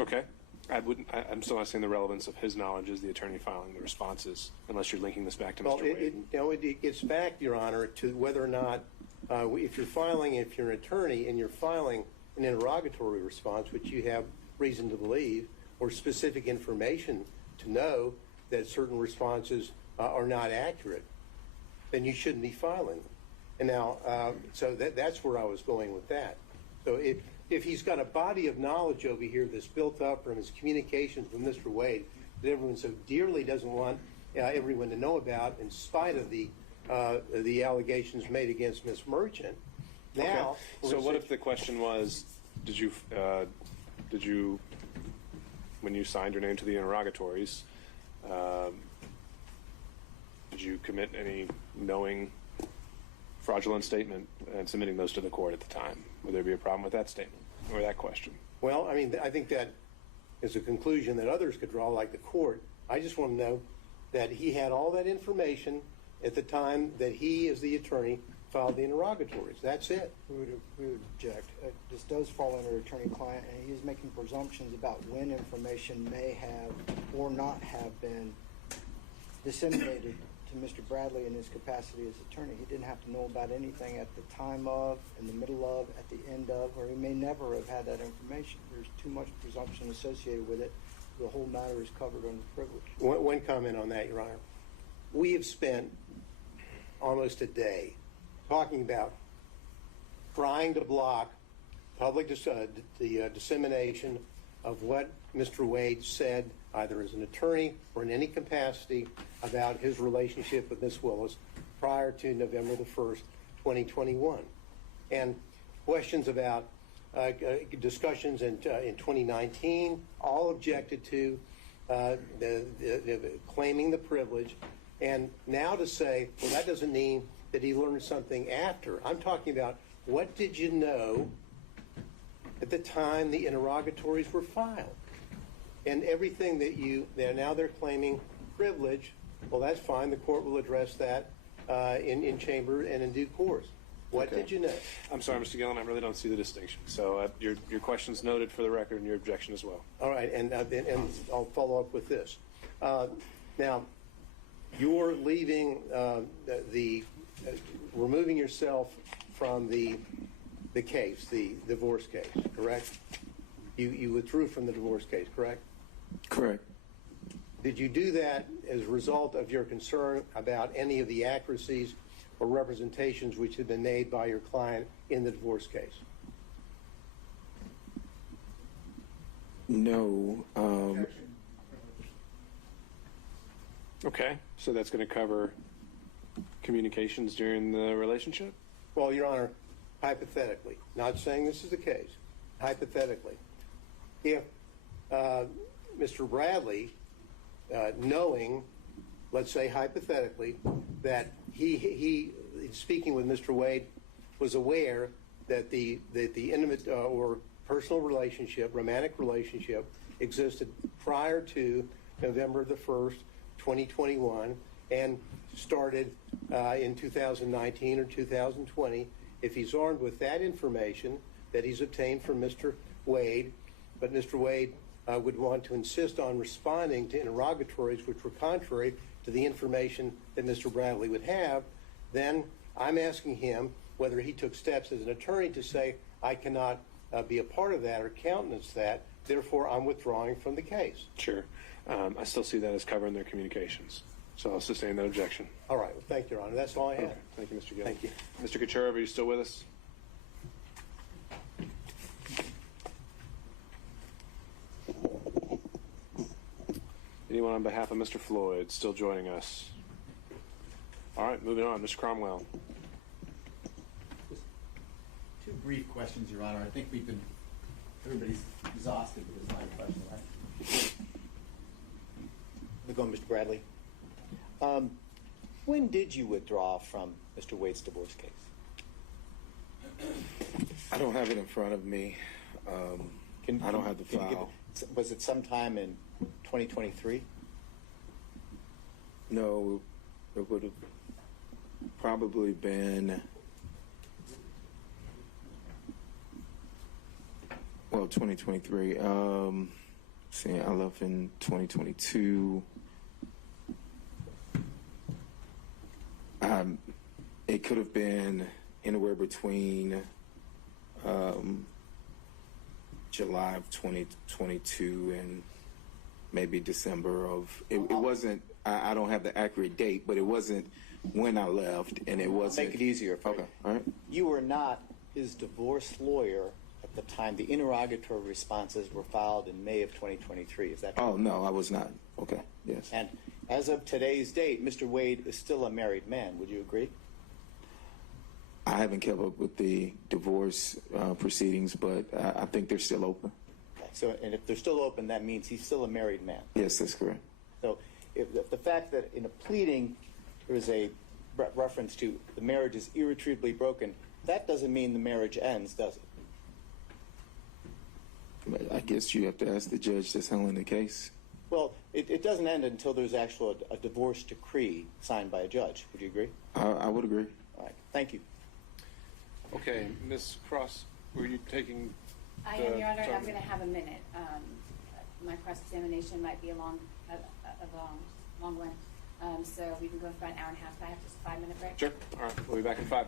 Okay. I'm still not seeing the relevance of his knowledge as the attorney filing the responses, unless you're linking this back to Mr. Wade. It gets back, Your Honor, to whether or not, if you're an attorney and you're filing an interrogatory response, which you have reason to believe, or specific information to know that certain responses are not accurate, then you shouldn't be filing them. And now, so that's where I was going with that. So if he's got a body of knowledge over here that's built up from his communications with Mr. Wade that everyone so dearly doesn't want everyone to know about, in spite of the allegations made against Ms. Merchant, now. Okay. So what if the question was, did you, when you signed your name to the interrogatories, did you commit any knowing fraudulent statement and submitting those to the court at the time? Would there be a problem with that statement or that question? Well, I mean, I think that is a conclusion that others could draw, like the court. I just want to know that he had all that information at the time that he, as the attorney, filed the interrogatories. That's it. We would object. This does fall under attorney-client, and he is making presumptions about when information may have or not have been disseminated to Mr. Bradley in his capacity as attorney. He didn't have to know about anything at the time of, in the middle of, at the end of, or he may never have had that information. There's too much presumption associated with it. The whole matter is covered under privilege. One comment on that, Your Honor. We have spent almost a day talking about trying to block public the dissemination of what Mr. Wade said, either as an attorney or in any capacity, about his relationship with Ms. Willis prior to November the 1st, 2021. And questions about discussions in 2019, all objected to, claiming the privilege. And now to say, well, that doesn't mean that he learned something after. I'm talking about, what did you know at the time the interrogatories were filed? And everything that now they're claiming privilege, well, that's fine. The court will address that in chamber and in due course. What did you know? I'm sorry, Mr. Gillen, I really don't see the distinction. So your question's noted for the record and your objection as well. All right, and I'll follow up with this. Now, you're leaving removing yourself from the case, the divorce case, correct? You withdrew from the divorce case, correct? Correct. Did you do that as a result of your concern about any of the accuracies or representations which had been made by your client in the divorce case? No. Okay, so that's going to cover communications during the relationship? Well, Your Honor, hypothetically, not saying this is the case, hypothetically, if Mr. Bradley, knowing, let's say hypothetically, that he speaking with Mr. Wade, was aware that the intimate or personal relationship, romantic relationship, existed prior to November the 1st, 2021, and started in 2019 or 2020, if he's armed with that information that he's obtained from Mr. Wade, but Mr. Wade would want to insist on responding to interrogatories which were contrary to the information that Mr. Bradley would have, then I'm asking him whether he took steps as an attorney to say, I cannot be a part of that or countenance that, therefore I'm withdrawing from the case. Sure. I still see that as covering their communications. So I'll sustain that objection. All right. Well, thank you, Your Honor. That's all I have. Okay. Thank you, Mr. Gill. Thank you. Mr. Kucherov, are you still with us? Anyone on behalf of Mr. Floyd still joining us? All right, moving on. Mr. Cromwell. Just two brief questions, Your Honor. I think everybody's exhausted with this line of question, right? We're going, Mr. Bradley. When did you withdraw from Mr. Wade's divorce case? I don't have it in front of me. I don't have the file. Was it sometime in 2023? No, it would have probably been, 2023. See, I left in 2022. It could have been anywhere between July of 2022 and maybe December of. It wasn't. I don't have the accurate date, but it wasn't when I left, and it wasn't. Make it easier for you. All right. You were not his divorce lawyer at the time the interrogatory responses were filed in May of 2023. Is that true? Oh, no, I was not. Okay, yes. And as of today's date, Mr. Wade is still a married man. Would you agree? I haven't kept up with the divorce proceedings, but I think they're still open. Okay. So, and if they're still open, that means he's still a married man. Yes, that's correct. So if the fact that in a pleading there is a reference to the marriage is irretrievably broken, that doesn't mean the marriage ends, does it? I guess you have to ask the judge that's handling the case. Well, it doesn't end until there's actually a divorce decree signed by a judge. Would you agree? I would agree. All right. Thank you. Okay, Ms. Cross, were you taking? I am, Your Honor. I'm going to have a minute. My cross-examination might be a long one. So we can go for about an hour and a half. I have just a 5-minute break. Sure. All right. We'll be back in 5.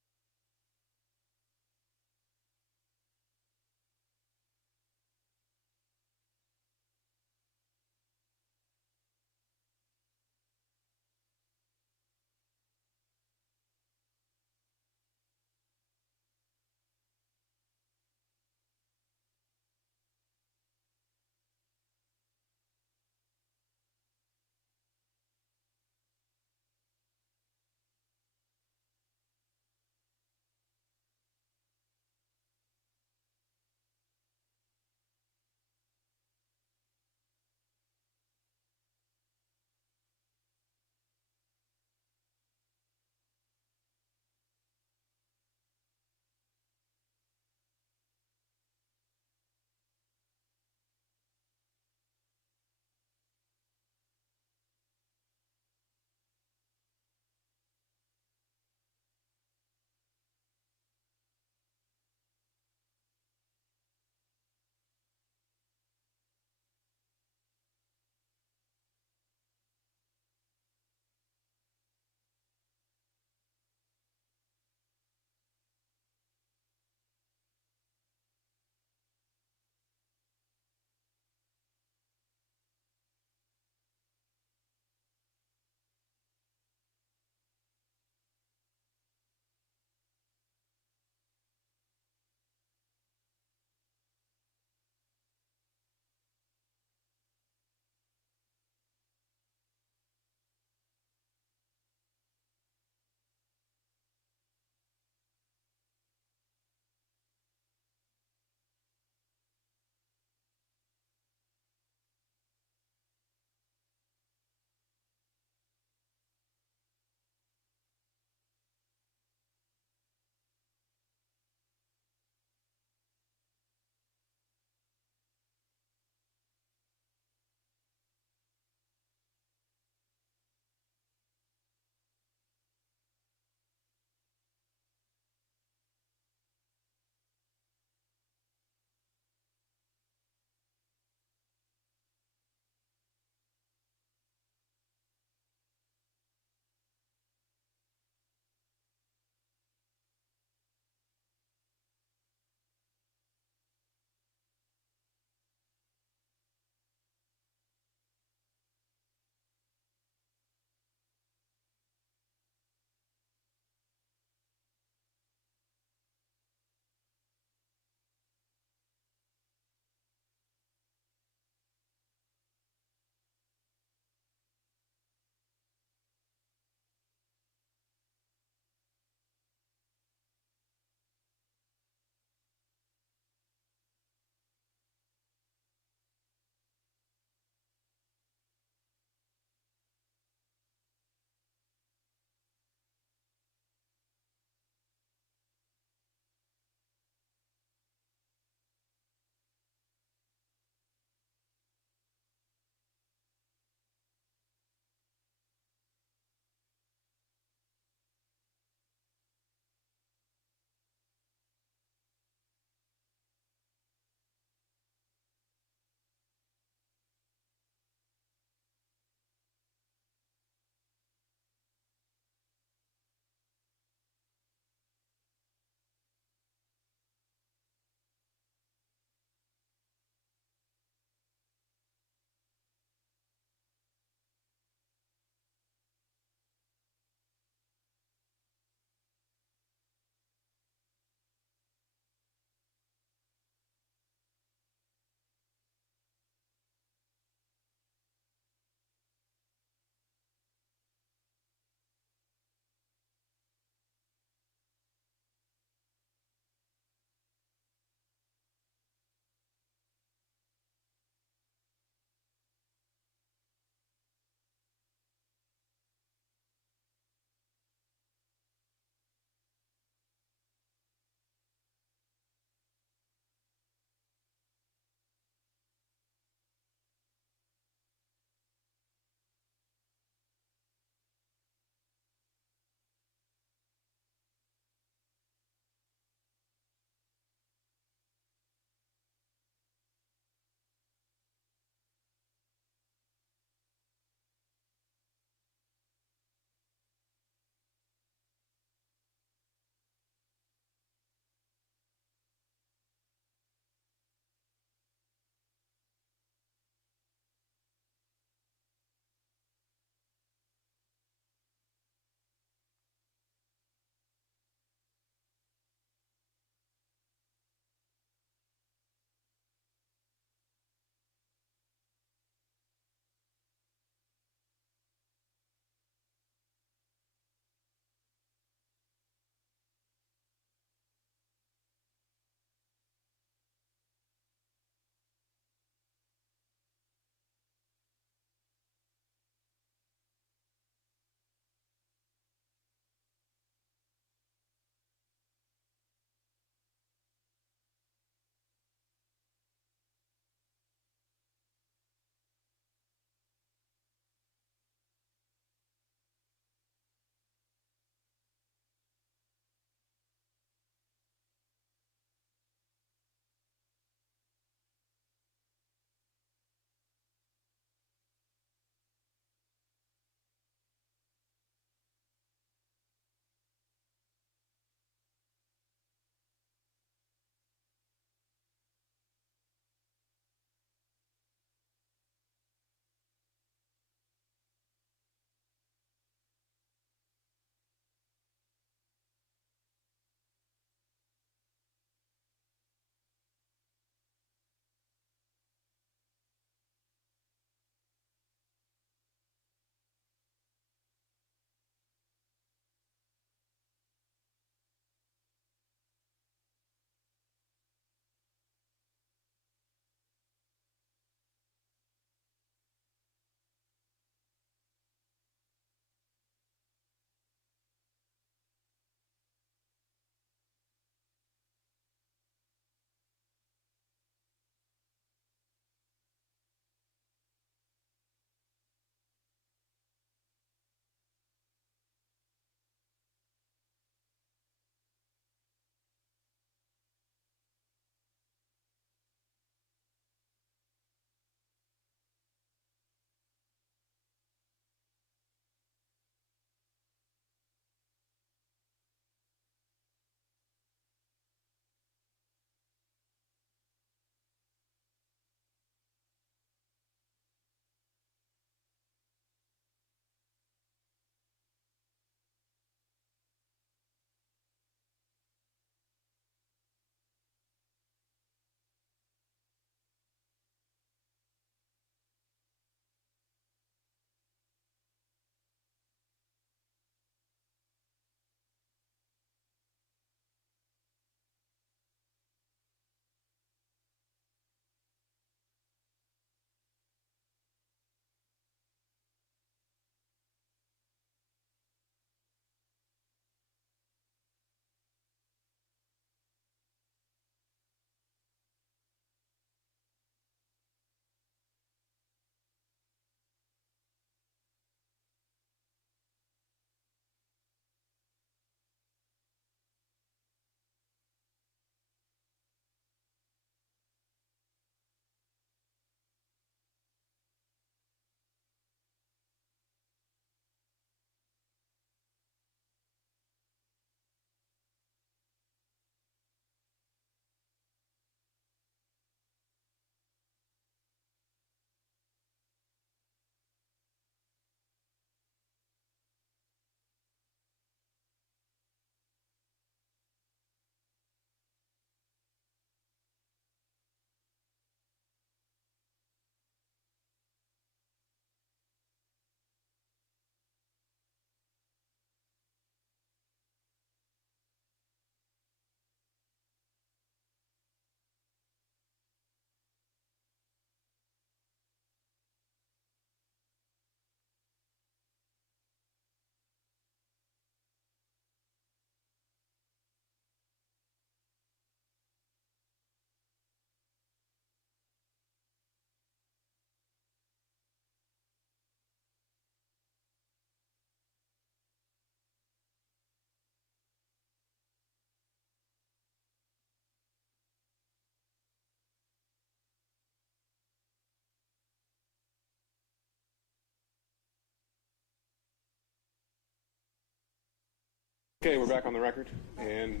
Okay, we're back on the record, and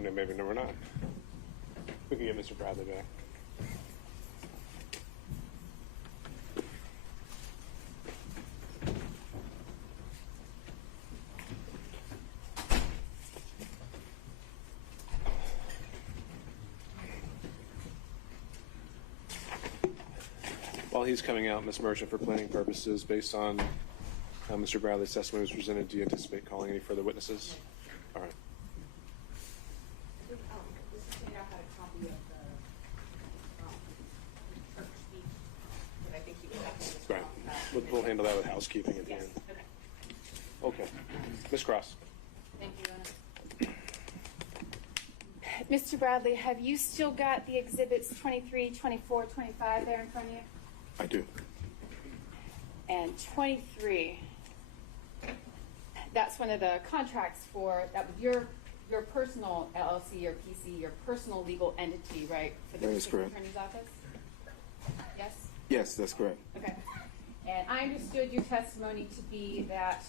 maybe we're not. We can get Mr. Bradley back. While he's coming out, Ms. Merchant, for planning purposes, based on how Mr. Bradley's testimony was presented, do you anticipate calling any further witnesses? All right. This is made out had a copy of the church speech that I think he was asking us to Right. talk about. We'll handle that with housekeeping at the Yes, end. okay. Okay. Ms. Cross. Thank you, Anna. Mr. Bradley, have you still got the exhibits 23, 24, 25 there in front of you? I do. And 23, that's one of the contracts for, that was your personal LLC, your PC, your personal legal entity, right? For the That is district correct. attorney's office? Yes? Yes, that's correct. Okay. And I understood your testimony to be that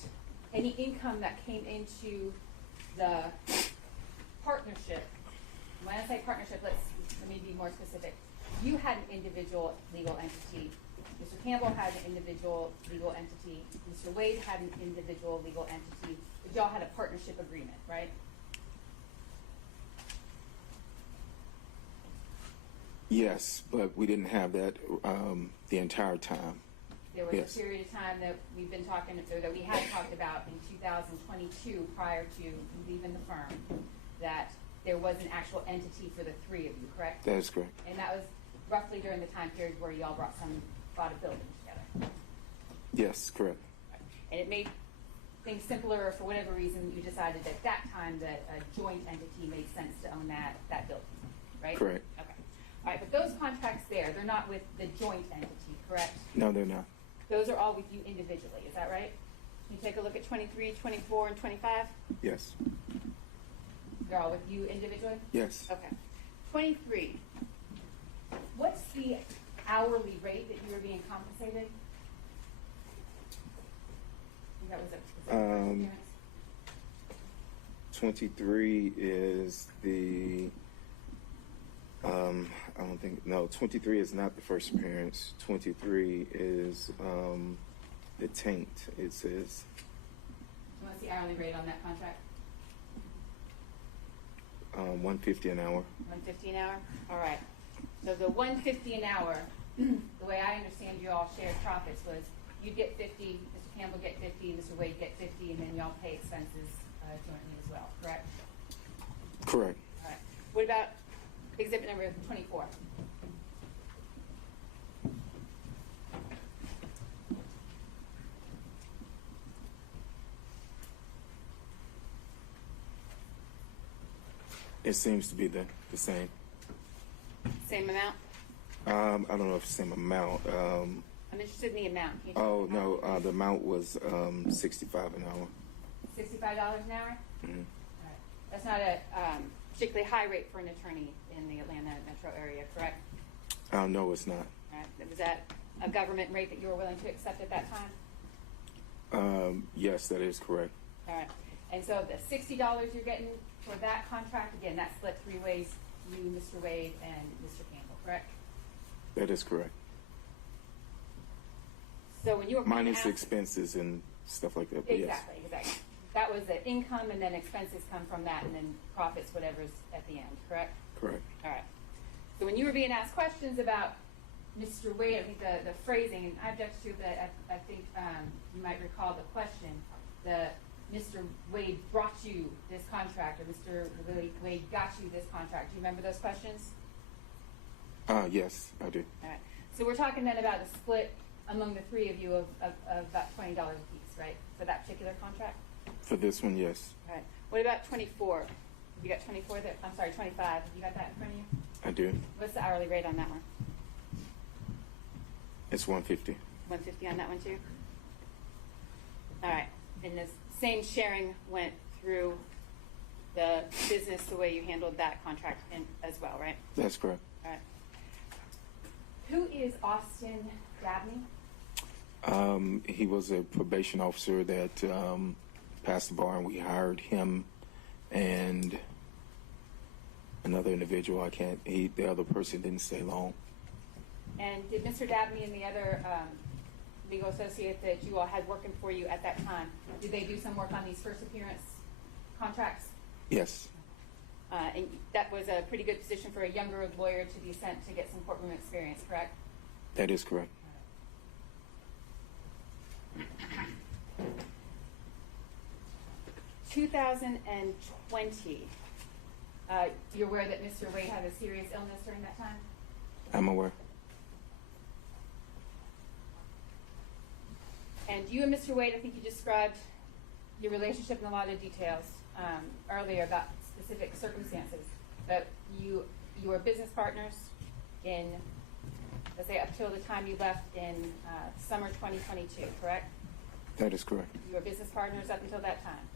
any income that came into the partnership, when I say partnership, let me be more specific. You had an individual legal entity. Mr. Campbell had an individual legal entity. Mr. Wade had an individual legal entity. But y'all had a partnership agreement, right? Yes, but we didn't have that the entire time. There was Yes. a period of time that we've been talking, or that we had talked about in 2022 prior to you leaving the firm, that there was an actual entity for the three of you, correct? That is correct. And that was roughly during the time period where y'all bought a building together. Yes, correct. And it made things simpler, or for whatever reason, you decided at that time that a joint entity made sense to own that building, right? Correct. Okay. All right, but those contracts there, they're not with the joint entity, correct? No, they're not. Those are all with you individually, is that right? Can you take a look at 23, 24, and 25? Yes. They're all with you individually? Yes. Okay. 23, what's the hourly rate that you were being compensated? That was a first appearance? 23 is the, I don't think, no, 23 is not the first appearance. 23 is the taint, it says. What's the hourly rate on that contract? 150 an hour. 150 an hour? All right. So the 150 an hour, the way I understand you all shared profits was you'd get 50, Mr. Campbell get 50, Mr. Wade get 50, and then y'all pay expenses jointly as well, correct? Correct. All right. What about exhibit number 24? It seems to be the same. Same amount? I don't know if it's the same amount. I'm interested in the amount. Can you tell Oh, me the amount? no, the amount was 65 an hour. $65 an hour? Mhm. All right. That's not a particularly high rate for an attorney in the Atlanta metro area, correct? No, it's not. All right. Was that a government rate that you were willing to accept at that time? Yes, that is correct. All right. And so the $60 you're getting for that contract, again, that's split three ways, you, Mr. Wade, and Mr. Campbell, correct? That is correct. So when you were being Minus asked- expenses and stuff like that, but yes. Exactly. That was the income, and then expenses come from that, and then profits, whatever's at the end, correct? Correct. All right. So when you were being asked questions about Mr. Wade, I think the phrasing, and I object to that, I think you might recall the question, Mr. Wade brought you this contract, or Mr. Wade got you this contract. Do you remember those questions? Yes, I do. All right. So we're talking then about a split among the three of you of about $20 a piece, right, for that particular contract? For this one, yes. All right. What about 24? You got 24 there? I'm sorry, 25. You got that in front of you? I do. What's the hourly rate on that one? It's 150. 150 on that one too? All right. And the same sharing went through the business the way you handled that contract as well, right? That's correct. All right. Who is Austin Dabney? He was a probation officer that passed the bar, and we hired him and another individual. The other person didn't stay long. And did Mr. Dabney and the other legal associate that you all had working for you at that time, did they do some work on these first appearance contracts? Yes. And that was a pretty good position for a younger lawyer to be sent to get some courtroom experience, correct? That is correct. In 2020, you're aware that Mr. Wade had a serious illness during that time? I'm aware. And you and Mr. Wade, I think you described your relationship in a lot of details earlier about specific circumstances. But you were business partners in, let's say, up till the time you left in summer 2022, correct? That is correct. You were business partners up until that time?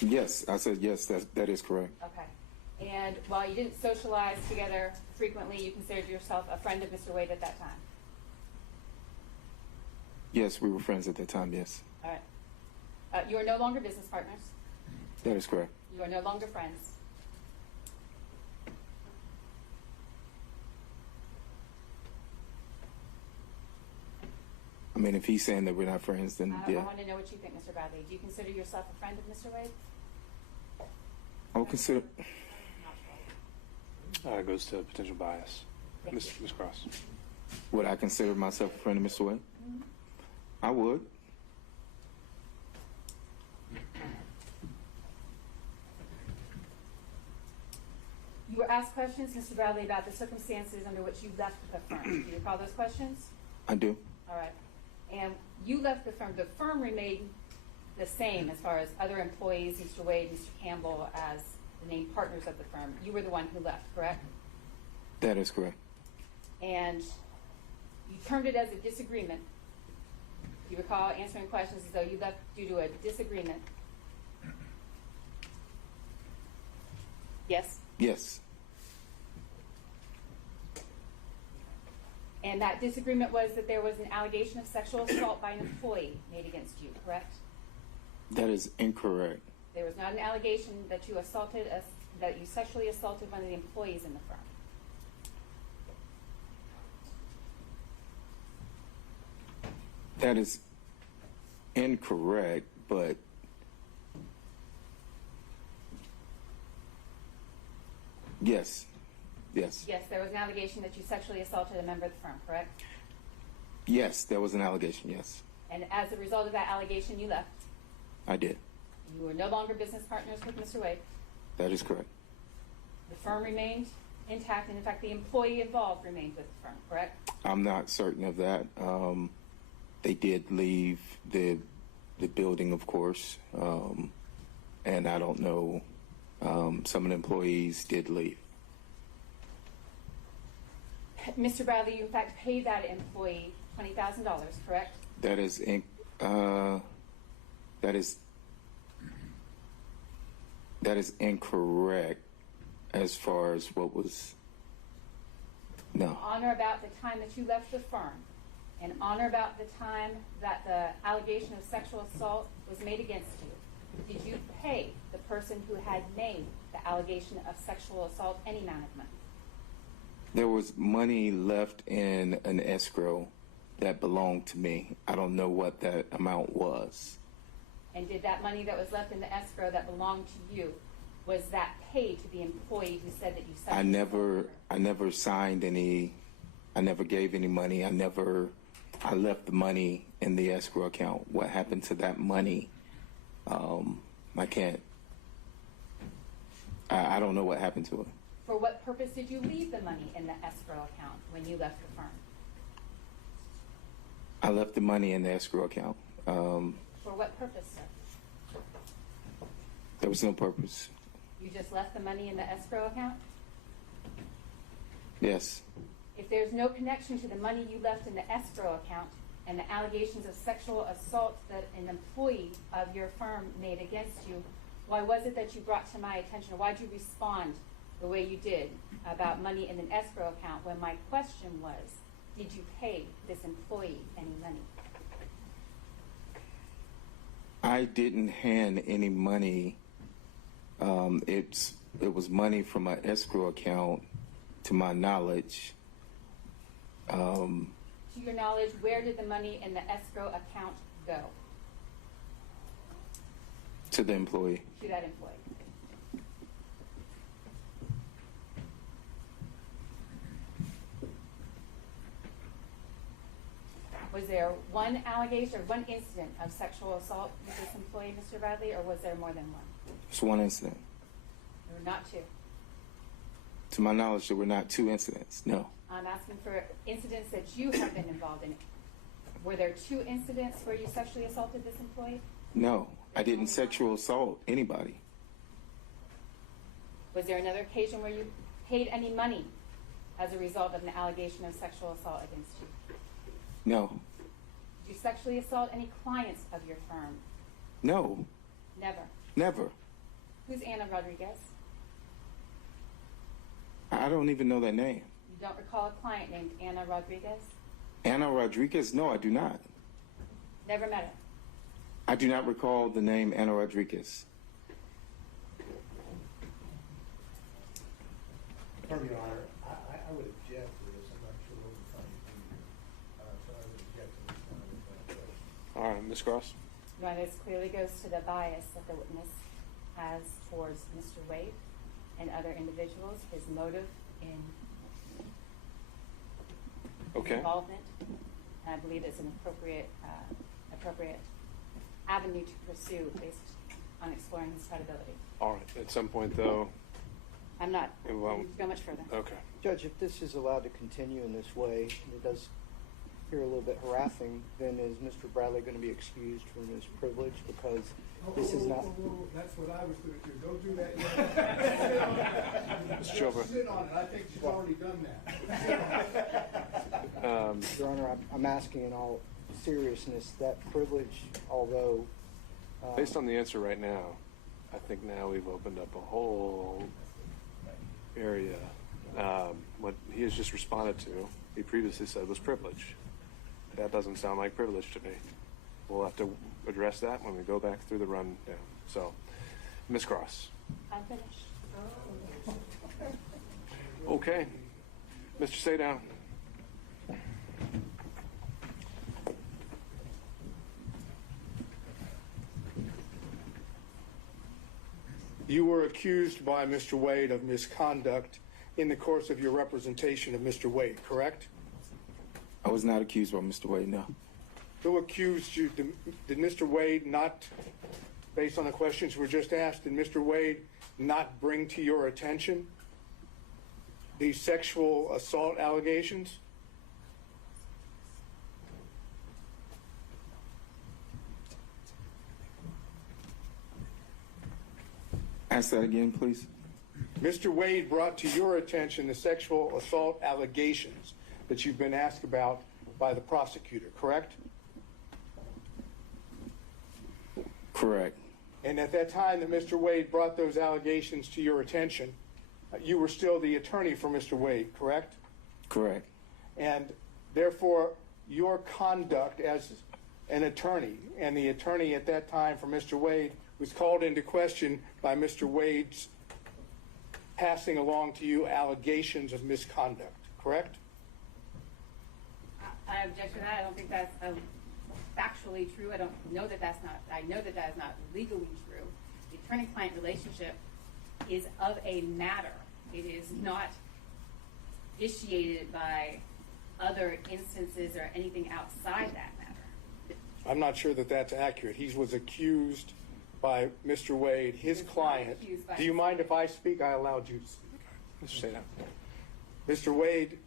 Yes, I said yes, that is correct. Okay. And while you didn't socialize together frequently, you considered yourself a friend of Mr. Wade at that time? Yes, we were friends at that time, yes. All right. You are no longer business partners. That is correct. You are no longer friends. I mean, if he's saying that we're not friends, then yeah. I want to know what you think, Mr. Bradley. Do you consider yourself a friend of Mr. Wade? I would consider. Goes to potential bias. Ms. Cross. Would I consider myself a friend of Mr. Wade? Mm-hmm. I would. You were asked questions, Mr. Bradley, about the circumstances under which you left the firm. Do you recall those questions? I do. All right. And you left the firm. The firm remained the same as far as other employees, Mr. Wade, Mr. Campbell, as the named partners of the firm. You were the one who left, correct? That is correct. And you termed it as a disagreement. You recall answering questions as though you left due to a disagreement. Yes? Yes. And that disagreement was that there was an allegation of sexual assault by an employee made against you, correct? That is incorrect. There was not an allegation that you sexually assaulted one of the employees in the firm. That is incorrect, but yes. Yes. Yes, there was an allegation that you sexually assaulted a member of the firm, correct? Yes, there was an allegation, yes. And as a result of that allegation, you left. I did. You were no longer business partners with Mr. Wade. That is correct. The firm remained intact, and in fact, the employee involved remained with the firm, correct? I'm not certain of that. They did leave the building, of course, and I don't know. Some of the employees did leave. Mr. Bradley, you in fact paid that employee $20,000, correct? That is incorrect as far as what was. No. On or about the time that you left the firm, and on or about the time that the allegation of sexual assault was made against you, did you pay the person who had made the allegation of sexual assault any amount of money? There was money left in an escrow that belonged to me. I don't know what that amount was. And did that money that was left in the escrow that belonged to you, was that paid to the employee who said that you sexually assaulted her? I never signed any. I never gave any money. I left the money in the escrow account. What happened to that money? I can't. I don't know what happened to it. For what purpose did you leave the money in the escrow account when you left the firm? I left the money in the escrow account. For what purpose, sir? There was no purpose. You just left the money in the escrow account? Yes. If there's no connection to the money you left in the escrow account and the allegations of sexual assault that an employee of your firm made against you, why was it that you brought to my attention, or why did you respond the way you did about money in an escrow account when my question was, did you pay this employee any money? I didn't hand any money It was money from an escrow account, to my knowledge. To your knowledge, where did the money in the escrow account go? To the employee. To that employee. Was there one allegation or one incident of sexual assault with this employee, Mr. Bradley, or was there more than one? It's one incident. There were not two. To my knowledge, there were not two incidents. No. I'm asking for incidents that you have been involved in. Were there two incidents where you sexually assaulted this employee? No, I didn't sexual assault anybody. Was there another occasion where you paid any money as a result of an allegation of sexual assault against you? No. Did you sexually assault any clients of your firm? No. Never. Never. Who's Anna Rodriguez? I don't even know that name. You don't recall a client named Anna Rodriguez? Anna Rodriguez? No, I do not. Never met her? I do not recall the name Anna Rodriguez. Your Honor, I would object to this. I'm not sure what we're trying to do here. So I would object to this kind of question. All right, Ms. Cross. Right, this clearly goes to the bias that the witness has towards Mr. Wade and other individuals, his motive in involvement. And I believe it's an appropriate avenue to pursue based on exploring his credibility. All right. At some point, though. I'm not It won't. going to go much further. Okay. Judge, if this is allowed to continue in this way, and it does appear a little bit harassing, then is Mr. Bradley going to be excused from his privilege because this is not... That's what I was going to do. Don't do that yet. Mr. Chopra. Sit on it. I think she's already done that. Your Honor, I'm asking in all seriousness, that privilege, although... Based on the answer right now, I think now we've opened up a whole area. What he has just responded to, he previously said was privilege. That doesn't sound like privilege to me. We'll have to address that when we go back through the rundown. So, Ms. Cross. I'm finished. Okay. Mr. Saydown. You were accused by Mr. Wade of misconduct in the course of your representation of Mr. Wade, correct? I was not accused by Mr. Wade, no. Who accused you? Did Mr. Wade not, based on the questions we were just asked, did Mr. Wade not bring to your attention these sexual assault allegations? Ask that again, please. Mr. Wade brought to your attention the sexual assault allegations that you've been asked about by the prosecutor, correct? Correct. And at that time that Mr. Wade brought those allegations to your attention, you were still the attorney for Mr. Wade, correct? Correct. And therefore, your conduct as an attorney, and the attorney at that time for Mr. Wade was called into question by Mr. Wade's passing along to you allegations of misconduct, correct? I object to that. I don't think that's factually true. I don't know that that's not. I know that that is not legally true. The attorney-client relationship is of a matter. It is not vitiated by other instances or anything outside that matter. I'm not sure that that's accurate. He was accused by Mr. Wade, his client. Do you mind if I speak? I allowed you to speak. Mr. Saydown. Mr. Wade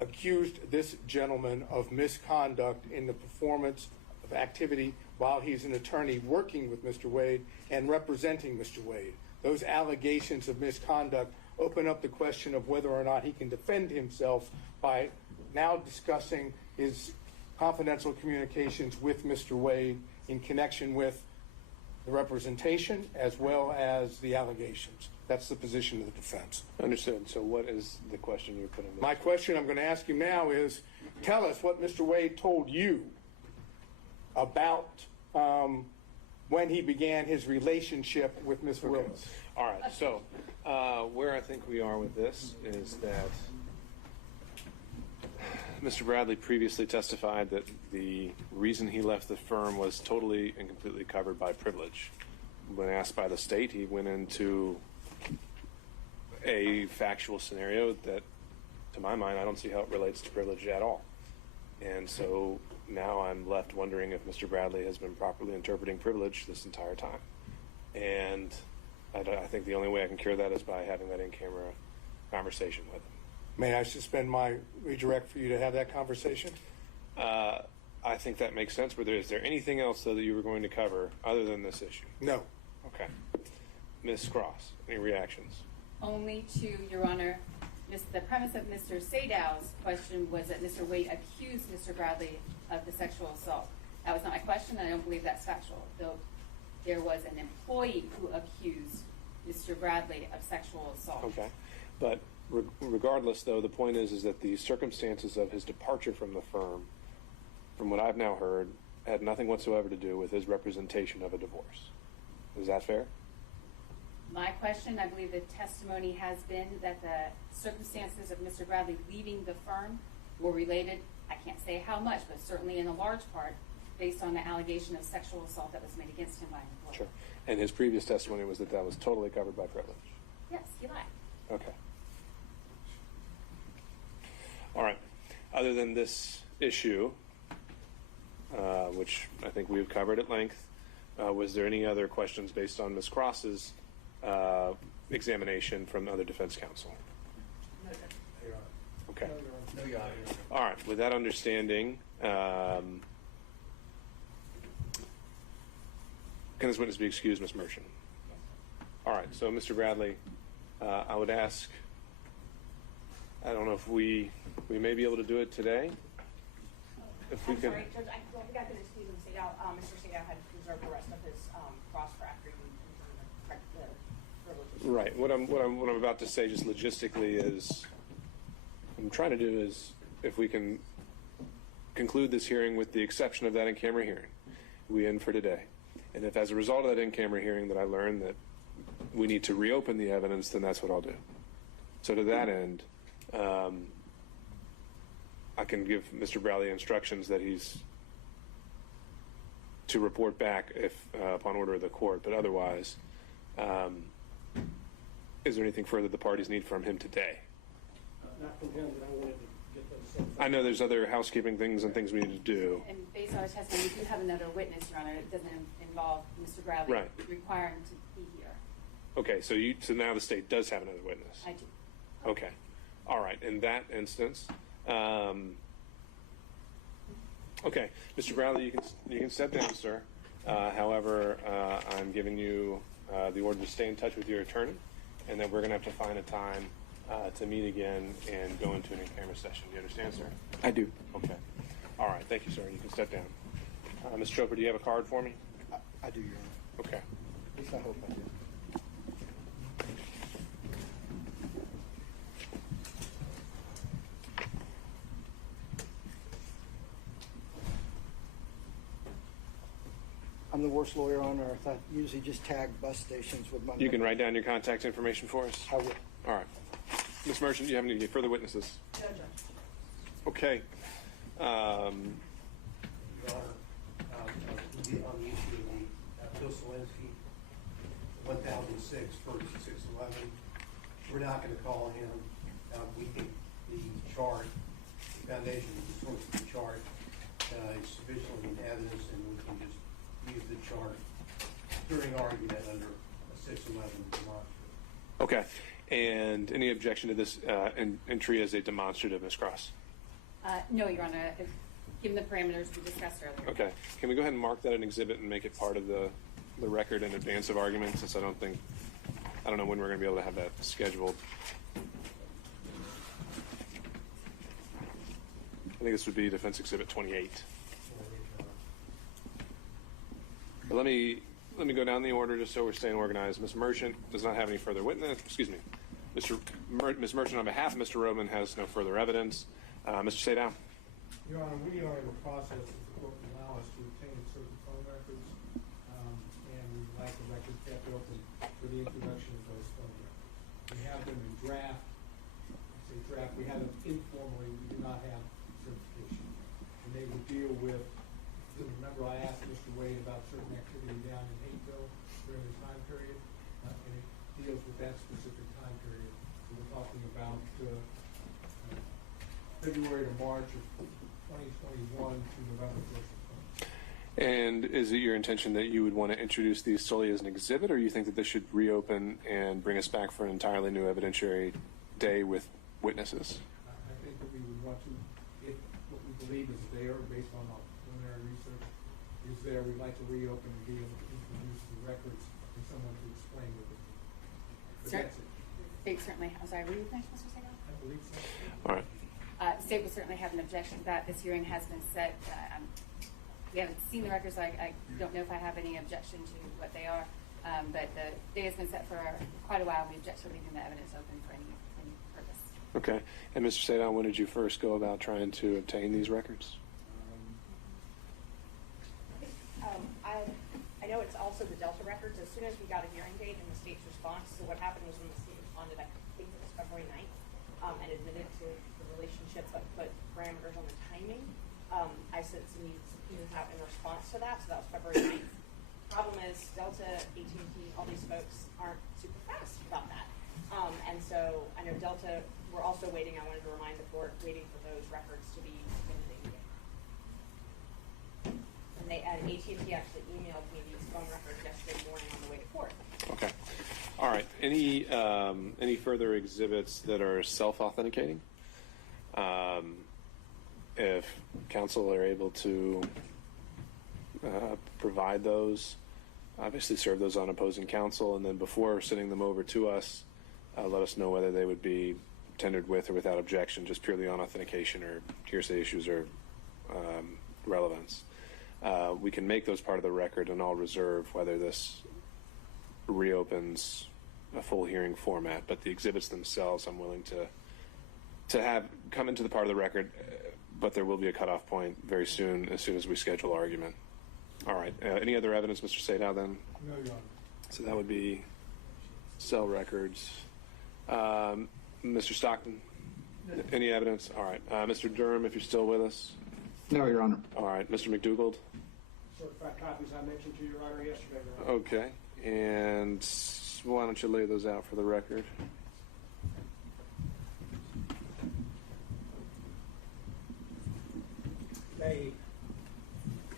accused this gentleman of misconduct in the performance of activity while he's an attorney working with Mr. Wade and representing Mr. Wade. Those allegations of misconduct open up the question of whether or not he can defend himself by now discussing his confidential communications with Mr. Wade in connection with the representation as well as the allegations. That's the position of the defense. Understood. So what is the question you're putting? My question I'm going to ask you now is, tell us what Mr. Wade told you about when he began his relationship with Ms. Willis. All right. So where I think we are with this is that Mr. Bradley previously testified that the reason he left the firm was totally and completely covered by privilege. When asked by the state, he went into a factual scenario that, to my mind, I don't see how it relates to privilege at all. And so now I'm left wondering if Mr. Bradley has been properly interpreting privilege this entire time. And I think the only way I can cure that is by having that in-camera conversation with him. May I suspend my redirect for you to have that conversation? I think that makes sense. But is there anything else, though, that you were going to cover other than this issue? No. Okay. Ms. Cross, any reactions? Only to, Your Honor, the premise of Mr. Sadow's question was that Mr. Wade accused Mr. Bradley of the sexual assault. That was not my question, and I don't believe that's factual, though there was an employee who accused Mr. Bradley of sexual assault. Okay. But regardless, though, the point is that the circumstances of his departure from the firm, from what I've now heard, had nothing whatsoever to do with his representation of a divorce. Is that fair? My question, I believe the testimony has been that the circumstances of Mr. Bradley leaving the firm were related, I can't say how much, but certainly in a large part, based on the allegation of sexual assault that was made against him by an employer. Sure. And his previous testimony was that that was totally covered by privilege. Yes, he lied. Okay. All right. Other than this issue, which I think we've covered at length, was there any other questions based on Ms. Cross's examination from other defense counsel? Okay. No, Your Honor. All right. With that understanding, can this witness be excused, Ms. Mershon? All right. So, Mr. Bradley, I would ask, I don't know if we may be able to do it today. If we I'm can. sorry, Judge, I think I could excuse him. Mr. Segal had reserved the rest of his cross for after you confirmed the privileges. Right. What I'm about to say, just logistically, is what I'm trying to do is, if we can conclude this hearing with the exception of that in-camera hearing, we end for today. And if, as a result of that in-camera hearing, that I learn that we need to reopen the evidence, then that's what I'll do. So to that end, I can give Mr. Bradley instructions that he's to report back if upon order of the court. But otherwise, is there anything further the parties need from him today? Not from him, but I wanted to get those same. I know there's other housekeeping things and things we need to do. And based on his testimony, we do have another witness, Your Honor. It doesn't involve Mr. Bradley Right. requiring to be here. Okay, so now the state does have another witness. I do. Okay. All right. In that instance, okay, Mr. Bradley, you can step down, sir. However, I'm giving you the order to stay in touch with your attorney, and then we're going to have to find a time to meet again and go into an in-camera session. Do you understand, sir? I do. Okay. All right. Thank you, sir. You can step down. Ms. Chopra, do you have a card for me? I do, Your Honor. Okay. At least I hope I do. I'm the worst lawyer on earth. I usually just tag bus stations with my You can number. write down your contact information for us? I will. All right. Ms. Merchant, do you have any further witnesses? No, Judge. Okay. Your Honor, on the issue of the Bill Solinsky, 1006, first 611, we're not going to call him. We think the chart, the foundation, the source of the chart is sufficiently in evidence, and we can just use the chart during argument under a 611 demonstrative. Okay. And any objection to this entry as a demonstrative, Ms. Cross? No, Your Honor. Given the parameters we discussed earlier. Okay. Can we go ahead and mark that an exhibit and make it part of the record in advance of argument, since I don't know when we're going to be able to have that scheduled. I think this would be Defense Exhibit 28. But let me go down the order just so we're staying organized. Ms. Merchant does not have any further witness. Excuse me. Ms. Merchant, on behalf of Mr. Roman, has no further evidence. Mr. Sadow? Your Honor, we are in the process, if the court will allow us, to obtain certain phone records like the record kept open for the introduction of those phone records. We have them in draft. I say draft, we have them informally, we do not have certification. And they would deal with, remember I asked Mr. Wade about certain activity down in Hapeville during the time period, and it deals with that specific time period. So we're talking about February to March of 2021 to November 1st of 2020. And is it your intention that you would want to introduce these solely as an exhibit, or you think that this should reopen and bring us back for an entirely new evidentiary day with witnesses? I think that we would want to, if what we believe is there, based on our preliminary research, is there, we'd like to reopen and be able to introduce the records and someone to explain what it means. But that's it. State certainly, I'm sorry, were you finished, Mr. Segal? I believe so. All right. State will certainly have an objection to that. This hearing has been set. We haven't seen the records, so I don't know if I have any objection to what they are. But the day has been set for quite a while. We object to leaving the evidence open for any purpose. Okay. And Mr. Sadon, when did you first go about trying to obtain these records? I know it's also the Delta records. As soon as we got a hearing date and the state's response, so what happened was when the state responded, I think it was February 9th, and admitted to the relationship but put parameters on the timing, I sent some subpoenas out in response to that, so that was February 9th. Problem is, Delta, AT&T, all these folks aren't super fast about that. And so I know Delta, we're also waiting, I wanted to remind the court, waiting for those records to be submitted again. And AT&T actually emailed me these phone records yesterday morning on the way to court. Okay. All right. Any further exhibits that are self-authenticating? If counsel are able to provide those, obviously serve those on opposing counsel, and then before sending them over to us, let us know whether they would be tendered with or without objection, just purely on authentication or hearsay issues or relevance. We can make those part of the record, and I'll reserve whether this reopens a full hearing format. But the exhibits themselves, I'm willing to have come into the part of the record, but there will be a cutoff point very soon, as soon as we schedule argument. All right. Any other evidence, Mr. Sadow, then? No, Your Honor. So that would be cell records. Mr. Stockton, any evidence? All right. Mr. Durham, if you're still with us. No, Your Honor. All right. Mr. McDougald? Certified copies I mentioned to Your Honor yesterday, Your Honor. Okay. And why don't you lay those out for the record?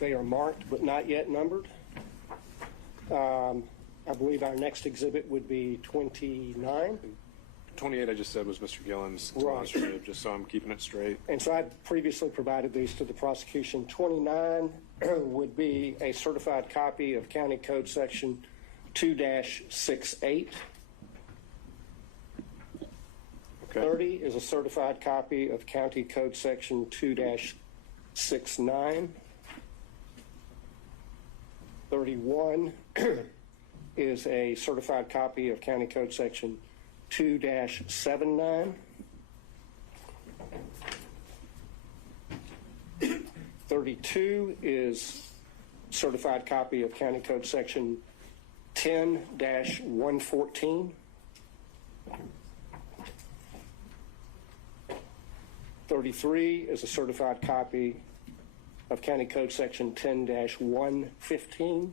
They are marked but not yet numbered. I believe our next exhibit would be 29. 28, I just said, was Mr. Gillen's demonstrative, just so I'm keeping it straight. And so I previously provided these to the prosecution. 29 would be a certified copy of County Code Section 2-68. Okay. 30 is a certified copy of County Code Section 2-69. 31 is a certified copy of County Code Section 2-79. 32 is certified copy of County Code Section 10-114. 33 is a certified copy of County Code Section 10-115.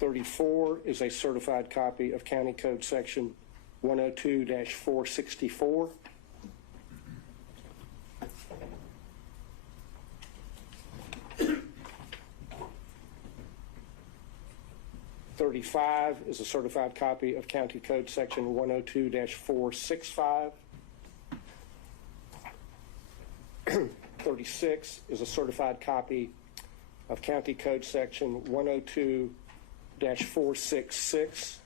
34 is a certified copy of County Code Section 102-464. 35 is a certified copy of County Code Section 102-465. 36 is a certified copy of County Code Section 102-466.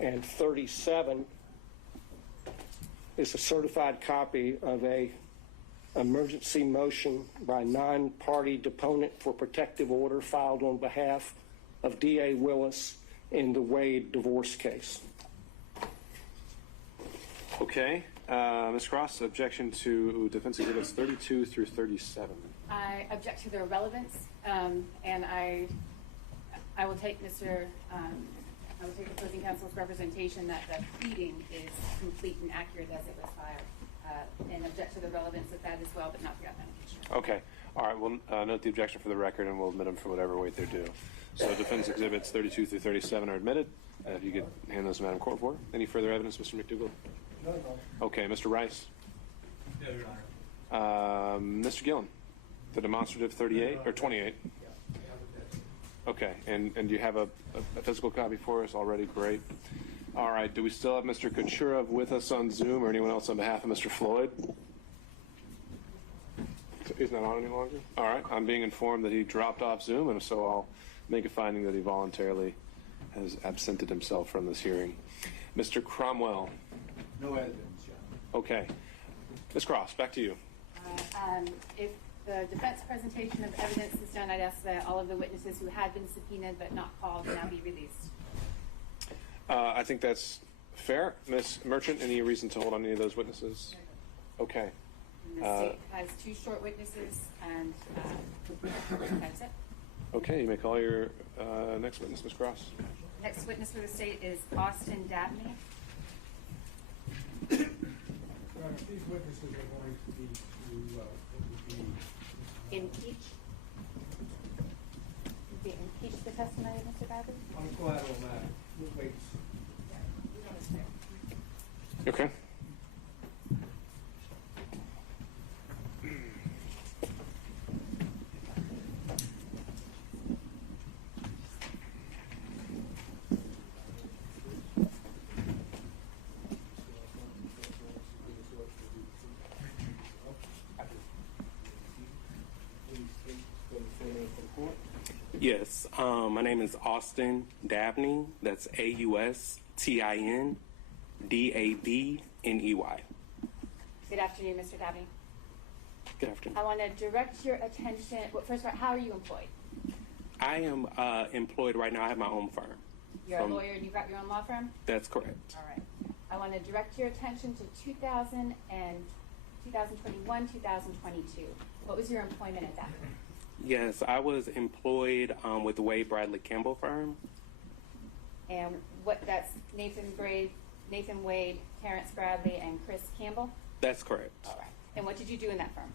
And 37 is a certified copy of a emergency motion by non-party deponent for protective order filed on behalf of D.A. Willis in the Wade divorce case. Okay. Ms. Cross, objection to defense exhibits 32 through 37. I object to their relevance, and I will take I will take opposing counsel's representation that the pleading is complete and accurate as it was filed, and object to the relevance of that as well, but not the authentication. Okay. All right. We'll note the objection for the record, and we'll admit them for whatever weight they're due. So defense exhibits 32 through 37 are admitted. If you could hand those to Madam Court reporter. Any further evidence, Mr. McDougall? No. Okay. Mr. Rice? No, Your Honor. Mr. Gillen? The demonstrative 38 or 28? Okay, and do you have a physical copy for us already? Great. All right, do we still have Mr. Kucherov with us on Zoom, or anyone else on behalf of Mr. Floyd? He's not on any longer? All right, I'm being informed that he dropped off Zoom, and so I'll make a finding that he voluntarily has absented himself from this hearing. Mr. Cromwell? No evidence, John. Okay. Ms. Cross, back to you. If the defense presentation of evidence is done, I'd ask that all of the witnesses who had been subpoenaed but not called now be released. I think that's fair. Ms. Merchant, any reason to hold on any of those witnesses? Okay. And the state has 2 short witnesses, and that's it. Okay, you may call your next witness, Ms. Cross. Next witness for the state is Austin Dabney. These witnesses are going to be Impeach the testimony of Mr. Bradley? on a collateral matter. We'll wait. Okay. Yes, my name is Austin Dabney. That's AUSTIN DABNEY. Good afternoon, Mr. Dabney. Good afternoon. I want to direct your attention. Well, first of all, how are you employed? I am employed right now. I have my own firm. You're a lawyer and you've got your own law firm? That's correct. All right. I want to direct your attention to 2000 and 2021, 2022. What was your employment at that time? Yes, I was employed with the Wade Bradley Campbell firm. And that's Nathan Wade, Terrence Bradley, and Chris Campbell? That's correct. All right. And what did you do in that firm?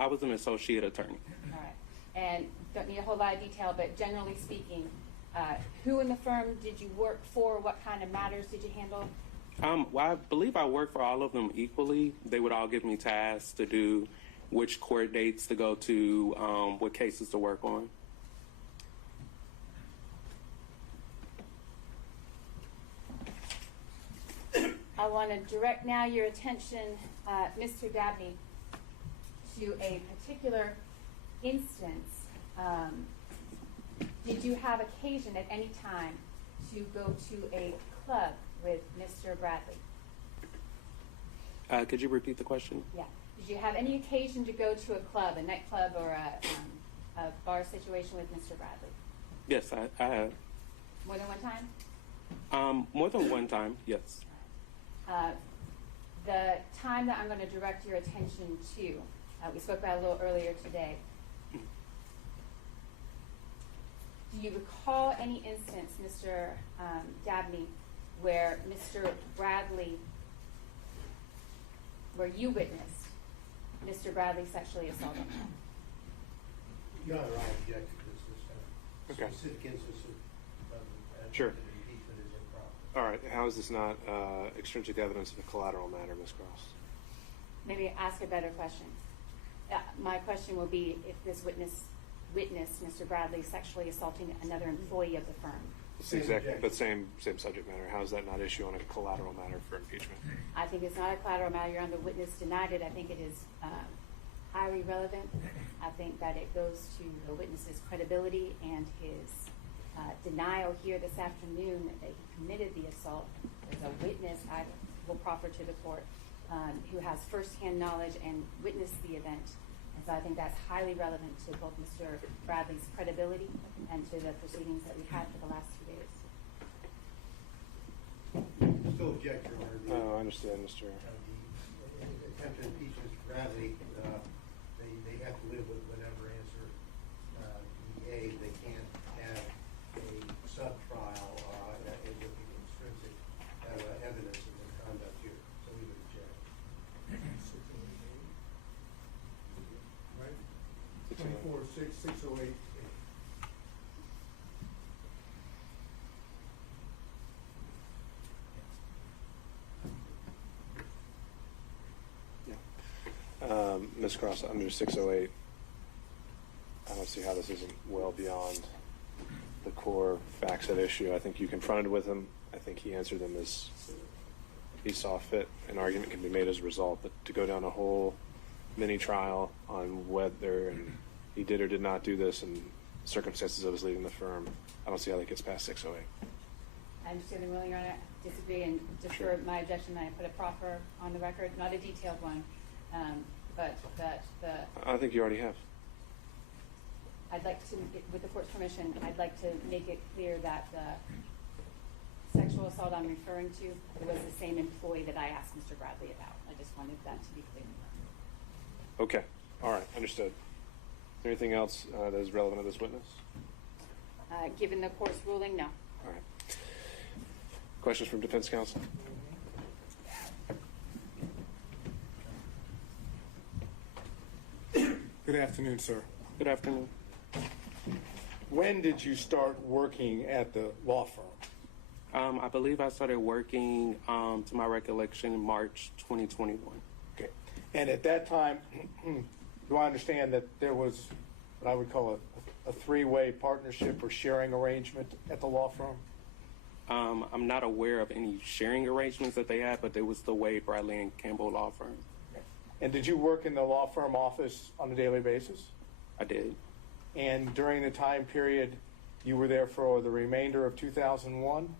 I was an associate attorney. All right. And don't need a whole lot of detail, but generally speaking, who in the firm did you work for? What kind of matters did you handle? Well, I believe I worked for all of them equally. They would all give me tasks to do, which court dates to go to, what cases to work on. I want to direct now your attention, Mr. Dabney, to a particular instance. Did you have occasion at any time to go to a club with Mr. Bradley? Could you repeat the question? Yeah. Did you have any occasion to go to a club, a nightclub, or a bar situation with Mr. Bradley? Yes, I have. More than one time? More than one time, yes. The time that I'm going to direct your attention to, we spoke about a little earlier today. Do you recall any instance, Mr. Dabney, where Mr. Bradley, where you witnessed Mr. Bradley sexually assaulting him? Your Honor, I object to this Okay. specific instance of Sure. impeachment is improper. All right. How is this not extrinsic evidence of a collateral matter, Ms. Cross? Maybe ask a better question. My question will be if this witness witnessed Mr. Bradley sexually assaulting another employee of the firm. Exactly, but same subject matter. How is that not issue on a collateral matter for impeachment? I think it's not a collateral matter. Your Honor, the witness denied it. I think it is highly relevant. I think that it goes to the witness's credibility and his denial here this afternoon that he committed the assault. There's a witness I will proffer to the court who has firsthand knowledge and witnessed the event. And so I think that's highly relevant to both Mr. Bradley's credibility and to the proceedings that we had for the last 2 days. Still object, Your Honor. Oh, I understand, Mr. attempt to impeach Mr. Bradley, they have to live with whatever answer he gave. They can't have a sub-trial and look at extrinsic evidence of the conduct here. So we would object. Right? 24-608. Ms. Cross, under 608, I don't see how this isn't well beyond the core facts at issue. I think you confronted with him. I think he answered them as he saw fit. An argument can be made as a result, but to go down a whole mini trial on whether he did or did not do this and circumstances of his leaving the firm, I don't see how that gets past 608. I understand the ruling, Your Honor. Disagree, and just for my objection, I put a proffer on the record, not a detailed one, but that I think you already have. I'd like to, with the court's permission, I'd like to make it clear that the sexual assault I'm referring to was the same employee that I asked Mr. Bradley about. I just wanted that to be clear. Okay. All right. Understood. Is there anything else that is relevant to this witness? Given the court's ruling, no. All right. Questions from defense counsel? Good afternoon, sir. Good afternoon. When did you start working at the law firm? I believe I started working, to my recollection, in March 2021. Okay. And at that time, do I understand that there was what I would call a three-way partnership or sharing arrangement at the law firm? I'm not aware of any sharing arrangements that they had, but there was the Wade, Bradley, and Campbell law firm. And did you work in the law firm office on a daily basis? I did. And during the time period you were there for the remainder of 2001?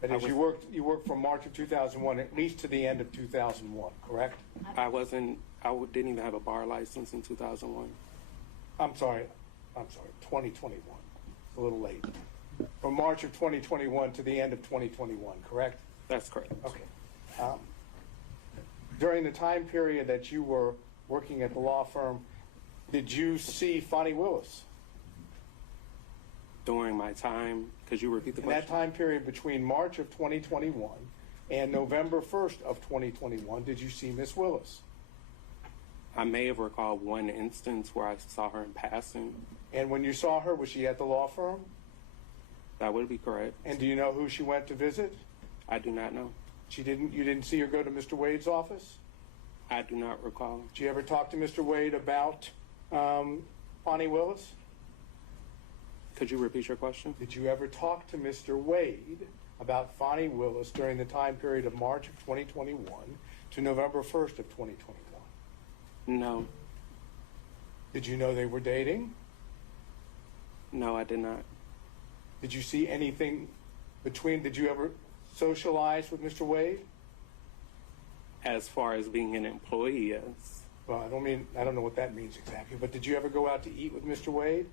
That is, you worked from March of 2001 at least to the end of 2001, correct? I didn't even have a bar license in 2001. I'm sorry, 2021. A little late. From March of 2021 to the end of 2021, correct? That's correct. Okay. During the time period that you were working at the law firm, did you see Fani Willis? During my time, could you repeat the question? In that time period between March of 2021 and November 1st of 2021, did you see Miss Willis? I may have recalled one instance where I saw her in passing. And when you saw her, was she at the law firm? That would be correct. And do you know who she went to visit? I do not know. You didn't see her go to Mr. Wade's office? I do not recall. Did you ever talk to Mr. Wade about Fani Willis? Could you repeat your question? Did you ever talk to Mr. Wade about Fani Willis during the time period of March of 2021 to November 1st of 2021? No. Did you know they were dating? No, I did not. Did you see anything did you ever socialize with Mr. Wade? As far as being an employee, yes. Well, I don't know what that means exactly, but did you ever go out to eat with Mr. Wade?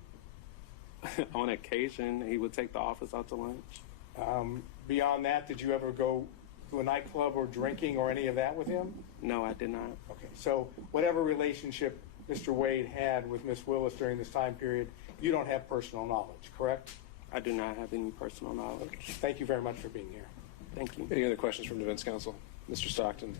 On occasion, he would take the office out to lunch. Beyond that, did you ever go to a nightclub or drinking or any of that with him? No, I did not. Okay, so whatever relationship Mr. Wade had with Miss Willis during this time period, you don't have personal knowledge, correct? I do not have any personal knowledge. Okay. Thank you very much for being here. Thank you. Any other questions from defense counsel? Mr. Stockton.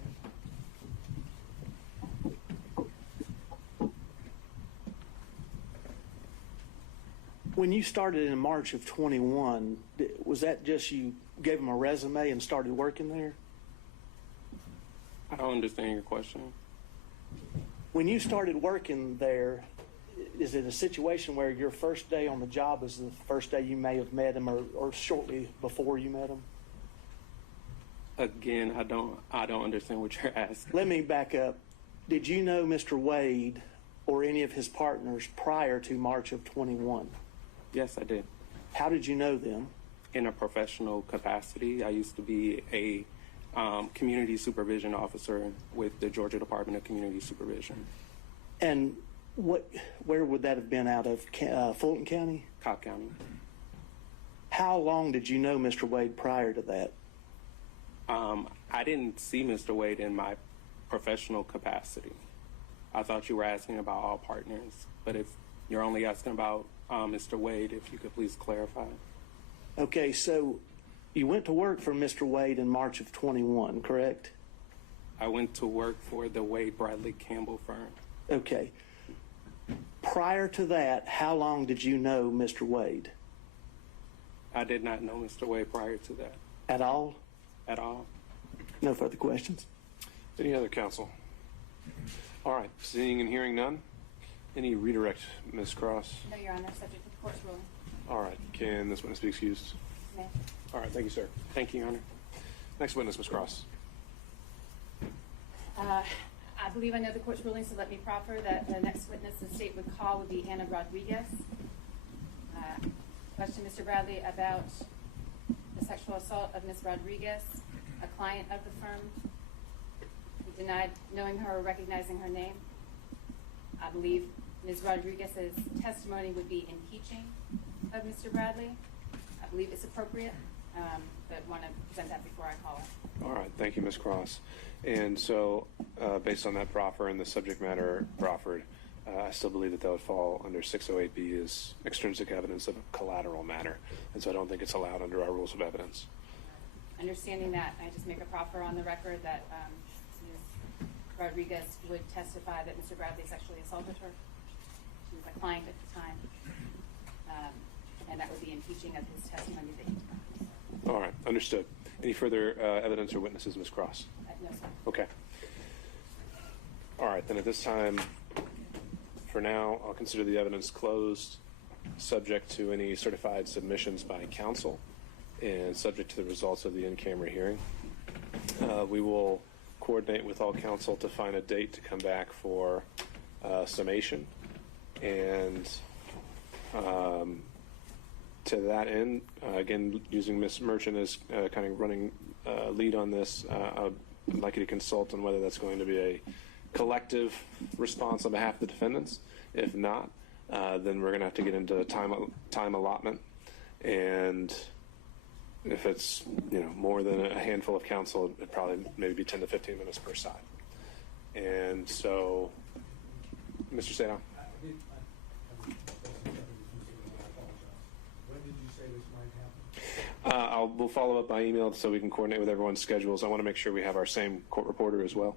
When you started in March of 21, was that just you gave them a resume and started working there? I don't understand your question. When you started working there, is it a situation where your first day on the job was the first day you may have met him or shortly before you met him? Again, I don't understand what you're asking. Let me back up. Did you know Mr. Wade or any of his partners prior to March of 21? Yes, I did. How did you know them? In a professional capacity. I used to be a community supervision officer with the Georgia Department of Community Supervision. And where would that have been out of? Fulton County? Cobb County. How long did you know Mr. Wade prior to that? I didn't see Mr. Wade in my professional capacity. I thought you were asking about all partners, but if you're only asking about Mr. Wade, if you could please clarify. Okay, so you went to work for Mr. Wade in March of 21, correct? I went to work for the Wade Bradley Campbell firm. Okay. Prior to that, how long did you know Mr. Wade? I did not know Mr. Wade prior to that. At all? At all. No further questions. Any other counsel? All right, seeing and hearing none. Any redirect, Ms. Cross? No, Your Honor, subject to the court's ruling. All right, can this witness be excused? May. All right, thank you, sir. Thank you, Your Honor. Next witness, Ms. Cross. I believe I know the court's ruling, so let me proffer that the next witness the state would call would be Anna Rodriguez. Question, Mr. Bradley, about the sexual assault of Ms. Rodriguez, a client of the firm. He denied knowing her or recognizing her name. I believe Ms. Rodriguez's testimony would be impeaching of Mr. Bradley. I believe it's appropriate, but want to present that before I call her. All right, thank you, Ms. Cross. And so, based on that proffer and the subject matter proffered, I still believe that would fall under 608B as extrinsic evidence of a collateral matter. And so I don't think it's allowed under our rules of evidence. Understanding that, I just make a proffer on the record that Ms. Rodriguez would testify that Mr. Bradley sexually assaulted her. She was a client at the time, and that would be impeaching of his testimony that he denied. All right, understood. Any further evidence or witnesses, Ms. Cross? No, sir. Okay. All right, then at this time, for now, I'll consider the evidence closed, subject to any certified submissions by counsel, and subject to the results of the in-camera hearing. We will coordinate with all counsel to find a date to come back for summation. And to that end, again, using Ms. Merchant as kind of running lead on this, I'd like you to consult on whether that's going to be a collective response on behalf of the defendants. If not, then we're going to have to get into time allotment. And if it's more than a handful of counsel, it'd probably maybe be 10 to 15 minutes per side. And so, Mr. Sadon. When did you say this might happen? We'll follow up by email so we can coordinate with everyone's schedules. I want to make sure we have our same court reporter as well,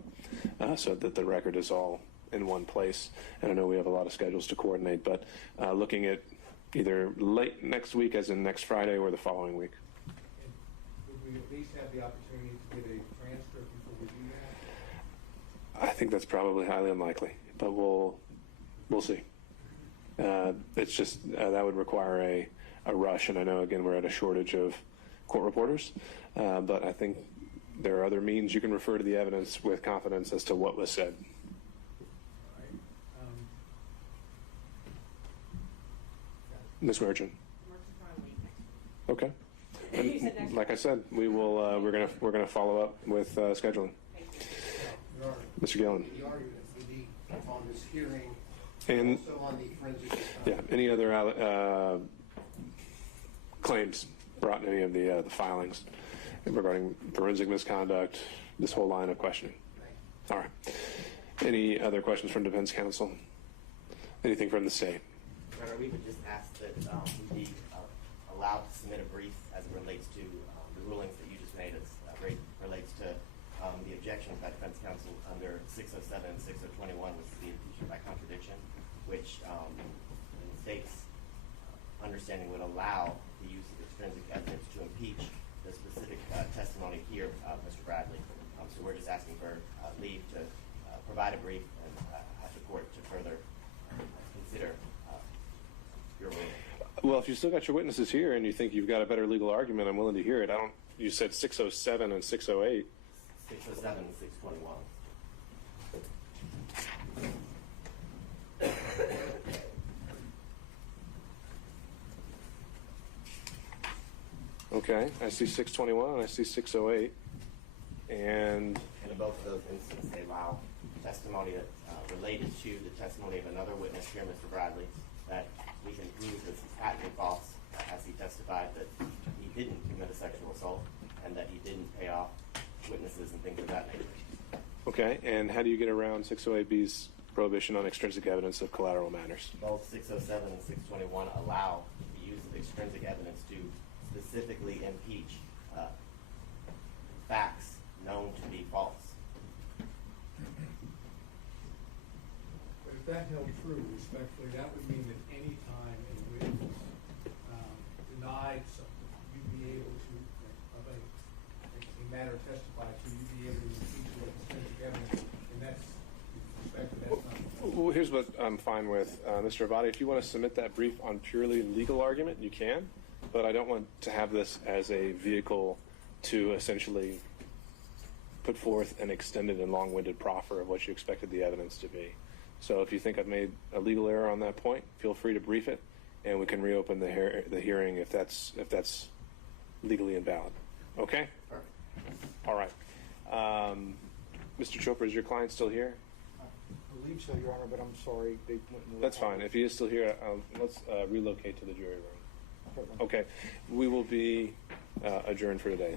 so that the record is all in one place. And I know we have a lot of schedules to coordinate, but looking at either late next week, as in next Friday, or the following week. And would we at least have the opportunity to get a transcript before we do that? I think that's probably highly unlikely, but we'll see. It's just that would require a rush, and I know again we're at a shortage of court reporters, but I think there are other means you can refer to the evidence with confidence as to what was said. All right. Ms. Merchant. Okay. And like I said, we will. We're gonna follow up with scheduling. Mr. Gillen. The arguments would be on this hearing, And also on the forensic. yeah, any other claims brought in any of the filings regarding forensic misconduct, this whole line of questioning. All right. Any other questions from defense counsel? Anything from the state? Your Honor, we would just ask that we be allowed to submit a brief as it relates to the rulings that you just made as relates to the objections by defense counsel under 607 and 6021, which is the impeachment by contradiction, which in the state's understanding would allow the use of extrinsic evidence to impeach the specific testimony here of Mr. Bradley. So we're just asking for leave to provide a brief and have the court to further consider your ruling. Well, if you still got your witnesses here and you think you've got a better legal argument, I'm willing to hear it. You said 607 and 608. 607 and 621. Okay, I see 621 and I see 608. And in both of those instances, they allow testimony that related to the testimony of another witness here, Mr. Bradley, that we can prove this is patently false, as he testified that he didn't commit a sexual assault and that he didn't pay off witnesses and things of that nature. Okay, and how do you get around 608B's prohibition on extrinsic evidence of collateral matters? Both 607 and 621 allow the use of extrinsic evidence to specifically impeach facts known to be false. But if that held true, respectfully, that would mean that any time a witness denied something, you'd be able to, of a matter testified to, you'd be able to impeach with extrinsic evidence, and that's, respectfully, that's not. Well, here's what I'm fine with. Mr. Avati, if you want to submit that brief on purely legal argument, you can, but I don't want to have this as a vehicle to essentially put forth an extended and long-winded proffer of what you expected the evidence to be. So if you think I've made a legal error on that point, feel free to brief it, and we can reopen the hearing if that's legally invalid. Okay? All right. Mr. Chopra, is your client still here? I believe so, Your Honor, but I'm sorry. They went in the That's fine. If he is still here, let's relocate to the jury room. Okay. We will be adjourned for today.